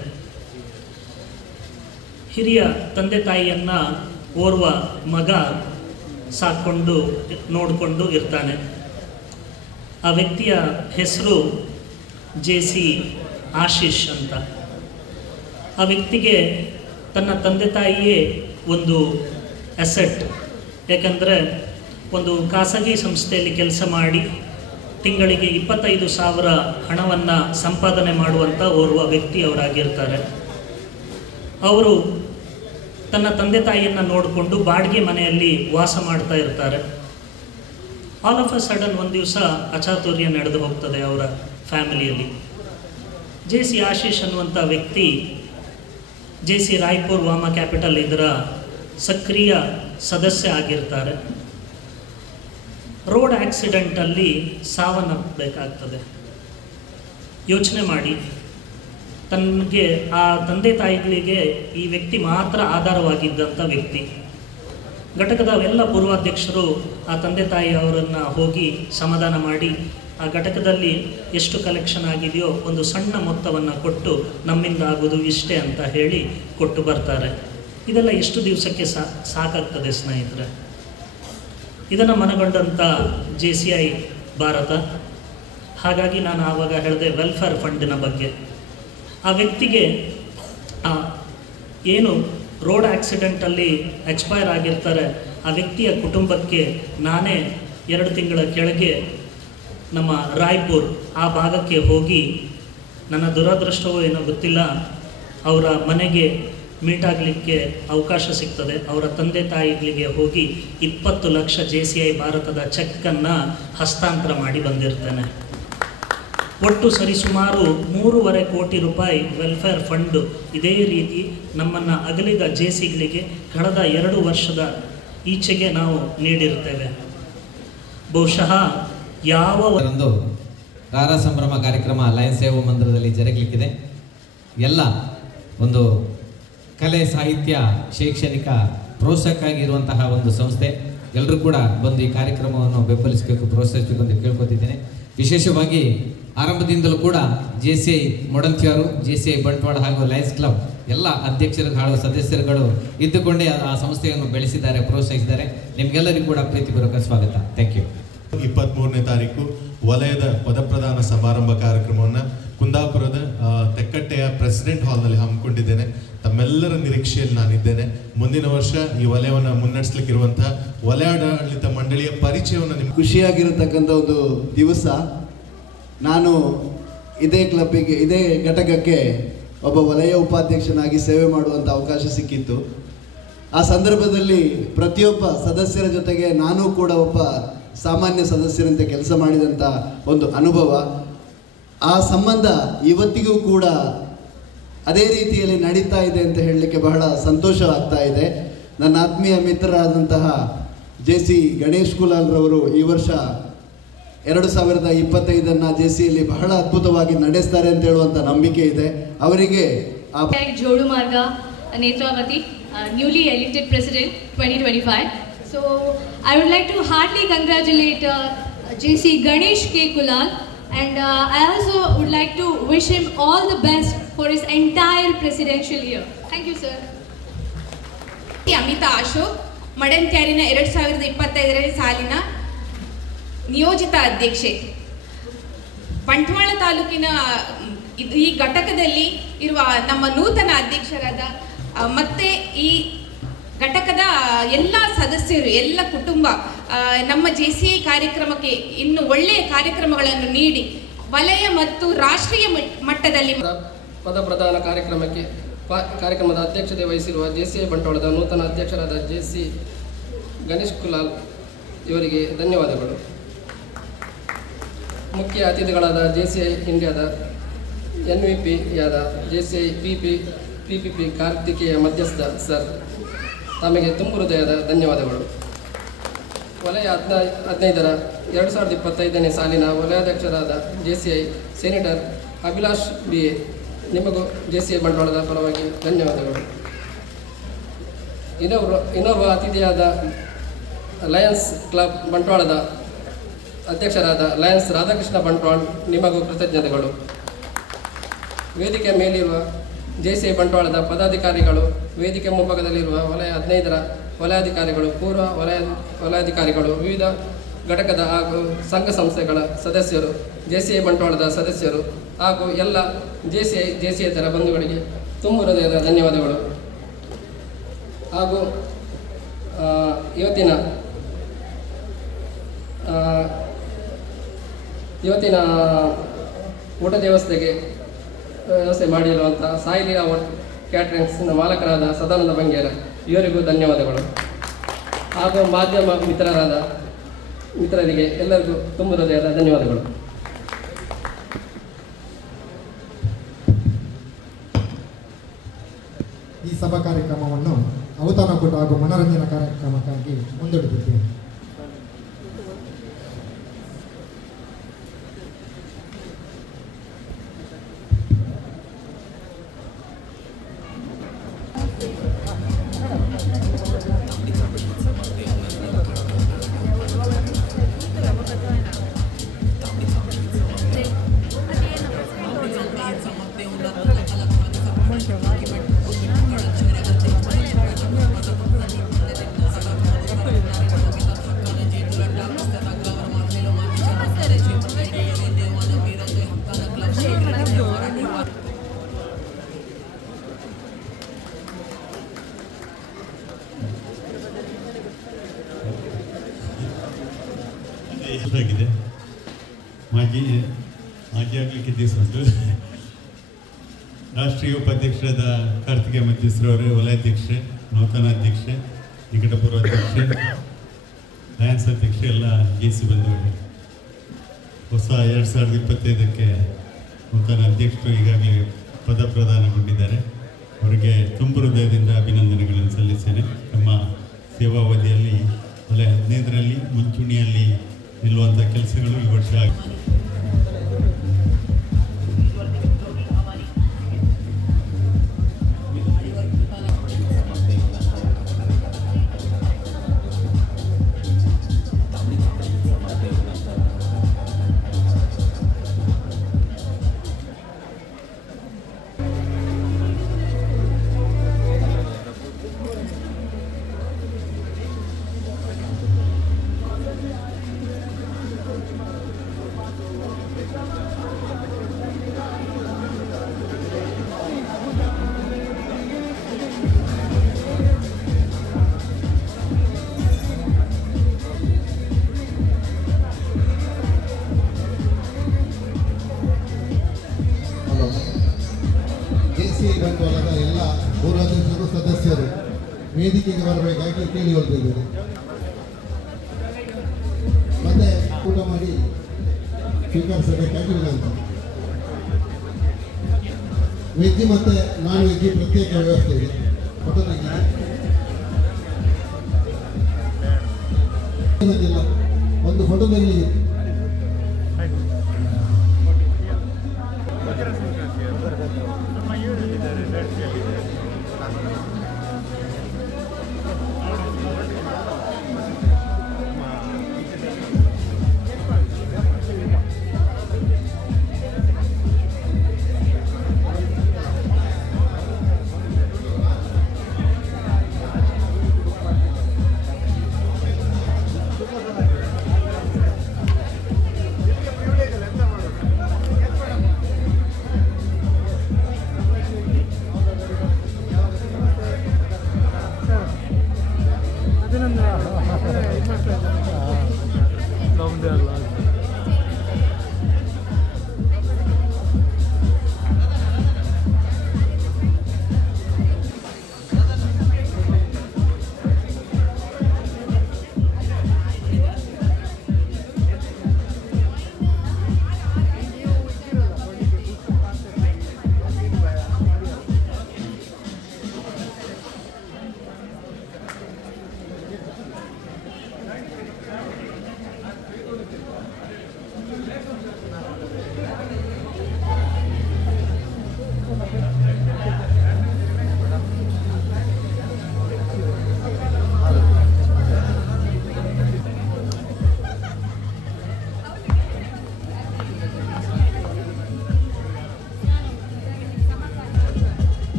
ಹಿರಿಯ ತಂದೆ ತಾಯಿಯನ್ನು ಓರ್ವ ಮಗ ಸಾಕೊಂಡು ನೋಡಿಕೊಂಡು ಇರ್ತಾನೆ. ಆ ವ್ಯಕ್ತಿಯ ಹೆಸರು JC ಆಶೀಶ್ ಅಂತ. ಆ ವ್ಯಕ್ತಿಗೆ ತನ್ನ ತಂದೆ ತಾಯಿಯೇ ಒಂದು ಅಸೆಟ್. ಯಾಕಂದರೆ ಒಂದು ಖಾಸಗಿ ಸಂಸ್ಥೆಯಲ್ಲಿ ಕೆಲಸ ಮಾಡಿ ತಿಂಗಳಿಗೆ 25,000 ಹಣವನ್ನು ಸಂಪಾದನೆ ಮಾಡುವಂಥ ಓರ್ವ ವ್ಯಕ್ತಿ ಅವರಾಗಿರ್ತಾರೆ. ಅವರು ತನ್ನ ತಂದೆ ತಾಯಿಯನ್ನು ನೋಡಿಕೊಂಡು ಬಾಡಿಗೆ ಮನೆಯಲ್ಲಿ ವಾಸ ಮಾಡ್ತಾ ಇರ್ತಾರೆ. ಆಲ್ ಆಫ್ ಅ ಸಡನ್ ಒಂದು ದಿವಸ ಅಚಾತುರ್ಯ ನಡೆದು ಹೋಗ್ತದೆ ಅವರ ಫ್ಯಾಮಿಲಿಯಲ್ಲಿ. JC ಆಶೀಶ್ ಅನ್ನುವಂಥ ವ್ಯಕ್ತಿ JC ರಾಯ್ಪುರ್ ವಾಮ ಕ್ಯಾಪಿಟಲ್ ಇದರ ಸಕ್ರಿಯ ಸದಸ್ಯ ಆಗಿರ್ತಾರೆ. ರೋಡ್ ಆಕ್ಸಿಡೆಂಟಲ್ಲಿ ಸಾವನ್ನಪ್ಪಬೇಕಾಗ್ತದೆ. ಯೋಚನೆ ಮಾಡಿ, ತನಗೆ ಆ ತಂದೆ ತಾಯಿಗಳಿಗೆ ಈ ವ್ಯಕ್ತಿ ಮಾತ್ರ ಆಧಾರವಾಗಿದ್ದಂಥ ವ್ಯಕ್ತಿ. ಘಟಕದ ಎಲ್ಲ ಪೂರ್ವಾಧ್ಯಕ್ಷರು ಆ ತಂದೆ ತಾಯಿ ಅವರನ್ನು ಹೋಗಿ ಸಮಾಧಾನ ಮಾಡಿ ಆ ಘಟಕದಲ್ಲಿ ಎಷ್ಟು ಕಲೆಕ್ಷನ್ ಆಗಿದೆಯೋ ಒಂದು ಸಣ್ಣ ಮೊತ್ತವನ್ನು ಕೊಟ್ಟು ನಮ್ಮಿಂದ ಆಗೋದು ಇಷ್ಟೇ ಅಂತ ಹೇಳಿ ಕೊಟ್ಟು ಬರ್ತಾರೆ. ಇದೆಲ್ಲ ಎಷ್ಟು ದಿವಸಕ್ಕೆ ಸಾಕಾಗ್ತದೆ ಸ್ನೇಹಿತರೆ. ಇದನ್ನು ಮನಗೊಂಡಂಥ JCI ಭಾರತ, ಹಾಗಾಗಿ ನಾನು ಆವಾಗ ಹೇಳಿದೆ ವೆಲ್ಫೇರ್ ಫಂಡಿನ ಬಗ್ಗೆ. ಆ ವ್ಯಕ್ತಿಗೆ ಏನು ರೋಡ್ ಆಕ್ಸಿಡೆಂಟಲ್ಲಿ ಎಕ್ಸ್ಪೈರ್ ಆಗಿರ್ತಾರೆ ಆ ವ್ಯಕ್ತಿಯ ಕುಟುಂಬಕ್ಕೆ ನಾನೇ 2 ತಿಂಗಳ ಕೆಳಗೆ ನಮ್ಮ ರಾಯ್ಪುರ್ ಆ ಭಾಗಕ್ಕೆ ಹೋಗಿ, ನನ್ನ ದುರದೃಷ್ಟವೋ ಏನೋ ಗೊತ್ತಿಲ್ಲ, ಅವರ ಮನೆಗೆ ಮೀಟ್ ಆಗಲಿಕ್ಕೆ ಅವಕಾಶ ಸಿಗ್ತದೆ. ಅವರ ತಂದೆ ತಾಯಿಗಳಿಗೆ ಹೋಗಿ 20 ಲಕ್ಷ JCI ಭಾರತದ ಚೆಕ್ಕನ್ನು ಹಸ್ತಾಂತರ ಮಾಡಿ ಬಂದಿರ್ತೇನೆ. ಒಟ್ಟು ಸರಿಸುಮಾರು 3.5 ಕೋಟಿ ರೂಪಾಯಿ ವೆಲ್ಫೇರ್ ಫಂಡು ಇದೇ ರೀತಿ ನಮ್ಮನ್ನು ಅಗಲಿದ JCಗಳಿಗೆ ಕಳೆದ 2 ವರ್ಷದ ಈಚೆಗೆ ನಾವು ನೀಡಿರ್ತೇವೆ. ಬಹುಶಃ ಒಂದು ರಾರ ಸಂಭ್ರಮ ಕಾರ್ಯಕ್ರಮ ಲಯನ್ಸ್ ಸೇವಾ ಮಂದಿರದಲ್ಲಿ ಜರುಗಲಿಕ್ಕಿದೆ. ಎಲ್ಲ ಒಂದು ಕಲೆ ಸಾಹಿತ್ಯ ಶೈಕ್ಷಣಿಕ ಪ್ರೋತ್ಸಾಹಕ್ಕಾಗಿರುವಂತಹ ಒಂದು ಸಂಸ್ಥೆ. ಎಲ್ಲರೂ ಕೂಡ ಬಂದು ಈ ಕಾರ್ಯಕ್ರಮವನ್ನು ಬೆಂಬಲಿಸಬೇಕು, ಪ್ರೋತ್ಸಾಹಿಸಬೇಕು ಅಂತ ಕೇಳ್ಕೊತಿದ್ದೇನೆ. ವಿಶೇಷವಾಗಿ ಆರಂಭದಿಂದಲೂ ಕೂಡ JCI ಮೊಡಂತಿಯವರು, JCI ಬಂಟ್ವಾಳ ಹಾಗೂ ಲಯನ್ಸ್ ಕ್ಲಬ್ ಎಲ್ಲ ಅಧ್ಯಕ್ಷರು ಹಾಗೂ ಸದಸ್ಯರುಗಳು ಇದ್ದುಕೊಂಡೇ ಆ ಸಂಸ್ಥೆಯನ್ನು ಬೆಳೆಸಿದ್ದಾರೆ, ಪ್ರೋತ್ಸಾಹಿಸಿದ್ದಾರೆ. ನಿಮಗೆಲ್ಲರಿಗೂ ಕೂಡ ಪ್ರೀತಿಪೂರ್ವಕ ಸ್ವಾಗತ. Thank you. 23ನೇ ತಾರೀಕು ವಲಯದ ಪದಪ್ರದಾನ ಸಮಾರಂಭ ಕಾರ್ಯಕ್ರಮವನ್ನು ಕುಂದಾಪುರದ ತೆಕ್ಕಟ್ಟೆಯ ಪ್ರೆಸಿಡೆಂಟ್ ಹಾಲ್ನಲ್ಲಿ ಹಮ್ಮಿಕೊಂಡಿದ್ದೇನೆ. ತಮ್ಮೆಲ್ಲರ ನಿರೀಕ್ಷೆಯಲ್ಲಿ ನಾನಿದ್ದೇನೆ. ಮುಂದಿನ ವರ್ಷ ಈ ವಲಯವನ್ನು ಮುನ್ನಡೆಸಲಿಕ್ಕಿರುವಂತಹ ವಲಯಾಡಳಿತ ಮಂಡಳಿಯ ಪರಿಚಯವನ್ನು ನಿಮ್ಗೆ ಖುಷಿಯಾಗಿರತಕ್ಕಂಥ ಒಂದು ದಿವಸ. ನಾನು ಇದೇ ಕ್ಲಬ್ಬಿಗೆ, ಇದೇ ಘಟಕಕ್ಕೆ ಒಬ್ಬ ವಲಯ ಉಪಾಧ್ಯಕ್ಷನಾಗಿ ಸೇವೆ ಮಾಡುವಂಥ ಅವಕಾಶ ಸಿಕ್ಕಿತ್ತು. ಆ ಸಂದರ್ಭದಲ್ಲಿ ಪ್ರತಿಯೊಬ್ಬ ಸದಸ್ಯರ ಜೊತೆಗೆ ನಾನು ಕೂಡ ಒಬ್ಬ ಸಾಮಾನ್ಯ ಸದಸ್ಯರಂತೆ ಕೆಲಸ ಮಾಡಿದಂಥ ಒಂದು ಅನುಭವ. ಆ ಸಂಬಂಧ ಇವತ್ತಿಗೂ ಕೂಡ ಅದೇ ರೀತಿಯಲ್ಲಿ ನಡೀತಾ ಇದೆ ಅಂತ ಹೇಳಲಿಕ್ಕೆ ಬಹಳ ಸಂತೋಷವಾಗ್ತಾ ಇದೆ. ನನ್ನ ಆತ್ಮೀಯ ಮಿತ್ರರಾದಂತಹ JC ಗಣೇಶ್ ಕುಲಾಲ್ರವರು ಈ ವರ್ಷ 2025 JCಯಲ್ಲಿ ಬಹಳ ಅದ್ಭುತವಾಗಿ ನಡೆಸ್ತಾರೆ ಅಂತ ಹೇಳುವಂಥ ನಂಬಿಕೆ ಇದೆ. ಅವರಿಗೆ ಜೋಡು ಮಾರ್ಗ Netravati newly elected president 2025. So I would like to heartily congratulate JC Ganesh K. Kulal, and I also would like to wish him all the best for his entire presidential year. Thank you, sir. Amita Ashok ಮಡಂತ್ಯಾರಿನ 2025 ಸಾಲಿನ ನಿಯೋಜಿತ ಅಧ್ಯಕ್ಷೆ. ಬಂಟ್ವಾಳ ತಾಲೂಕಿನ ಈ ಘಟಕದಲ್ಲಿ ಇರುವ ನಮ್ಮ ನೂತನ ಅಧ್ಯಕ್ಷರಾದ ಮತ್ತೆ ಈ ಘಟಕದ ಎಲ್ಲ ಸದಸ್ಯರು, ಎಲ್ಲ ಕುಟುಂಬ ನಮ್ಮ JCI ಕಾರ್ಯಕ್ರಮಕ್ಕೆ ಇನ್ನು ಒಳ್ಳೆಯ ಕಾರ್ಯಕ್ರಮಗಳನ್ನು ನೀಡಿ ವಲಯ ಮತ್ತು ರಾಷ್ಟ್ರೀಯ ಮಟ್ಟದಲ್ಲಿ ಪದಪ್ರದಾನ ಕಾರ್ಯಕ್ರಮದ ಅಧ್ಯಕ್ಷತೆ ವಹಿಸಿರುವ ಜೆಸಿಐ ಬಂಟ್ವಾಳದ ನೂತನ ಅಧ್ಯಕ್ಷರಾದ ಜೆಸಿ ಗಣೇಶ್ ಕುಲಾಲ್ ಇವರಿಗೆ ಧನ್ಯವಾದಗಳು. ಮುಖ್ಯ ಅತಿಥಿಗಳಾದ ಜೆಸಿಐ ಇಂಡಿಯಾದ NVPಯಾದ ಜೆಸಿಐ PPP ಕಾರ್ತಿಕೇಯ ಮಧ್ಯಸ್ಥ ಸರ್, ತಮಗೆ ತುಂಬು ಹೃದಯದ ಧನ್ಯವಾದಗಳು. ವಲಯ 15ರ 2025ನೇ ಸಾಲಿನ ವಲಯಾಧ್ಯಕ್ಷರಾದ ಜೆಸಿಐ ಸೆನೇಟರ್ ಅಭಿಲಾಷ್ BA, ನಿಮಗೂ ಜೆಸಿಐ ಬಂಟ್ವಾಳದ ಪರವಾಗಿ ಧನ್ಯವಾದಗಳು. ಇನ್ನೋರ್ವ ಅತಿಥಿಯಾದ ಲಯನ್ಸ್ ಕ್ಲಬ್ ಬಂಟ್ವಾಳದ ಅಧ್ಯಕ್ಷರಾದ ಲಯನ್ಸ್ ರಾಧಾಕೃಷ್ಣ ಬಂಟ್ವಾಳ್, ನಿಮಗೂ ಕೃತಜ್ಞತೆಗಳು. ವೇದಿಕೆ ಮೇಲಿರುವ ಜೆಸಿಐ ಬಂಟ್ವಾಳದ ಪದಾಧಿಕಾರಿಗಳು, ವೇದಿಕೆ ಮುಂಭಾಗದಲ್ಲಿರುವ ವಲಯ 15ರ ವಲಯಾಧಿಕಾರಿಗಳು, ಪೂರ್ವ ವಲಯಾಧಿಕಾರಿಗಳು, ವಿವಿಧ ಘಟಕದ ಹಾಗೂ ಸಂಘ ಸಂಸ್ಥೆಗಳ ಸದಸ್ಯರು, ಜೆಸಿಐ ಬಂಟ್ವಾಳದ ಸದಸ್ಯರು ಹಾಗೂ ಎಲ್ಲ ಜೆಸಿಐತರ ಬಂಧುಗಳಿಗೆ ತುಂಬ ಹೃದಯದ ಧನ್ಯವಾದಗಳು. ಹಾಗೂ ಇವತ್ತಿನ ಊಟ ವ್ಯವಸ್ಥೆ ಮಾಡಿರುವಂಥ ಸಾಯಿಲೀಲಾ ಕ್ಯಾಟ್ರಿಂಗ್ಸ್ನ ಮಾಲಕರಾದ ಸದಾನಂದ ಬಂಗೇರ ಇವರಿಗೂ ಧನ್ಯವಾದಗಳು. ಹಾಗೂ ಮಾಧ್ಯಮ ಮಿತ್ರರಿಗೆ ಎಲ್ಲರಿಗೂ ತುಂಬ ಹೃದಯದ ಧನ್ಯವಾದಗಳು. ಈ ಸಭಾ ಕಾರ್ಯಕ್ರಮವನ್ನು ಔತಣಕೂಟ ಹಾಗೂ ಮನೋರಂಜನಾ ಕಾರ್ಯಕ್ರಮಕ್ಕಾಗಿ ಮುಂದೂಡುತ್ತಿದ್ದೇನೆ. ಆಗಿದೆ ಮಾಜಿ ಆಗಲಿಕ್ಕೆ ದಿವಸ ಉಂಟು. ರಾಷ್ಟ್ರೀಯ ಉಪಾಧ್ಯಕ್ಷರಾದ ಕಾರ್ತಿಕೇಯ ಮಧ್ಯಸ್ಥರವರೇ, ವಲಯಾಧ್ಯಕ್ಷೆ, ನೂತನ ಅಧ್ಯಕ್ಷೆ, ನಿಕಟಪೂರ್ವ ಅಧ್ಯಕ್ಷೆ, ಲಯನ್ಸ್ ಅಧ್ಯಕ್ಷೆ, ಎಲ್ಲ ಜೆಸಿ ಬಂಧುಗಳು, ಹೊಸ 2025ಕ್ಕೆ ನೂತನ ಅಧ್ಯಕ್ಷರು ಈಗಾಗಲೇ ಪದ ಪ್ರದಾನಗೊಂಡಿದ್ದಾರೆ. ಅವರಿಗೆ ತುಂಬ ಹೃದಯದಿಂದ ಅಭಿನಂದನೆಗಳನ್ನು ಸಲ್ಲಿಸ್ತೇನೆ. ನಮ್ಮ ಸೇವಾವಧಿಯಲ್ಲಿ ವಲಯ 15ರಲ್ಲಿ ಮುಂಚೂಣಿಯಲ್ಲಿ ನಿಲ್ಲುವಂಥ ಕೆಲಸಗಳು ಈ ವರ್ಷ ಆಗಿದೆ. ಬಂಟ್ವಾಳದ ಎಲ್ಲ ಪೂರ್ವಾಧ್ಯಕ್ಷರು ಸದಸ್ಯರು ವೇದಿಕೆಗೆ ಬರಬೇಕಾಗಿ ಕೇಳಿಕೊಳ್ತಿದ್ದೇನೆ. ಮತ್ತೆ ಊಟ ಮಾಡಿ ಸ್ವೀಕರಿಸಬೇಕಾಗಿ ವಿನಂತಿ. ವೆಜ್ ಮತ್ತು ನಾನ್ ವೆಜ್ ಪ್ರತ್ಯೇಕ ವ್ಯವಸ್ಥೆ ಇದೆ. ಒಂದು ಫೋಟೋದಲ್ಲಿ